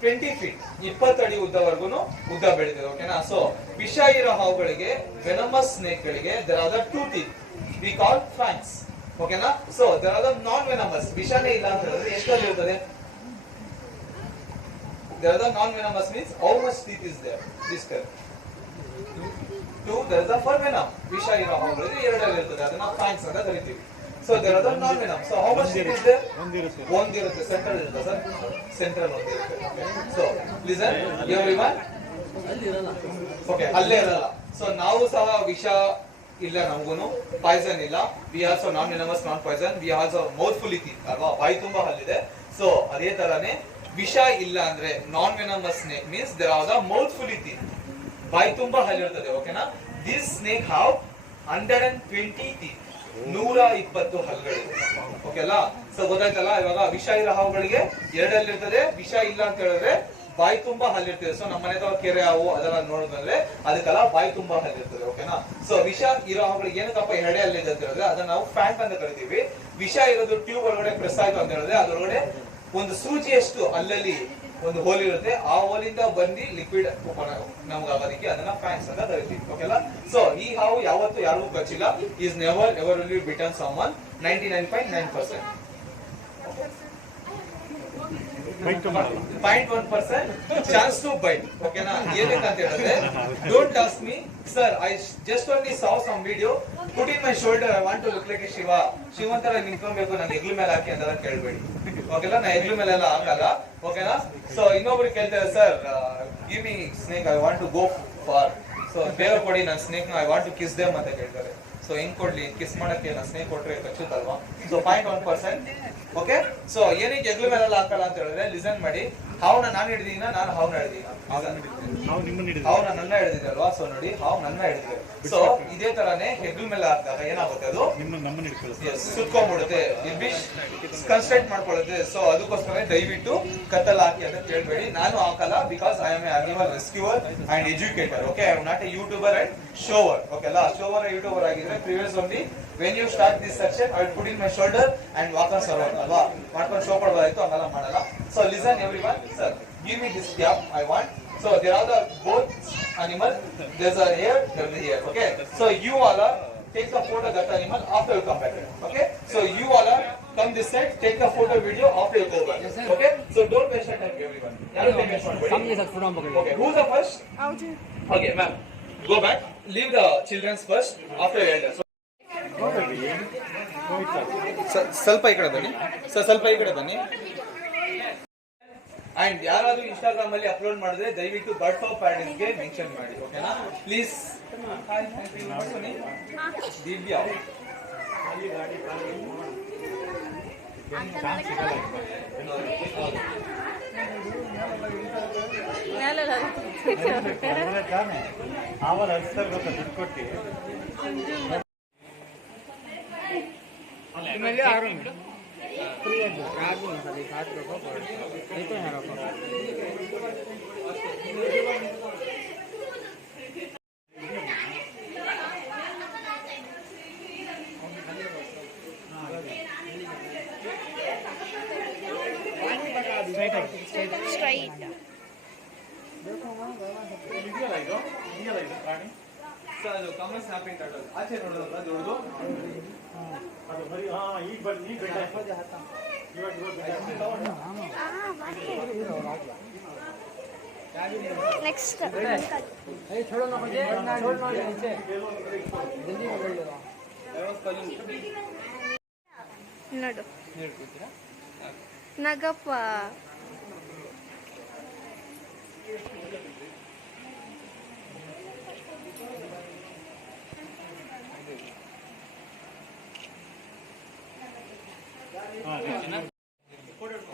20 feet, 20 ಅಡಿ ಉದ್ದವರೆಗೂ ಉದ್ದ ಬೆಳೀತದೆ. ಓಕೆನಾ. ಸೊ ವಿಷ ಇರೋ ಹಾವುಗಳಿಗೆ, ವೆನಮಸ್ ಸ್ನೇಕ್ ಗಳಿಗೆ there are the 2 teeth we call fangs. ಓಕೆನಾ. So there are the non venomous, ವಿಷನೇ ಇಲ್ಲ ಅಂತ ಹೇಳಿದ್ರೆ ಎಷ್ಟಲ್ಲಿ ಇರ್ತದೆ? there are the non venomous means how much teeth is there? This term 2. there is the for venom, ವಿಷ ಇರೋ ಹಾವುಗಳಿಗೆ 2 ಅಲ್ಲಿ ಇರ್ತದೆ, ಅದನ್ನ fangs ಅಂತ ಕರಿತೀವಿ. So there are the non venom. So how much teeth is there? ಒಂದಿರುತ್ತೆ. Central ಇರುತ್ತೆ sir, central ಒಂದಿರುತ್ತೆ. So listen everyone. ಓಕೆ, ಅಲ್ಲೇ ಇರಲ್ಲ. ಸೊ ನಾವು ಸಹ ವಿಷ ಇಲ್ಲ, ನಮಗೂನು ಪಾಯ್ಸನ್ ಇಲ್ಲ. We also non venomous, non poison. We also mouthfully teeth ಅಲ್ವಾ, ಬಾಯಿ ತುಂಬಾ ಹಲ್ಲಿದೆ. ಸೊ ಅದೇ ತರಾನೇ ವಿಷ ಇಲ್ಲ ಅಂದ್ರೆ non venomous snake means there are the mouthfully teeth, ಬಾಯಿ ತುಂಬಾ ಹಲ್ಲಿರ್ತದೆ. ಓಕೆನಾ. ದಿಸ್ ಸ್ನೇಕ್ ಹಾವ್ 120 ಟೀತ್, 120 ಹಲ್ಲುಗಳಿದೆ. ಓಕೆಲ್ಲ. ಸೊ ಗೊತ್ತಾಯ್ತಲ್ಲ. ಇವಾಗ ವಿಷ ಇರೋ ಹಾವುಗಳಿಗೆ 2 ಹಲ್ಲಿರ್ತದೆ, ವಿಷ ಇಲ್ಲ ಅಂತ ಹೇಳಿದ್ರೆ ಬಾಯಿ ತುಂಬಾ ಹಲ್ಲಿರ್ತದೆ. ಸೊ ನಮ್ಮ ಮನೆ ಕೆರೆ ಹಾವು ಅದೆಲ್ಲ ನೋಡಿದ್ರೆ ಅದಕ್ಕೆಲ್ಲ ಬಾಯಿ ತುಂಬಾ ಹಲ್ಲಿರ್ತದೆ. ಓಕೆನಾ. ಸೊ ವಿಷ ಇರೋ ಹಾವುಗಳಿಗೆ ಏನಕ್ಕಪ್ಪ 2 ಹಲ್ಲಿದೆ ಅಂತ ಹೇಳಿದ್ರೆ ಅದನ್ನ ನಾವು ಫ್ಯಾಂಟ್ ಅಂತ ಕರಿತೀವಿ. ವಿಷ ಇರೋದು ಟ್ಯೂಬ್ ಒಳಗಡೆ ಪ್ರೆಸ್ ಆಯ್ತು ಅಂತ ಹೇಳಿದ್ರೆ ಅದರೊಳಗಡೆ ಒಂದು ಸೂಜಿಯಷ್ಟು ಅಲ್ಲಲ್ಲಿ ಒಂದು ಹೋಲ್ ಇರುತ್ತೆ, ಆ ಹೋಲಿಂದ ಬಂದು ಲಿಕ್ವಿಡ್ ನಮ್ಗೆ ಆಗೋದಕ್ಕೆ ಅದನ್ನ ಫ್ಯಾಂಕ್ಸ್ ಅಂತ ಕರಿತೀವಿ. ಓಕೆಲ್ಲ. ಸೊ ಈ ಹಾವು ಯಾವತ್ತೂ ಯಾರಿಗೂ ಕಚ್ಚಿಲ್ಲ. Is never ever will be bitten someone 99.9%. Bite ಮಾಡಲ್ಲ 0.1% ಚಾನ್ಸ್ ಟು ಬೈಟ್. ಓಕೆನಾ? ಏನಕ್ಕಂತ ಹೇಳಿದ್ರೆ don't ask me sir, I just only saw some video, put in my shoulder, I want to look like a ಶಿವಂತರ ನಿಂತ್ಕೊಬೇಕು, ನಂಗೆ ಹೆಗ್ಲ ಮೇಲೆ ಹಾಕಿ ಅಂತೆಲ್ಲ ಕೇಳ್ಬೇಡಿ. ಓಕೆನಾ? ನಾ ಹೆಗ್ಲ ಮೇಲೆಲ್ಲ ಹಾಕಲ್ಲ. ಓಕೆನಾ? ಸೊ ಇನ್ನೊಬ್ರು ಕೇಳ್ತಾರೆ sir give me snake, I want to go for. So ಬೇಗ ಕೊಡಿ ನನ್ನ snake, I want to kiss them ಅಂತ ಕೇಳ್ತಾರೆ. ಸೊ ಹೆಂಗ್ ಕೊಡ್ಲಿ? ಕಿಸ್ ಮಾಡಕ್ಕೆ ನಾನು ಸ್ನೇಕ್ ಕೊಟ್ರೆ ಕಚ್ಚುತ್ತಲ್ವಾ? ಸೊ 0.1%. ಓಕೆ? ಸೊ ಏನಕ್ಕೆ ಹೆಗ್ಲ ಮೇಲೆಲ್ಲ ಹಾಕಲ್ಲ ಅಂತ ಹೇಳಿದ್ರೆ ಲಿಸನ್ ಮಾಡಿ. ಹಾವ್ನ ನಾನು ಹಿಡಿದೀನ, ನಾನು ಹಾವ್ನ ಹಿಡಿದೀನ? ನಾವು ನಿಮ್ಮನ್ನ ಹಿಡಿದ್ವಿ. ಹಾವ್ನ ನನ್ನ ಹಿಡಿದಿದೆ. ಸೊ ನೋಡಿ, ಹಾವ್ ನನ್ನ ಹಿಡಿದ್ರೆ. ಸೊ ಇದೇ ತರಾನೇ ಹೆಗ್ಲ ಮೇಲೆ ಹಾಕಿದಾಗ ಏನಾಗುತ್ತೆ, ಅದು ನಮ್ಮನ್ನ ಹಿಡ್ಕೊಳ್ಳುತ್ತೆ, ಸುತ್ಕೊಂಡ್ಬಿಡುತ್ತೆ, ಇಲ್ಲಿ ಕನ್ಸ್ಟ್ರೇಟ್ ಮಾಡ್ಕೊಳ್ಳುತ್ತೆ. ಸೊ ಅದಕ್ಕೋಸ್ಕರ ದಯವಿಟ್ಟು ಕತ್ತಲ್ ಹಾಕಿ ಅಂತ ಕೇಳ್ಬೇಡಿ. ನಾನು ಹಾಕಲ್ಲ, because I am a animal rescuer and educator. Okay? I am not a YouTuber and shower. Okay ಅಲ್ಲ? ಶೋವರ್ ಯೂಟ್ಯೂಬರ್ ಆಗಿದ್ರೆ previous only when you start this section I will put in my shoulder and walk on surround ಅಲ್ವಾ? ಮಾಡ್ಕೊಂಡು show ಕೊಡೋದಾಯ್ತು, ಹಂಗೆಲ್ಲ ಮಾಡಲ್ಲ. So listen everyone, sir give me this cap I want. So there are the both animal, there's a here, there's a here. Okay? So you all are take the photo of that animal after you come back. Okay? So you all are come this side, take the photo video after you go back. Okay? So don't waste your time everyone. ಯಾರು time waste ಮಾಡಬೇಡಿ. Okay, who's the first? Okay ma'am, go back, leave the children's first after elders. ಸ್ವಲ್ಪ ಈ ಕಡೆ ಬನ್ನಿ sir, ಸ್ವಲ್ಪ ಈ ಕಡೆ ಬನ್ನಿ. ಅಂಡ್ ಯಾರಾದ್ರೂ ಇನ್ಸ್ಟಾಗ್ರಾಮ್ ಅಲ್ಲಿ ಅಪ್ಲೋಡ್ ಮಾಡಿದ್ರೆ ದಯವಿಟ್ಟು ಬರ್ಡ್ಸ್ ಆಫ್ ಪ್ಯಾರೆಂಟ್ಸ್ ಗೆ ಮೆನ್ಷನ್ ಮಾಡಿ. ಓಕೆನಾ? ಪ್ಲೀಸ್. ದಿವ್ಯಾ ಆವಾಗ ಹಚ್ತಾರೆ ಗೊತ್ತಾ, ದುಡ್ಡು ಕೊಟ್ಟು. ಸ್ಟ್ರೈಟ್ ಸರ್ ಅದು ಕಮಲ್ ಸ್ನಾಪಿಂಗ್ ಟಾಟಲ್ ಆಚೆ ನೋಡೋದಲ್ಲ ದೊಡ್ಡದು. ಅದು ಬರೀ ಈಗ ಬನ್ನಿ, ಈಗ ನೆಕ್ಸ್ಟ್ ನೋಡು ನಗಪ್ಪ.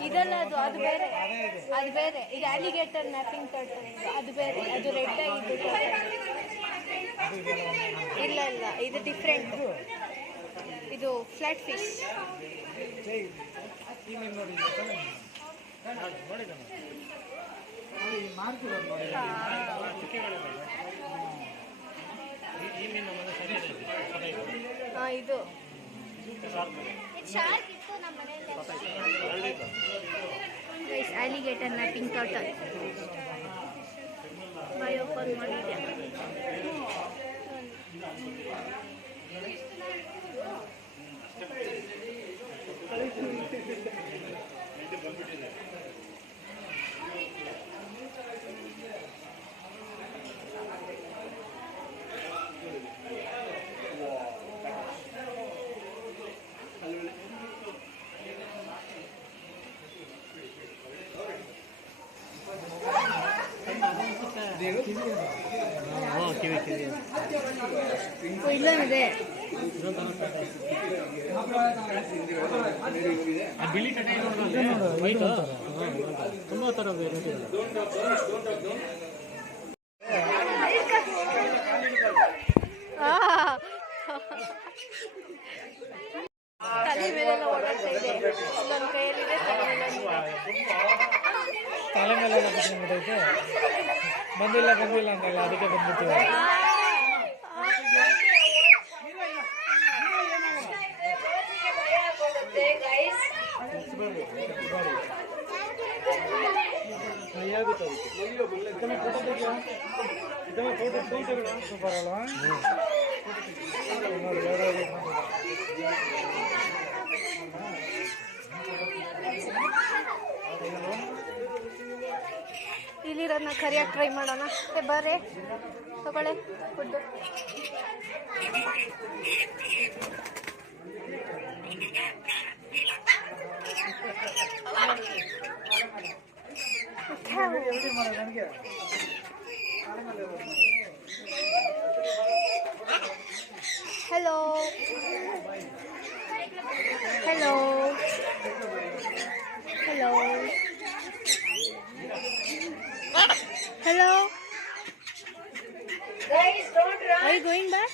ಇದಲ್ಲ, ಅದು ಅದು ಬೇರೆ, ಅದು ಬೇರೆ. ಇದು ಅಲಿಗೇಟರ್ ನ್ಯಾಪಿಂಗ್ ಟರ್ಟಲ್, ಅದು ಬೇರೆ, ಅದು ರೆಡ್ ಇದು. ಇಲ್ಲ ಇಲ್ಲ, ಇದು ಡಿಫ್ರೆಂಟ್. ಇದು ಫ್ಲಾಟ್ ಫಿಶ್. ಇದು ಅಲಿಗೇಟರ್ ನ್ಯಾಪಿಂಗ್ ಟರ್ಟಲ್. ಬಾಯ್ ಓಪನ್ ಮಾಡಿದ್ಯಾ? ಇಲ್ಲೇ ಬಿಳಿ ತುಂಬ ಥರ ತಲೆ ಮೇಲೆಲ್ಲ ಓಡಾಡ್ತಾ ಇದೆ. ಒಂದೊಂದು ಕೈಯಲ್ಲಿದೆ, ತಲೆ ಮೇಲೆಲ್ಲ ಬಿಟ್ಕೊಂಡ್ಬಿಟ್ಟೈತೆ. ಬಂದಿಲ್ಲ ಅಂತಲ್ಲ, ಅದಕ್ಕೆ ಬಂದ್ಬಿಟ್ಟಿದೆ. ಸೂಪರ್ ಅಲ್ವಾ? ಇಲ್ಲಿರೋದನ್ನ ಕರಿಯಾಗಿ ಟ್ರೈ ಮಾಡೋಣ. ಬರ್ರಿ ತಗೊಳ್ಳಿ food. Hello. Hello. Hello. Hello. Guys, don't run. Are you going back?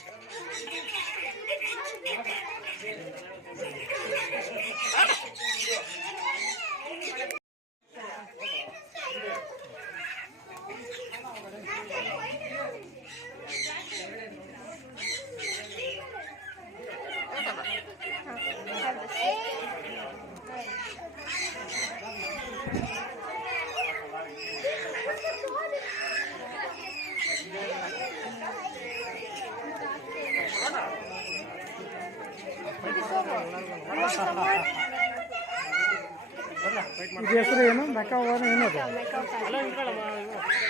ಇದು ಹೆಸರು ಏನು? ಮೆಕಾವನ ಏನದು?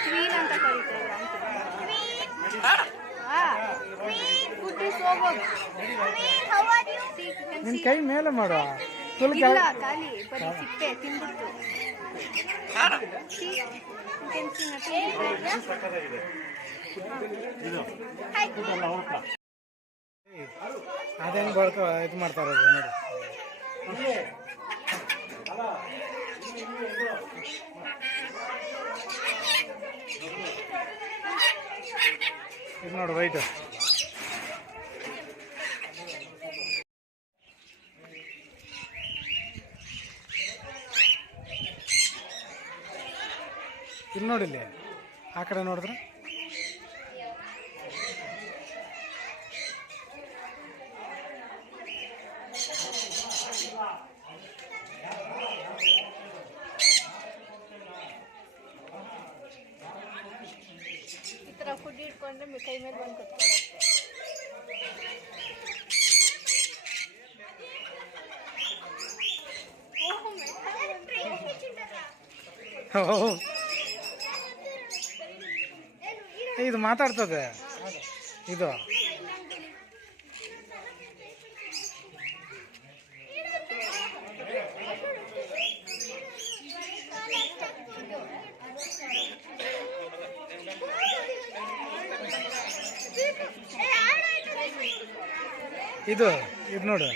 ಕ್ವೀನ್ ಅಂತ ಕರೀತಾರೆ. ನಿನ್ನ ಕೈ ಮೇಲೆ ಮಾಡು. ಇಲ್ಲ ಖಾಲಿ ಬರೀ ಸಿಪ್ಪೆ ತಿಂದ್ಬಿಟ್ಟು. ಅದೇನು ಬಳಕ ಇದು ಮಾಡ್ತಾರೆ ನೋಡಿ. ಇದು ನೋಡು ವೈಟ್. ಇಲ್ಲಿ ನೋಡಿಲ್ಲಿ ಆ ಕಡೆ ನೋಡಿದ್ರೆ ಈ ಥರ ಫುಡ್ ಇಟ್ಕೊಂಡ್ರೆ ಕೈ ಮೇಲೆ ಬಂದು ಕುತ್ಕೊಳ್ಳೋದು. ಇದು ಮಾತಾಡ್ತದೆ ಇದು. ಇದು ಇದು ನೋಡು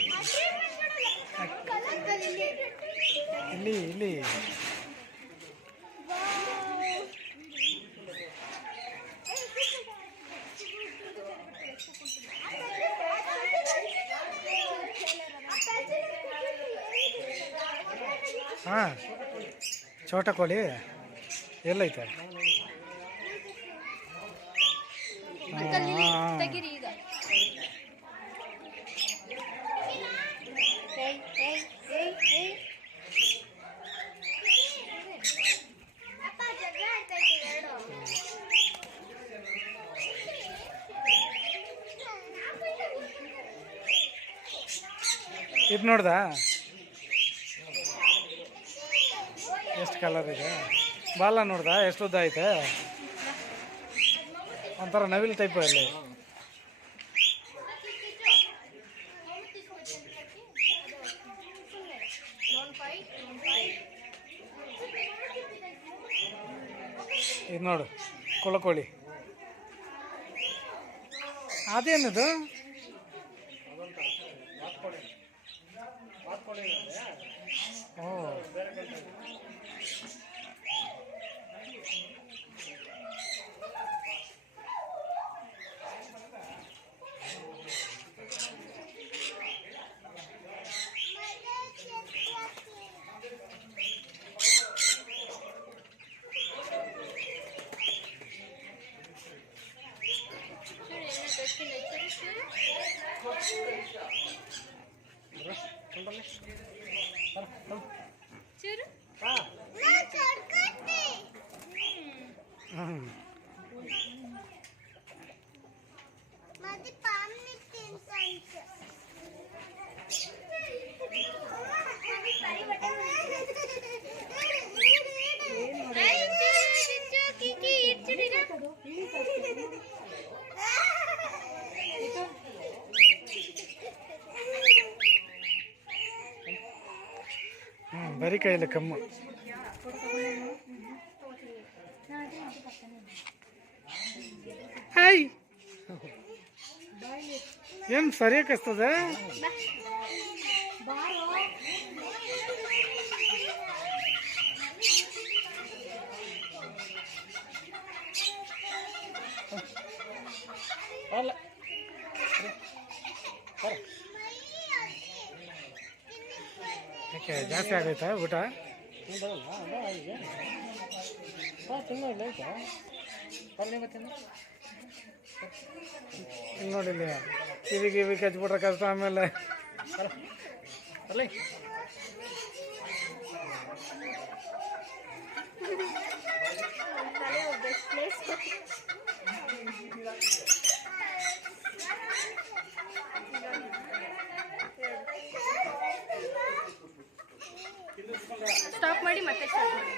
ಇಲ್ಲಿ ಇಲ್ಲಿ ಹಾಂ ಚೋಟ ಕೋಳಿ ಎಲ್ಲೈತೆ? ತೆಗಿರಿ ಈಗ. ಇದು ನೋಡ್ದಾ ಎಷ್ಟು ಕಲರ್ ಇದೆ? ಬಾಲ ನೋಡ್ದಾ ಎಷ್ಟು ಉದ್ದ ಐತೆ? ಒಂಥರ ನವಿಲ್ ಟೈಪ್ ಅಲ್ಲಿ. ಇದು ನೋಡು ಕುಳಕೋಳಿ. ಅದೇನಿದು? ಓ ಕೈಯಲ್ಲಿ ಕಮ್ಮ ಹಾಯ್ ಏನು ಸರಿಯಾಗಿ ಕಸ್ತದ ಅಲ್ಲ ಯಾಕೆ ಜಾಸ್ತಿ ಆಗೈತಾ ಊಟ ತಿನ್ನೋ ಇಲ್ಲ ಆಯ್ತಾ ಅಲ್ಲಿ ಬರ್ತೀನಿ ಇಲ್ಲಿ ನೋಡಿಲ್ಲ ಕಿವಿ ಕಚ್ಬಿಟ್ರೆ ಕಷ್ಟ ಆಮೇಲೆ ಅಲ್ಲಿ ಸ್ಟಾಪ್ ಮಾಡಿ ಮತ್ತೆ ಸ್ಟಾರ್ಟ್ ಮಾಡಿ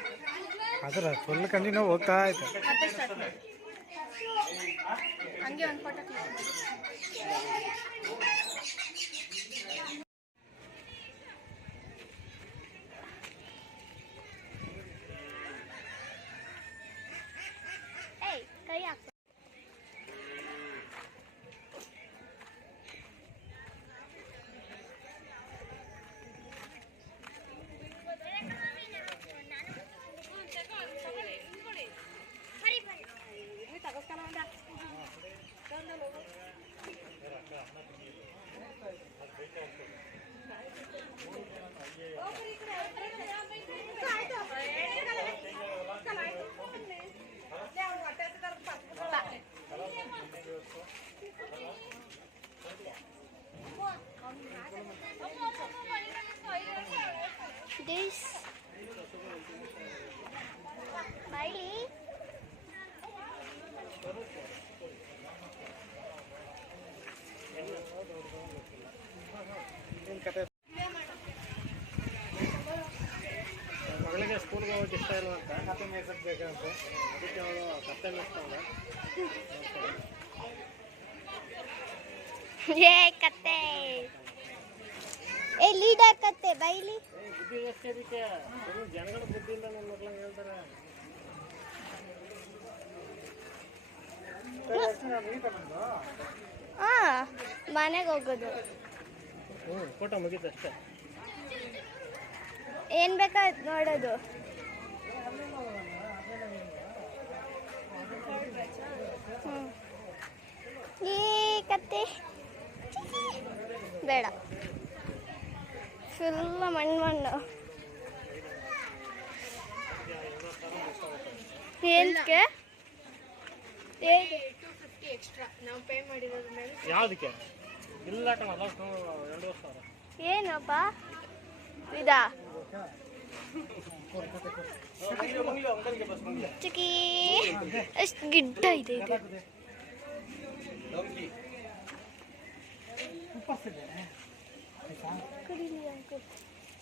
ಅದರ ಫುಲ್ ಕಂಟಿನ್ಯೂ ಹೋಗ್ತಾ ಆಯ್ತು ಮತ್ತೆ ಸ್ಟಾರ್ಟ್ ಮಾಡಿ ಹಂಗೆ ಒಂದು ಫೋಟೋ ಕ್ಲಿಕ್ ಮಾಡಿ ಕೈ ಹಾಕು This Miley. ಮಗಳಿಗೆ ಸ್ಕೂಲ್ಗೆ ಹೋಗೋದು ಇಷ್ಟ ಇಲ್ಲ ಅಂತ ಕತೆ ಮೇಯ್ಸಕ್ಕೆ ಬೇಕಂತ ಅದಕ್ಕೆ ಅವಳು ಕತೆ ಮೇಯಿಸ್ತಾವಳೆ ಏ ಕತ್ತೆ ಏ ಲೀಡರ್ ಕತ್ತೆ ಬೈಲಿ ಬುದ್ಧಿ ಜಾಸ್ತಿ ಅದಕ್ಕೆ ಜನಗಳ ಬುದ್ಧಿ ಇಲ್ಲ ನನ್ನ ಮಕ್ಳಂಗೆ ಹೇಳ್ತಾರೆ ಹಾಂ ಮನೆಗೆ ಹೋಗೋದು ಫೋಟೋ ಮುಗೀತು ಅಷ್ಟೇ ಏನು ಬೇಕಾಯ್ತು ನೋಡೋದು ಈ ಕತ್ತೆ ಬೇಡ ಫುಲ್ ಮಣ್ಣು ಏನಕ್ಕೆ ಎಕ್ಸ್ಟ್ರಾ ನಾವು ಪೇ ಮಾಡಿರೋದ್ರ ಮೇಲೆ ಯಾವುದಕ್ಕೆ ಇಲ್ಲ ಕಣ 2,000 ಏನಪ್ಪ ಇದಾ ಚಿಕ್ಕಿ ಎಷ್ಟು ಗಿಡ್ಡ ಇದೆ ಇದು ಕುಡಿಲಿ ಅಂಕಲ್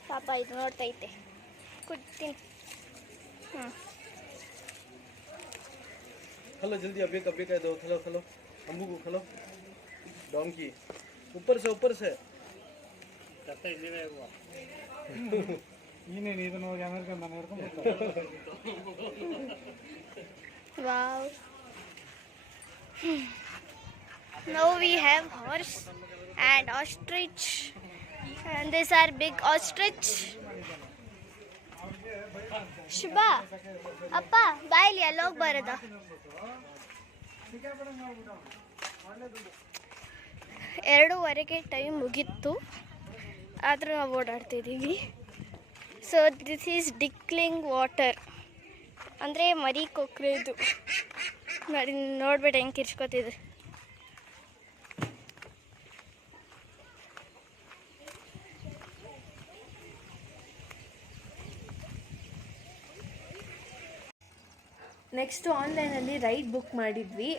ಪಾಪ ಇದು ನೋಡ್ತೈತೆ ಕುಡ್ತೀನಿ ಹಾಂ खलो जल्दी अभी कह दो खलो खलो अम्बू को खलो डोंकी ऊपर से ಕತೆ ಇಲ್ಲಿದೆ ಇನ್ನೇನು ಇದನ್ನು ಹೋಗಿ ಅಮೆರಿಕನ್ ಮನೆ ಹಿಡ್ಕೊಂಡು Wow. Now we have horse and ostrich, and these are big ostrich. Shubha, appa, ಬಾಯಲ್ಲಿ ಅಲ್ಲಿ ಹೋಗಿ ಬರೋದ 2:15 ಟೈಮ್ ಮುಗಿತ್ತು ಆದರೂ ನಾವು ಓಡಾಡ್ತಿದ್ದೀವಿ. ಸೊ ದಿಸ್ ಈಸ್ ಡಿಕ್ಲಿಂಗ್ ವಾಟರ್ ಅಂದರೆ ಮರಿ ಕೊಕ್ಕರೆದು ನೋಡಿ ನೋಡ್ಬೇಡ ಹೆಂಗೆ ಕಿರ್ಚ್ಕೊತಿದ್ರೆ. ನೆಕ್ಸ್ಟು ಆನ್ಲೈನಲ್ಲಿ ರೈಡ್ ಬುಕ್ ಮಾಡಿದ್ವಿ.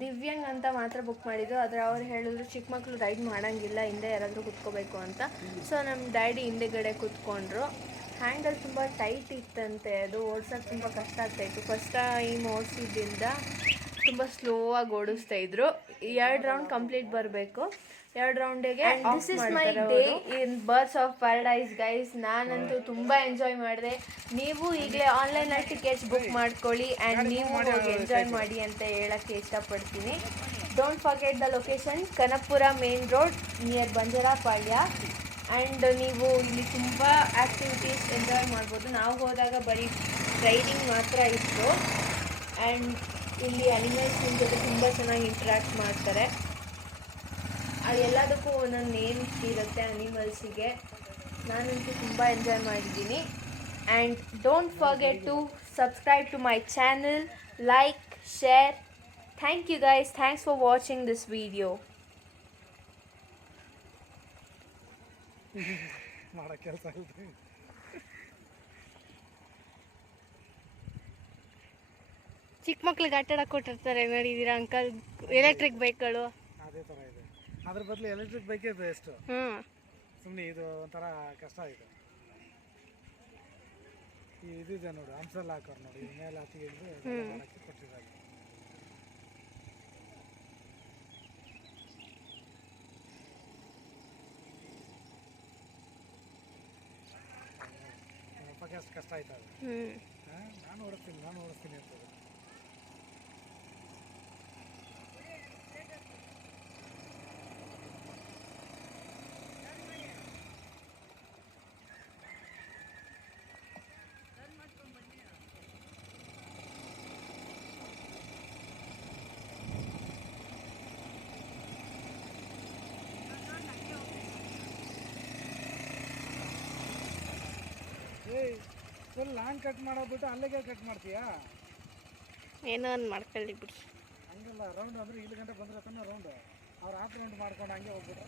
ದಿವ್ಯಾಂಗ್ ಅಂತ ಮಾತ್ರ ಬುಕ್ ಮಾಡಿದ್ದು, ಆದರೆ ಅವ್ರು ಹೇಳಿದ್ರು ಚಿಕ್ಕ ಮಕ್ಕಳು ರೈಡ್ ಮಾಡೋಂಗಿಲ್ಲ, ಹಿಂದೆ ಯಾರಾದರೂ ಕುತ್ಕೋಬೇಕು ಅಂತ. ಸೊ ನಮ್ಮ ಡ್ಯಾಡಿ ಹಿಂದೆಗಡೆ ಕೂತ್ಕೊಂಡ್ರು. ಹ್ಯಾಂಡಲ್ ತುಂಬ ಟೈಟ್ ಇತ್ತಂತೆ, ಅದು ಓಡ್ಸೋಕ್ಕೆ ತುಂಬ ಕಷ್ಟ ಆಗ್ತಾಯಿತ್ತು. ಫಸ್ಟ್ ಟೈಮ್ ಓಡಿಸಿದ್ದಿಂದ ತುಂಬ ಸ್ಲೋ ಆಗಿ ಓಡಿಸ್ತಾಯಿದ್ರು. 2 ರೌಂಡ್ ಕಂಪ್ಲೀಟ್ ಬರಬೇಕು. ಎರಡು ರೌಂಡಿಗೆ this is my day in birds of paradise guys. ನಾನಂತೂ ತುಂಬ ಎಂಜಾಯ್ ಮಾಡಿದೆ. ನೀವು ಈಗಲೇ ಆನ್ಲೈನಲ್ಲಿ ಟಿಕೆಟ್ಸ್ ಬುಕ್ ಮಾಡ್ಕೊಳ್ಳಿ ಆ್ಯಂಡ್ ನೀವು ಹೋಗಿ ಎಂಜಾಯ್ ಮಾಡಿ ಅಂತ ಹೇಳೋಕ್ಕೆ ಇಷ್ಟಪಡ್ತೀನಿ. Don't forget the location, Kanakapura main road near Banjarapalya. And ನೀವು ಇಲ್ಲಿ ತುಂಬ ಆ್ಯಕ್ಟಿವಿಟೀಸ್ ಎಂಜಾಯ್ ಮಾಡ್ಬೋದು. ನಾವು ಹೋದಾಗ ಬರೀ ರೈಡಿಂಗ್ ಮಾತ್ರ ಇತ್ತು. ಆ್ಯಂಡ್ ಇಲ್ಲಿ ಅನಿಮಲ್ಸ್ ಜೊತೆ ತುಂಬ ಚೆನ್ನಾಗಿ ಇಂಟ್ರ್ಯಾಕ್ಟ್ ಮಾಡ್ತಾರೆ. ಎಲ್ಲದಕ್ಕೂ ಒಂದೊಂದು ನೇಮ್ ಇರುತ್ತೆ ಅನಿಮಲ್ಸಿಗೆ. ನಾನಂತೂ ತುಂಬ ಎಂಜಾಯ್ ಮಾಡಿದ್ದೀನಿ. And don't forget to subscribe to my channel, like, share. Thank you guys. Thanks for watching this video. ಮಾಡೋ ಕೆಲಸ ಇಲ್ರಿ. ಚಿಕ್ಕ ಮಕ್ಳಿಗೆ ಆಟ ಆಡಕ್ಕೆ ಕೊಟ್ಟಿರ್ತಾರೆ ನೋಡಿದ್ದೀರಾ ಅಂಕಲ್, ಎಲೆಕ್ಟ್ರಿಕ್ ಬೈಕ್ಗಳು. ಅದೇ ಥರ ಇದೆ. ಅದ್ರ ಬದಲು ಎಲೆಕ್ಟ್ರಿಕ್ ಬೈಕೇ ಬೆಸ್ಟು. ಸುಮ್ಮನೆ ಇದು ಒಂಥರ ಕಷ್ಟ ಇದೆ. ಇದಿದೆ ನೋಡಿ, ಹಂಸಲ್ಲಿ ಹಾಕೋರು ನೋಡಿ, ಮೇಲೆ ಹಾಕಿದ್ದು ಮಾಡೋಕ್ಕೆ ಕೊಟ್ಟಿದ್ದಾರೆ. ನಮ್ಮಪ್ಪಗೆ ಅಷ್ಟು ಕಷ್ಟ ಆಯ್ತು ಅದು. ನಾನು ಓಡಿಸ್ತೀನಿ ಅಂತದ್ದು. ಫುಲ್ ಲಾಂಗ್ ಕಟ್ ಮಾಡೋಗ್ಬಿಟ್ಟು ಅಲ್ಲಿಗೆ ಕಟ್ ಮಾಡ್ತೀಯಾ? ಏನೋ ಒಂದು ಮಾಡ್ಕೊಳ್ಳಿ ಬಿಡಿ. ಹಂಗಲ್ಲ, ರೌಂಡ್ ಅಂದರೆ ಇಲ್ಲಿ ಗಂಟೆ ಬಂದ್ರೆ ತಾನೇ ರೌಂಡ್. ಅವ್ರು 4 ರೌಂಡ್ ಮಾಡ್ಕೊಂಡು ಹಂಗೆ ಹೋಗ್ಬಿಟ್ರೆ